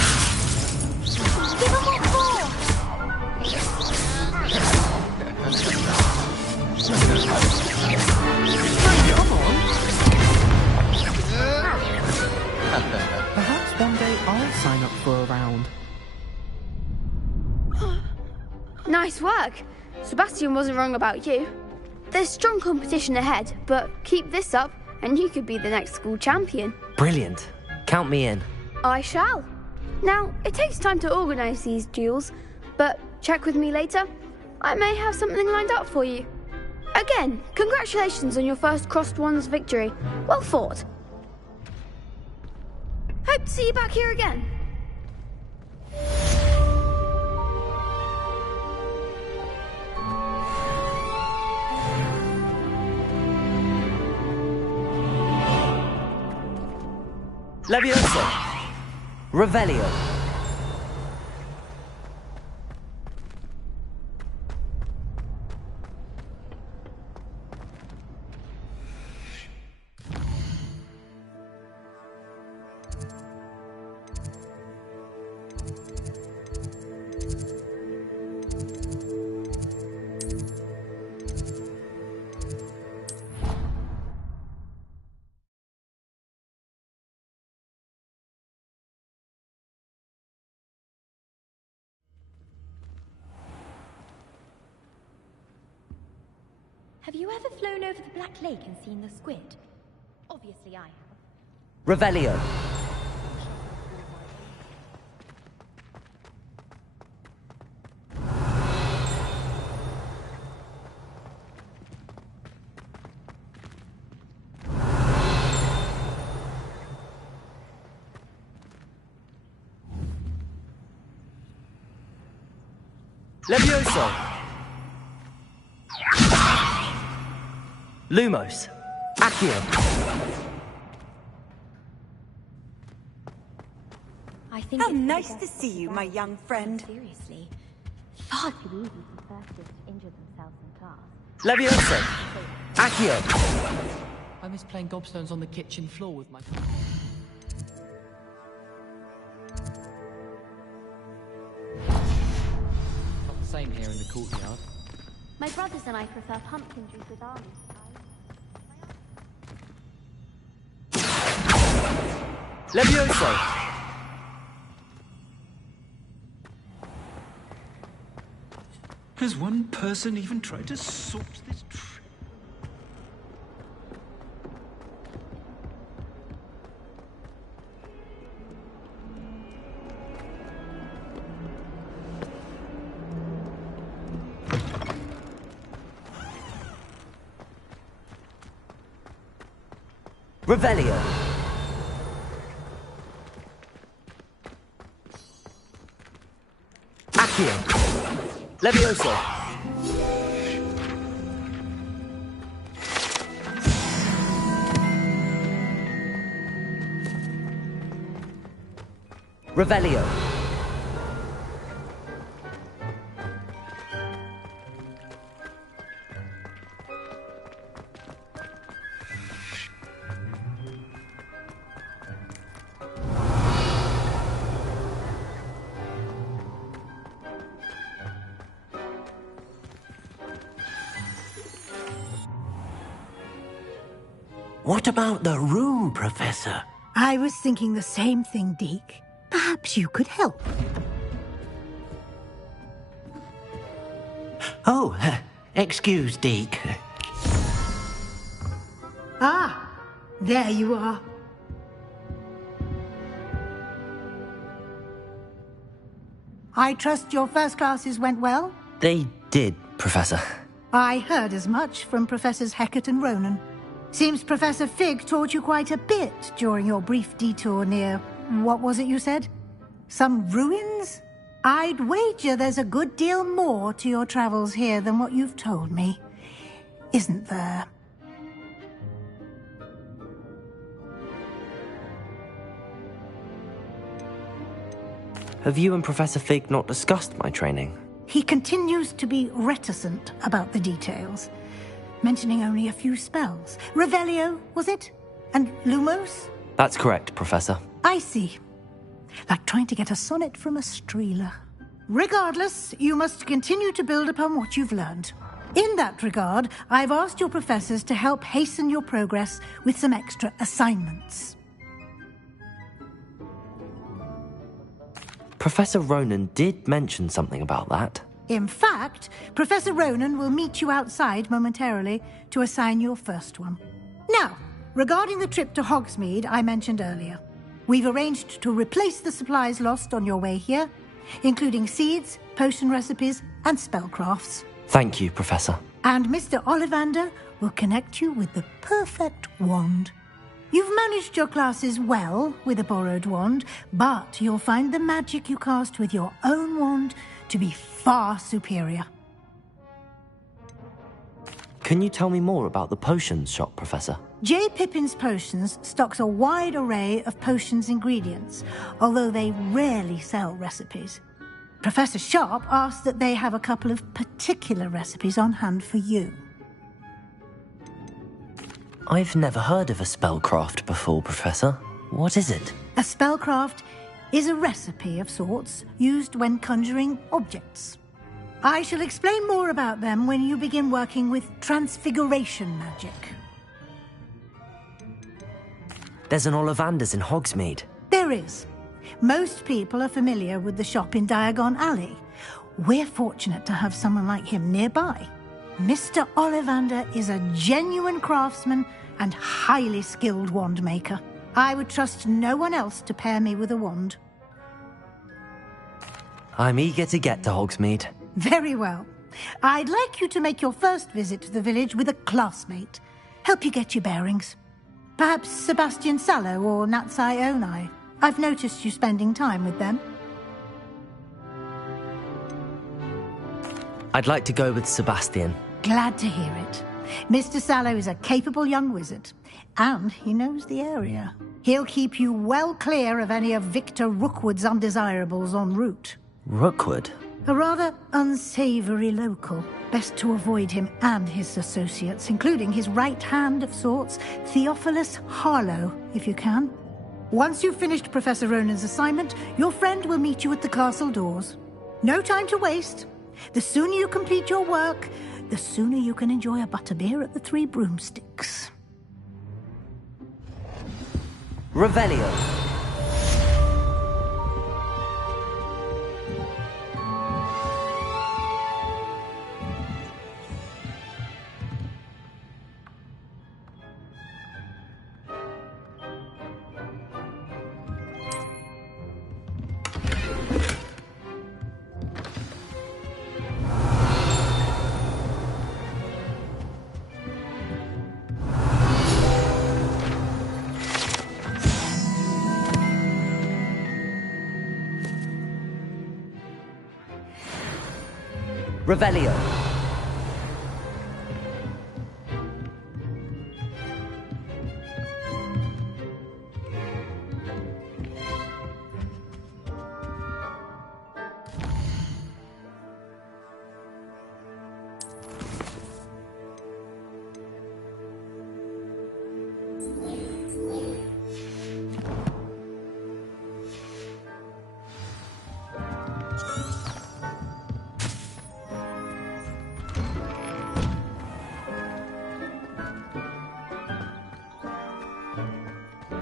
Give him what for! Perhaps one day I'll sign up for a round. Nice work. Sebastian wasn't wrong about you. There's strong competition ahead, but keep this up and you could be the next school champion. Brilliant. Count me in. I shall. Now, it takes time to organise these duels, but check with me later. I may have something lined up for you. Again, congratulations on your first crossed wands victory. Well fought. Hope to see you back here again. Levioso! Revelio! Have you ever flown over the Black Lake and seen the squid? Obviously I have. Revelio. Levioso! Lumos! Accio! I think How nice to see you, my young friend. Seriously. Far too easy for first years to injure themselves in class. Levioso! Accio! I miss playing gobstones on the kitchen floor with my... Not the same here in the courtyard. My brothers and I prefer pumpkin juice with almonds. Levioso! Has one person even tried to sort this trip? Revelio! Accio! Levioso! Revelio! What about the room, Professor? I was thinking the same thing, Deke. Perhaps you could help. Oh, excuse, Deke. Ah, there you are. I trust your first classes went well? They did, Professor. I heard as much from Professors Hecat and Ronan. Seems Professor Fig taught you quite a bit during your brief detour near... what was it you said? Some ruins? I'd wager there's a good deal more to your travels here than what you've told me. Isn't there? Have you and Professor Fig not discussed my training? He continues to be reticent about the details, mentioning only a few spells. Revelio, was it? And Lumos? That's correct, Professor. I see. Like trying to get a sonnet from a Streeler. Regardless, you must continue to build upon what you've learned. In that regard, I've asked your professors to help hasten your progress with some extra assignments. Professor Ronan did mention something about that. In fact, Professor Ronan will meet you outside momentarily to assign your first one. Now, regarding the trip to Hogsmeade I mentioned earlier, we've arranged to replace the supplies lost on your way here, including seeds, potion recipes, and spellcrafts. Thank you, Professor. And Mr. Ollivander will connect you with the perfect wand. You've managed your classes well with a borrowed wand, but you'll find the magic you cast with your own wand to be far superior. Can you tell me more about the potions shop, Professor? J. Pippin's Potions stocks a wide array of potions ingredients, although they rarely sell recipes. Professor Sharp asked that they have a couple of particular recipes on hand for you. I've never heard of a spellcraft before, Professor. What is it? A spellcraft is a recipe of sorts used when conjuring objects. I shall explain more about them when you begin working with transfiguration magic. There's an Ollivander's in Hogsmeade. There is. Most people are familiar with the shop in Diagon Alley. We're fortunate to have someone like him nearby. Mr. Ollivander is a genuine craftsman and highly skilled wand maker. I would trust no one else to pair me with a wand. I'm eager to get to Hogsmeade. Very well. I'd like you to make your first visit to the village with a classmate. Help you get your bearings. Perhaps Sebastian Sallow or Natsai Onai. I've noticed you spending time with them. I'd like to go with Sebastian. Glad to hear it. Mr. Sallow is a capable young wizard, and he knows the area. He'll keep you well clear of any of Victor Rookwood's undesirables en route. Rookwood? A rather unsavory local. Best to avoid him and his associates, including his right hand of sorts, Theophilus Harlow, if you can. Once you've finished Professor Ronan's assignment, your friend will meet you at the castle doors. No time to waste. The sooner you complete your work, the sooner you can enjoy a butterbeer at the Three Broomsticks. Revelio. Revelio.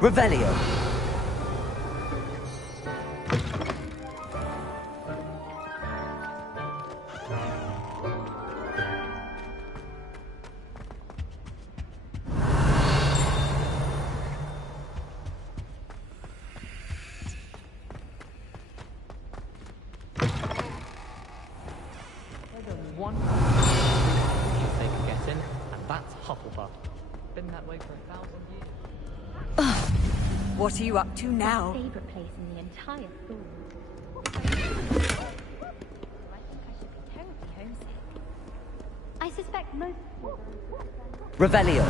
Revelio. There's only one they can get in, and that's Hufflepuff. Been that way for 1,000 years. What are you up to now? My favorite place in the entire school. I think I should be terribly homesick. I suspect most. Revelio.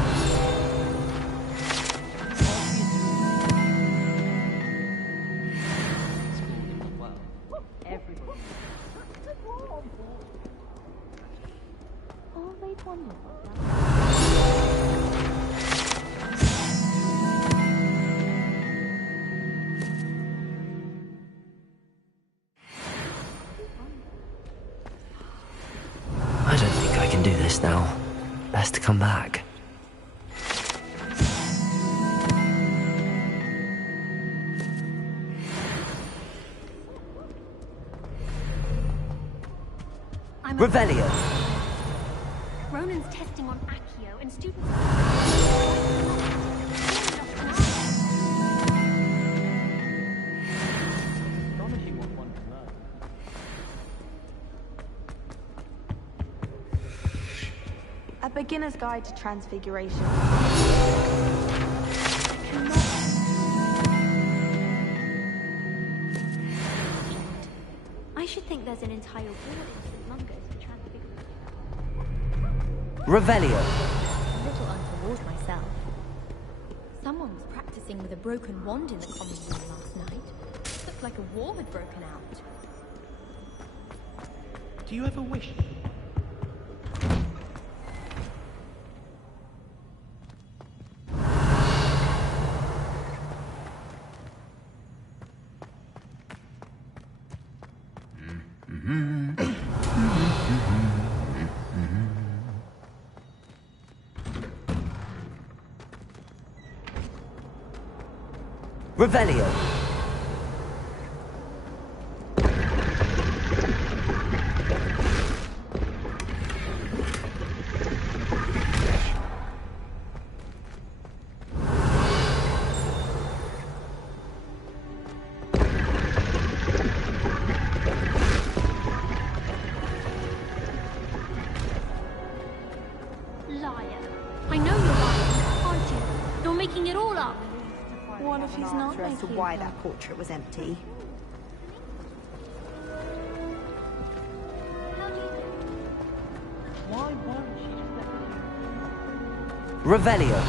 Everyone. Always wondered what that I don't think I can do this now. Best to come back. Revelio. Ronan's testing on Accio and students. A beginner's guide to transfiguration. I should think there's an entire ward in St. Mungo's for transfiguration. Revelio. A little untoward myself. Someone was practicing with a broken wand in the common room last night. Looked like a war had broken out. Do you ever wish? Revelio. I know you're lying, aren't you? You're making it all up. What if he's not as to why that portrait was empty? Why won't she just let Revelio.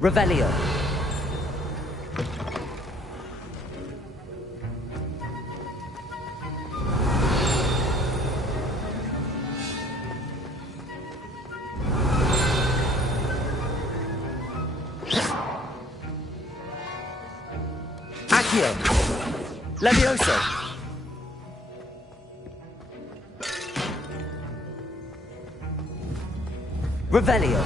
Revelio. Accio. Levioso. Revelio.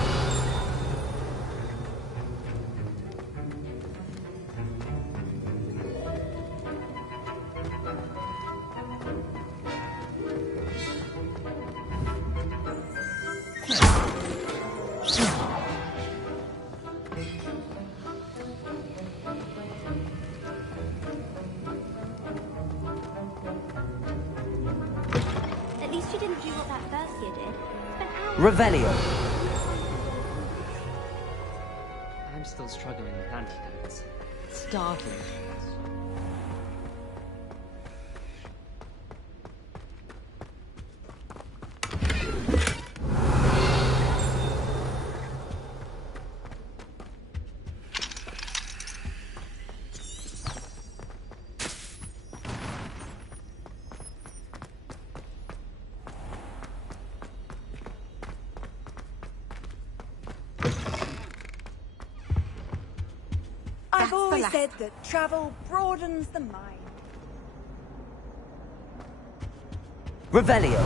At least you didn't do what that Bercia did. Spent hours. Revelio. I'm still struggling with antidotes. Startling. I've always said that travel broadens the mind. Revelio.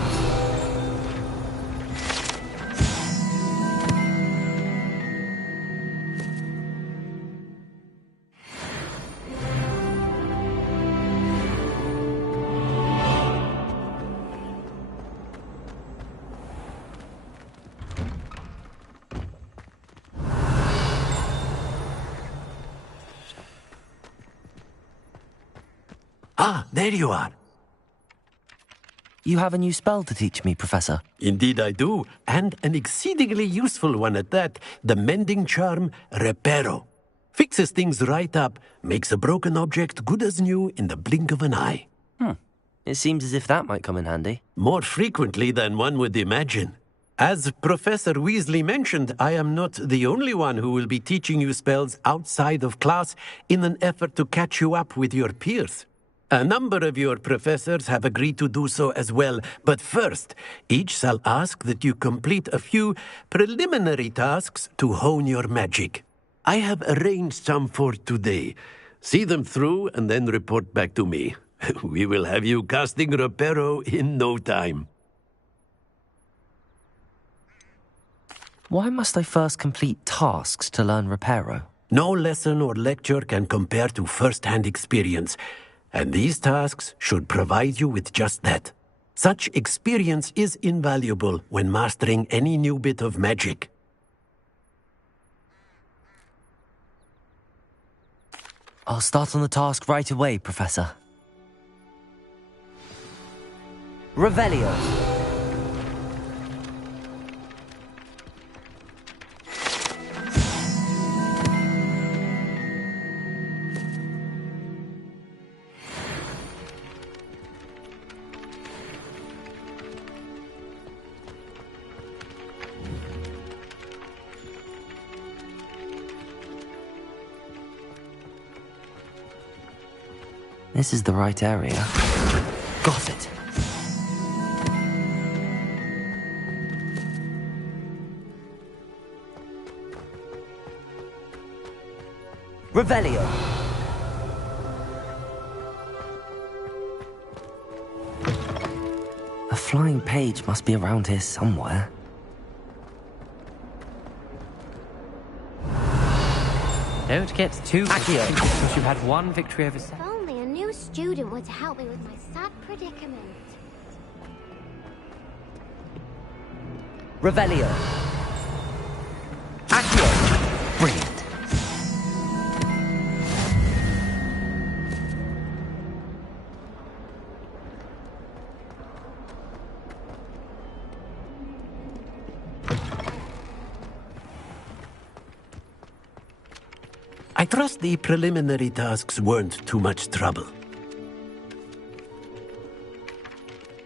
Ah, there you are. You have a new spell to teach me, Professor. Indeed I do, and an exceedingly useful one at that. The mending charm, Reparo. Fixes things right up, makes a broken object good as new in the blink of an eye. It seems as if that might come in handy. More frequently than one would imagine. As Professor Weasley mentioned, I am not the only one who will be teaching you spells outside of class in an effort to catch you up with your peers. A number of your professors have agreed to do so as well, but first, each shall ask that you complete a few preliminary tasks to hone your magic. I have arranged some for today. See them through and then report back to me. We will have you casting Reparo in no time. Why must I first complete tasks to learn Reparo? No lesson or lecture can compare to first-hand experience. And these tasks should provide you with just that. Such experience is invaluable when mastering any new bit of magic. I'll start on the task right away, Professor. Revelio. This is the right area. Got it. Revelio. flying page must be around here somewhere. Don't get too Accio. because you've had one victory over If only a new student were to help me with my sad predicament. Revelio. Accio. Brilliant. I trust the preliminary tasks weren't too much trouble.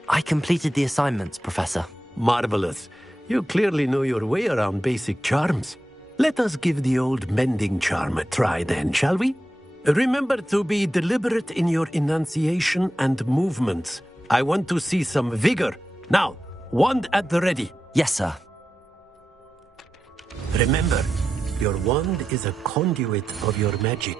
I completed the assignments, Professor. Marvelous. You clearly know your way around basic charms. Let us give the old mending charm a try then, shall we? Remember to be deliberate in your enunciation and movements. I want to see some vigor. Now, wand at the ready. Yes, sir. Remember, your wand is a conduit of your magic.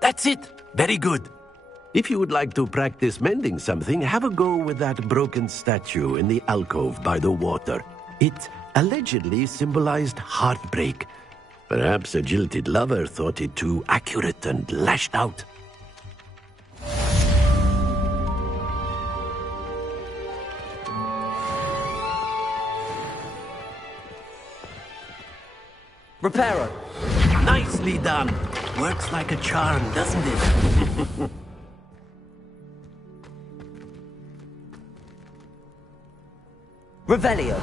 That's it! Very good. If you would like to practice mending something, have a go with that broken statue in the alcove by the water. It allegedly symbolized heartbreak. Perhaps a jilted lover thought it too accurate and lashed out. Reparo. Nicely done. Works like a charm, doesn't it? Revelio.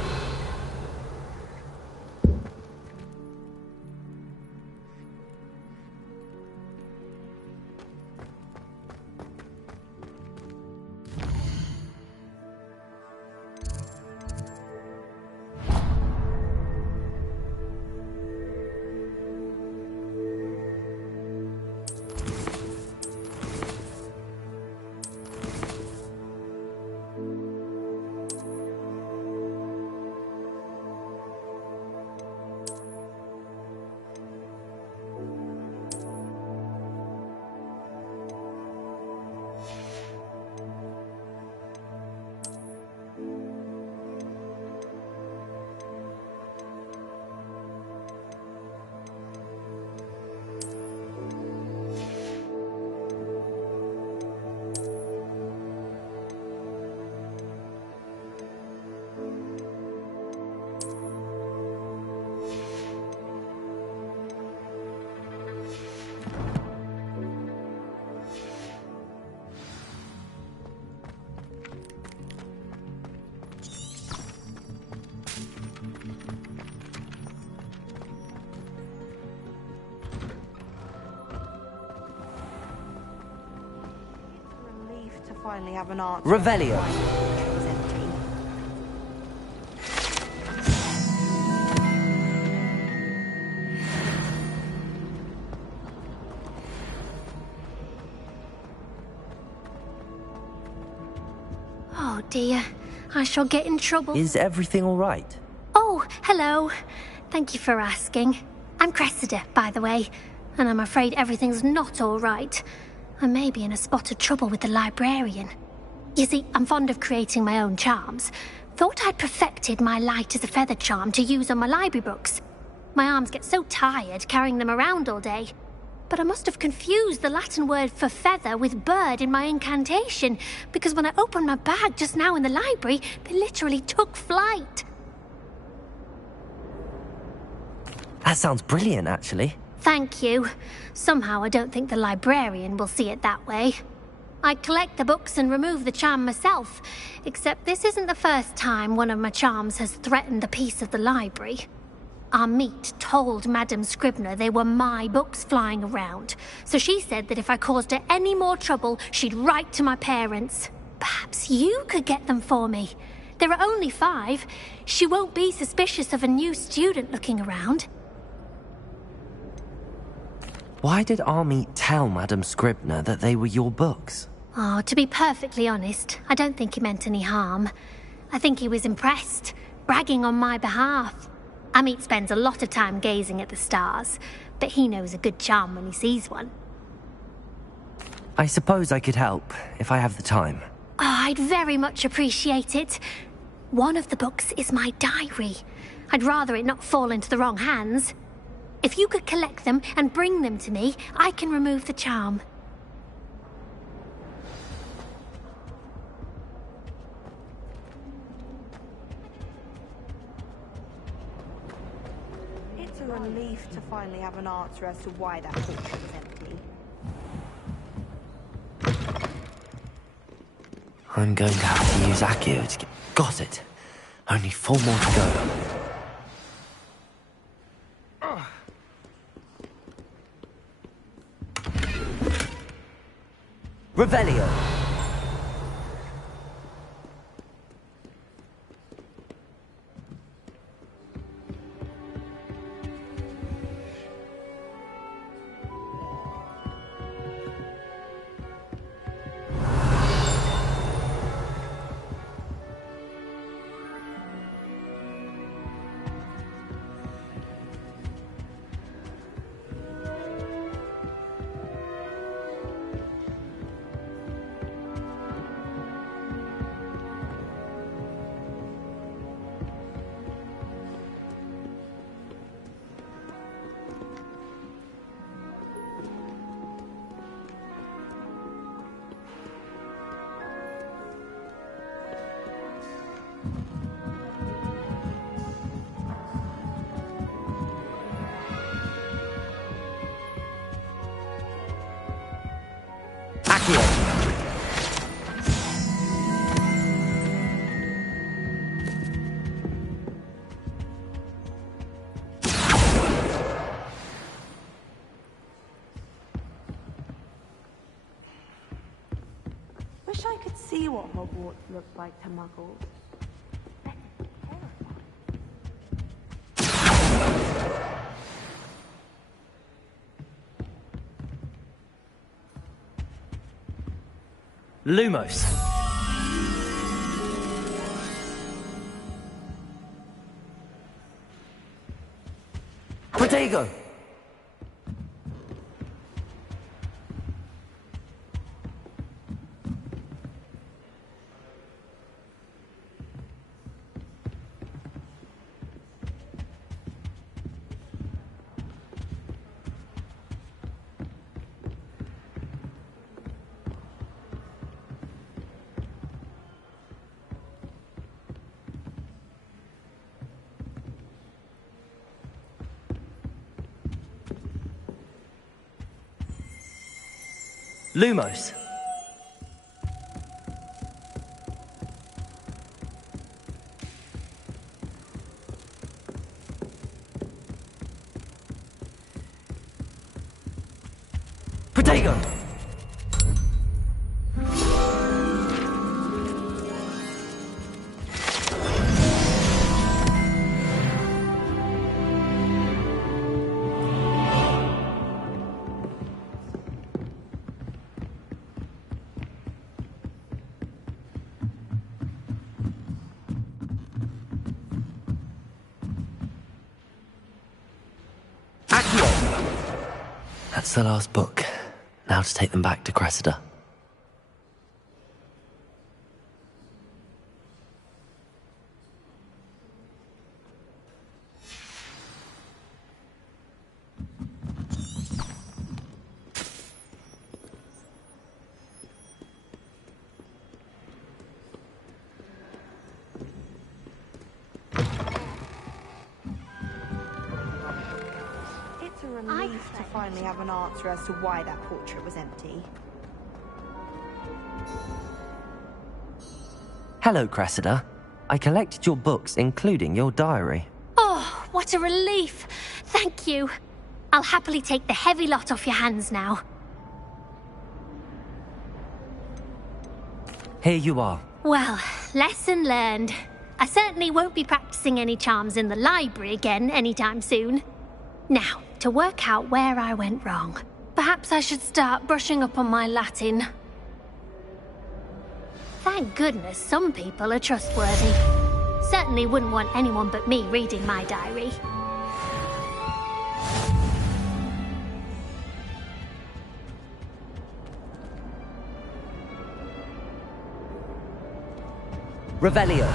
Finally have an answer. Revelio. Oh dear, I shall get in trouble. Is everything all right? Oh, hello. Thank you for asking. I'm Cressida, by the way, and I'm afraid everything's not all right. I may be in a spot of trouble with the librarian. You see, I'm fond of creating my own charms. Thought I'd perfected my light as a feather charm to use on my library books. My arms get so tired carrying them around all day. But I must have confused the Latin word for feather with bird in my incantation, because when I opened my bag just now in the library, they literally took flight. That sounds brilliant, actually. Thank you. Somehow I don't think the librarian will see it that way. I collect the books and remove the charm myself, except this isn't the first time one of my charms has threatened the peace of the library. Our meet told Madame Scribner they were my books flying around, so she said that if I caused her any more trouble, she'd write to my parents. Perhaps you could get them for me. There are only 5. She won't be suspicious of a new student looking around. Why did Army tell Madame Scribner that they were your books? Oh, to be perfectly honest, I don't think he meant any harm. I think he was impressed, bragging on my behalf. Amit spends a lot of time gazing at the stars, but he knows a good charm when he sees one. I suppose I could help, if I have the time. Oh, I'd very much appreciate it. One of the books is my diary. I'd rather it not fall into the wrong hands. If you could collect them and bring them to me, I can remove the charm. It's a relief to finally have an answer as to why that portrait was empty. I'm going to have to use Accio to get... Got it. Only 4 more to go. Revelio. Wish I could see what Hogwarts looked like to Muggles. Lumos. Protego. Lumos. Protego. That's the last book. Now to take them back to Cressida. It's a relief to finally have an answer as to why that portrait was empty. Hello, Cressida. I collected your books, including your diary. Oh, what a relief. Thank you. I'll happily take the heavy lot off your hands now. Here you are. Well, lesson learned. I certainly won't be practicing any charms in the library again anytime soon. Now, to work out where I went wrong. Perhaps I should start brushing up on my Latin. Thank goodness some people are trustworthy. Certainly wouldn't want anyone but me reading my diary. Revelio.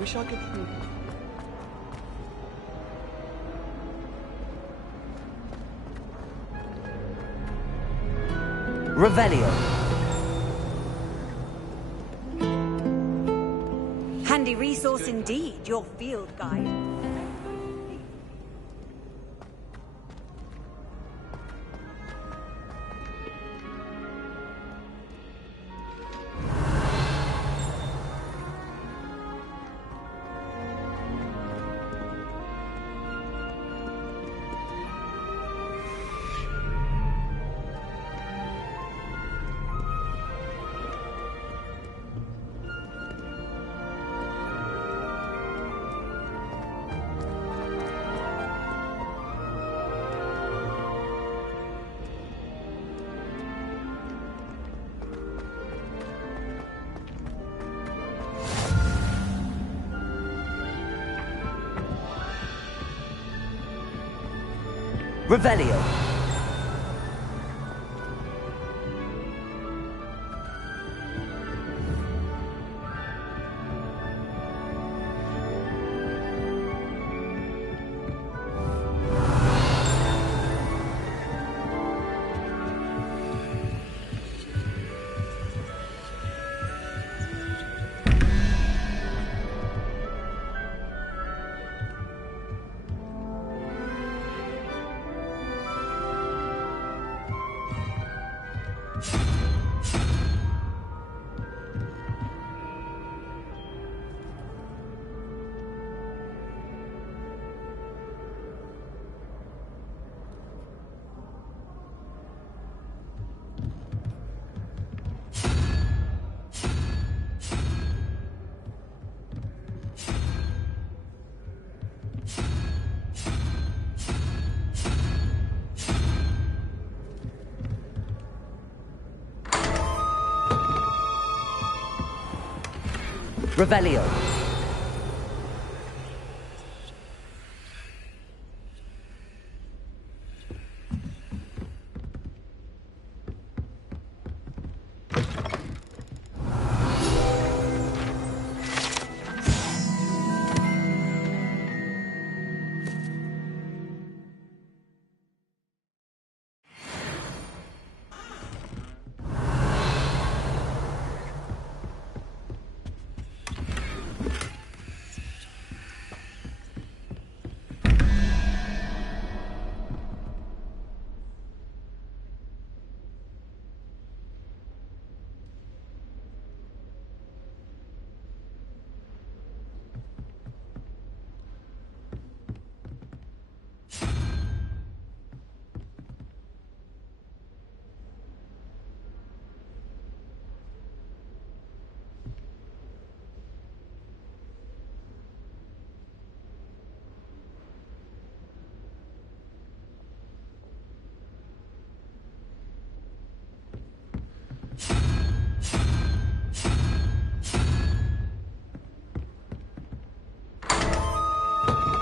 Wish I could. Revelio. Handy resource indeed, your field guide. Revelio. Revelio.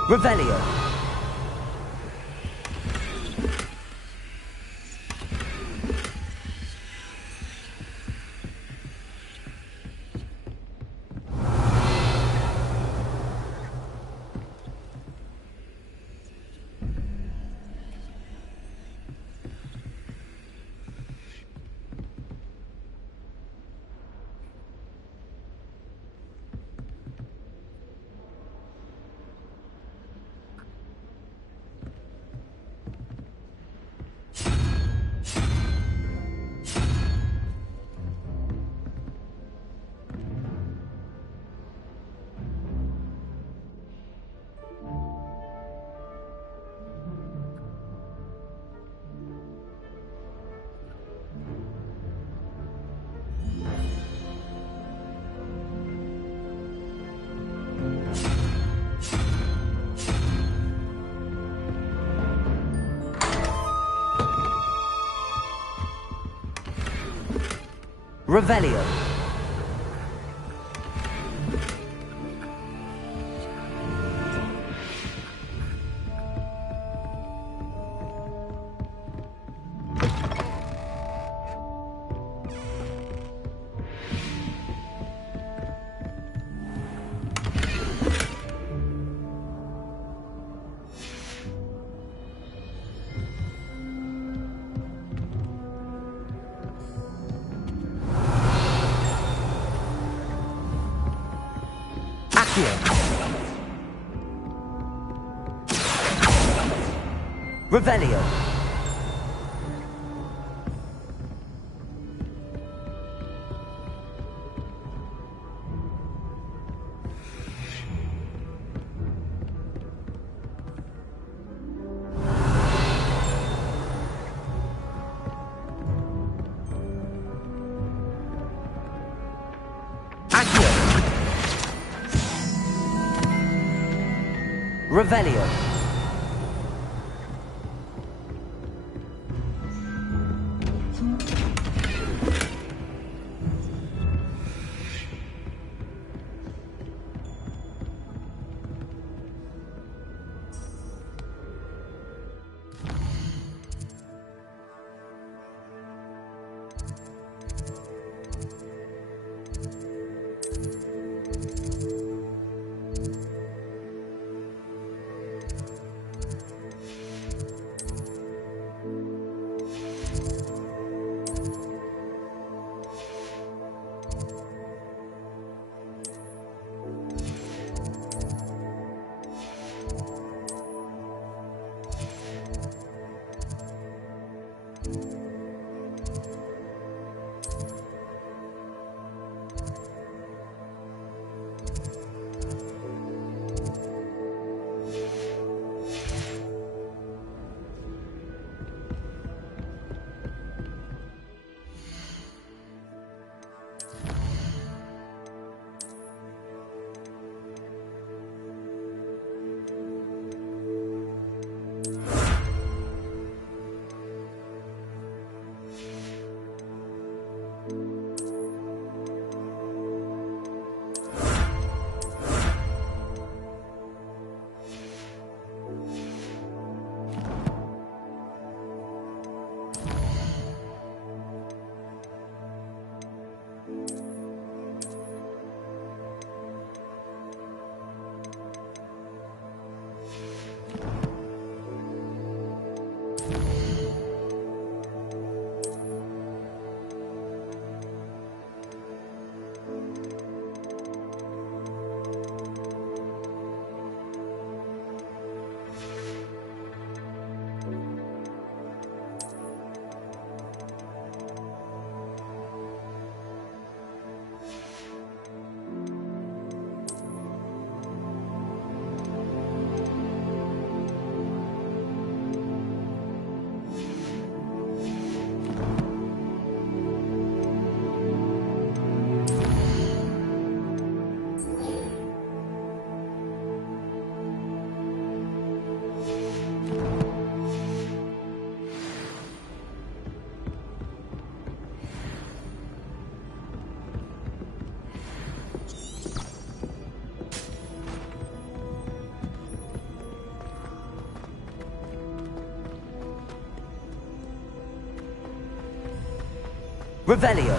Revelio. Revelio. Revelio. Accio. Revelio. Revelio.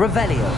Revelio.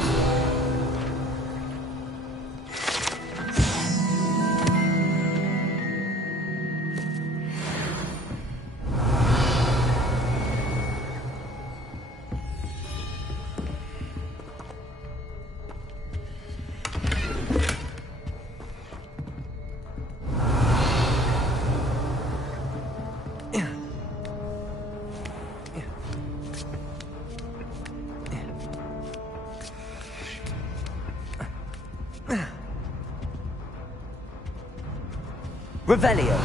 Revelio.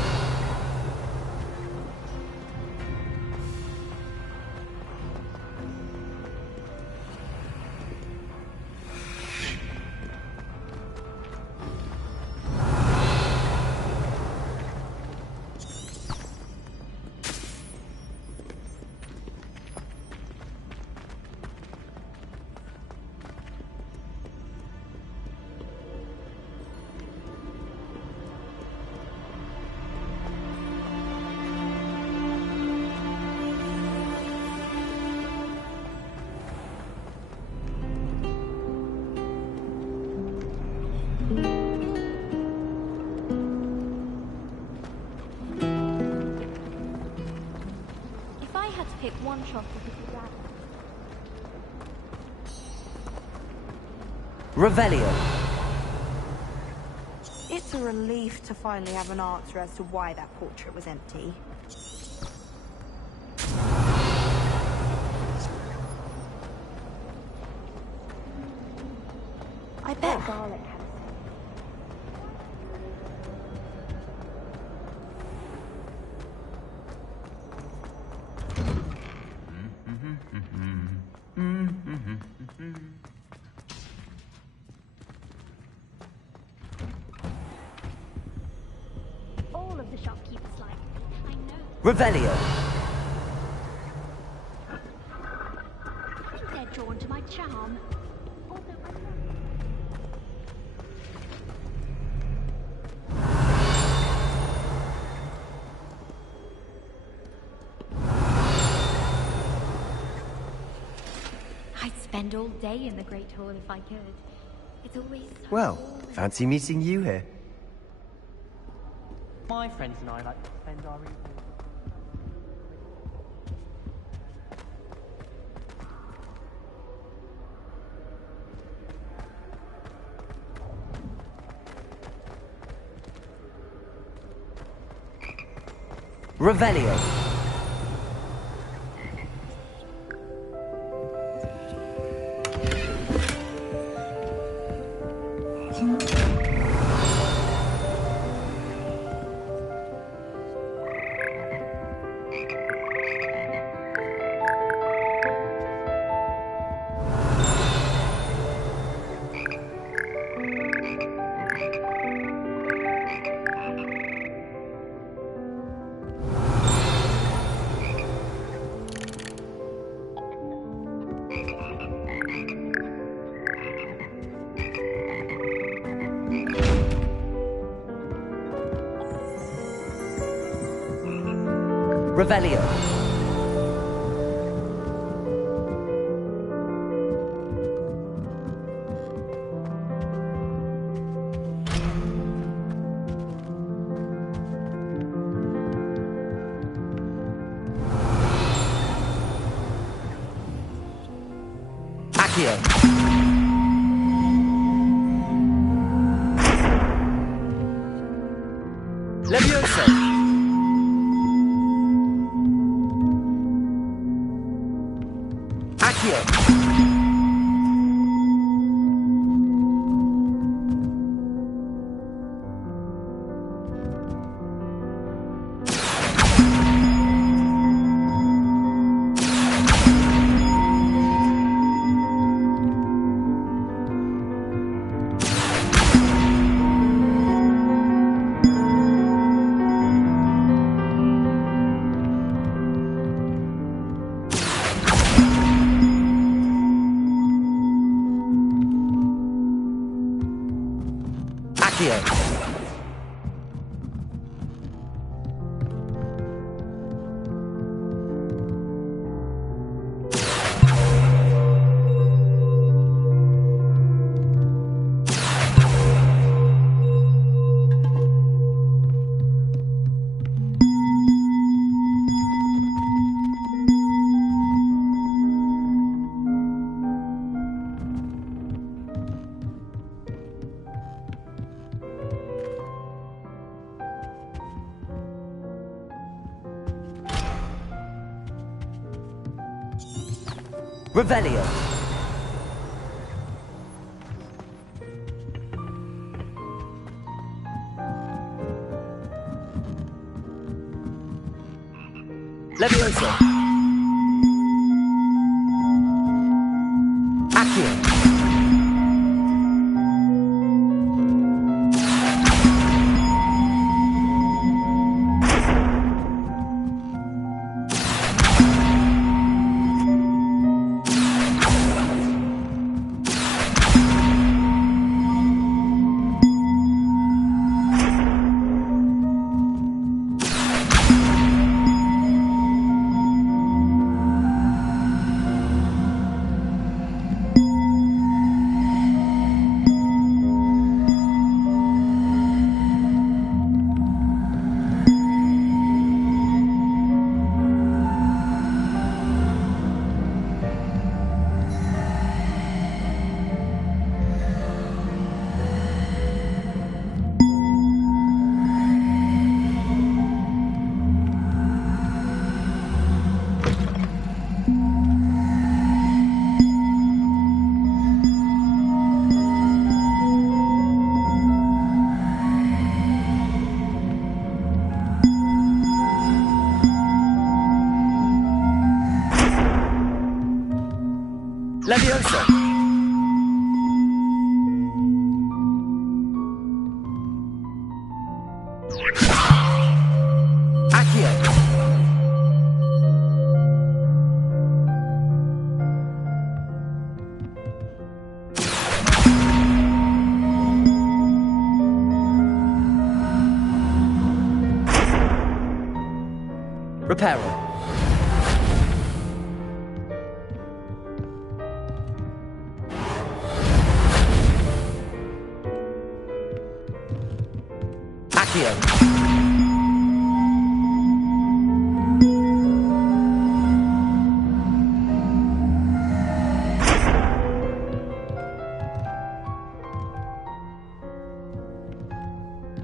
Pick one shot of his dad. Revelio. It's a relief to finally have an answer as to why that portrait was empty. I bet garlic has all of the shopkeepers like. I know. Revelio. I think they're drawn to my charm. Also, I'd spend all day in the Great Hall if I could. It's always so Well, fancy meeting you here. My friends and I like to spend our evenings. Revelio. Revelio. Accio. Levioso. Accio. Accio. Revelio. Levioso. Accio. Levioso. Accio. Reparo.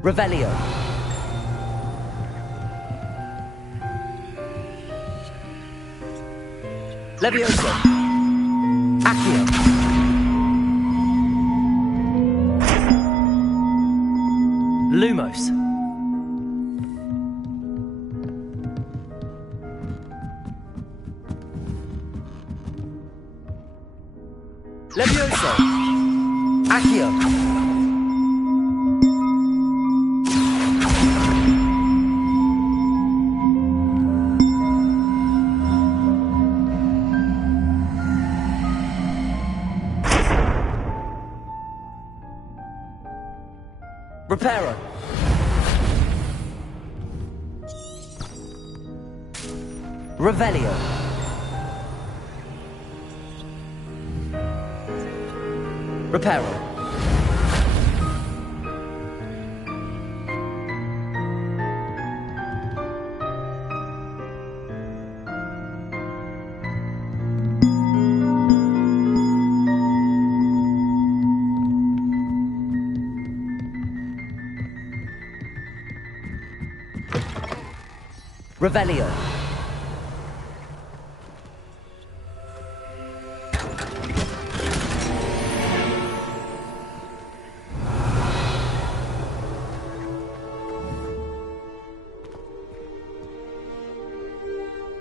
Revelio. Levioso. Accio. Lumos. Levioso. Accio. Reparo. Revelio. Reparo. Revelio.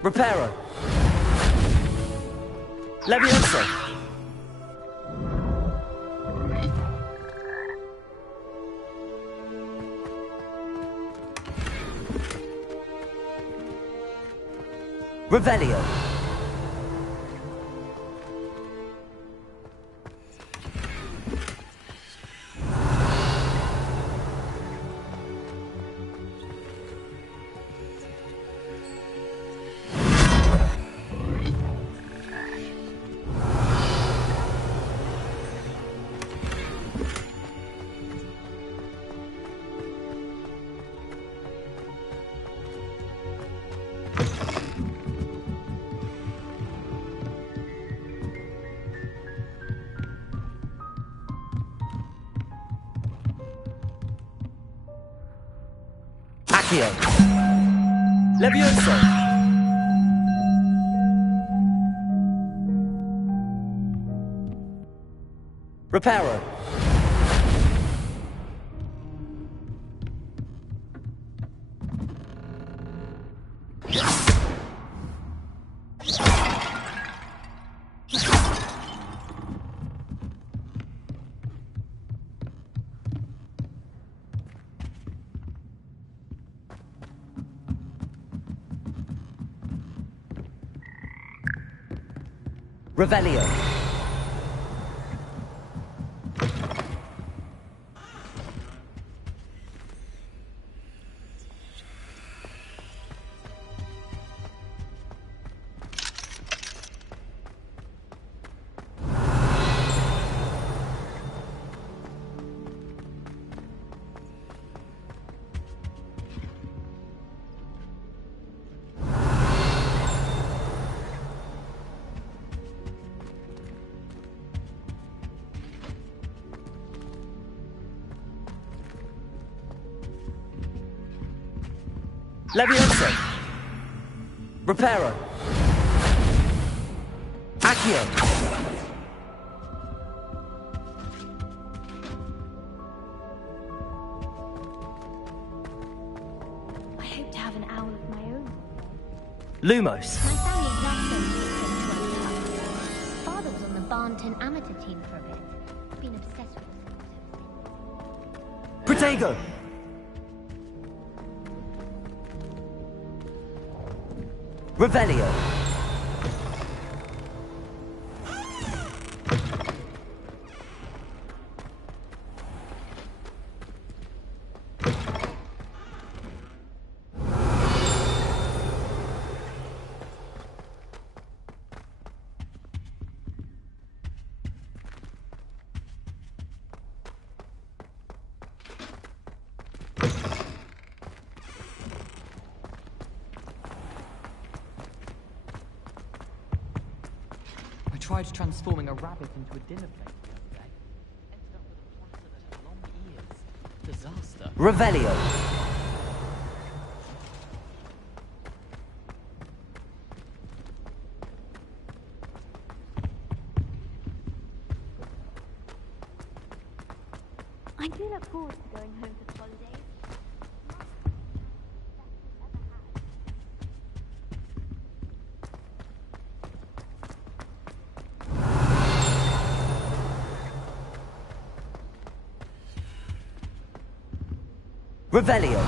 Reparo. Levioso. Revelio. Accio. Levioso. Reparo. Revelio. Levioso. Reparo. Accio. I hope to have an owl of my own. Lumos. My family loves those things World Cup. Father was on the Barnton amateur team for a bit. Been obsessed with it. Protego. Revelio. I tried transforming a rabbit into a dinner plate the other day. Ended up with a platter that had long ears. Disaster. Revelio. I do look forward to going home for the holidays. Revelio.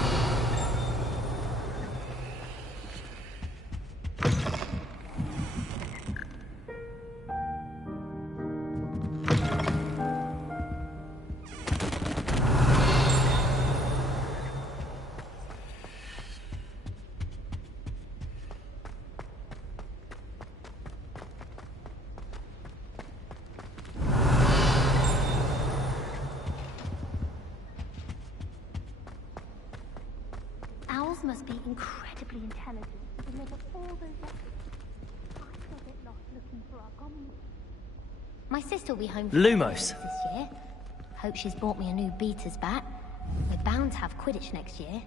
Owls must be incredibly intelligent to deliver all those lessons. I feel a bit lost looking for our common. My sister will be home for Lumos. this year. Hope she's bought me a new beater's bat. We're bound to have Quidditch next year.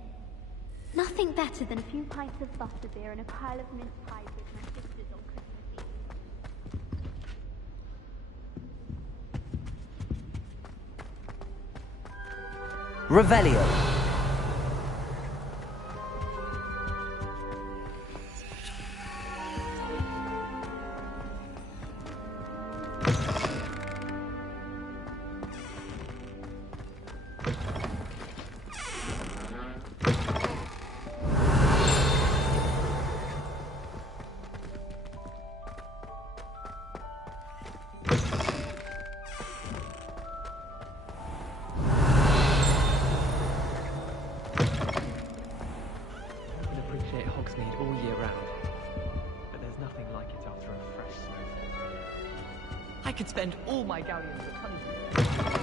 Nothing better than a few pints of butterbeer and a pile of mince pies with my sisters on Christmas Eve. Revelio. Hogsmeade all year round, but there's nothing like it after a fresh snow. I could spend all my galleons at hunting.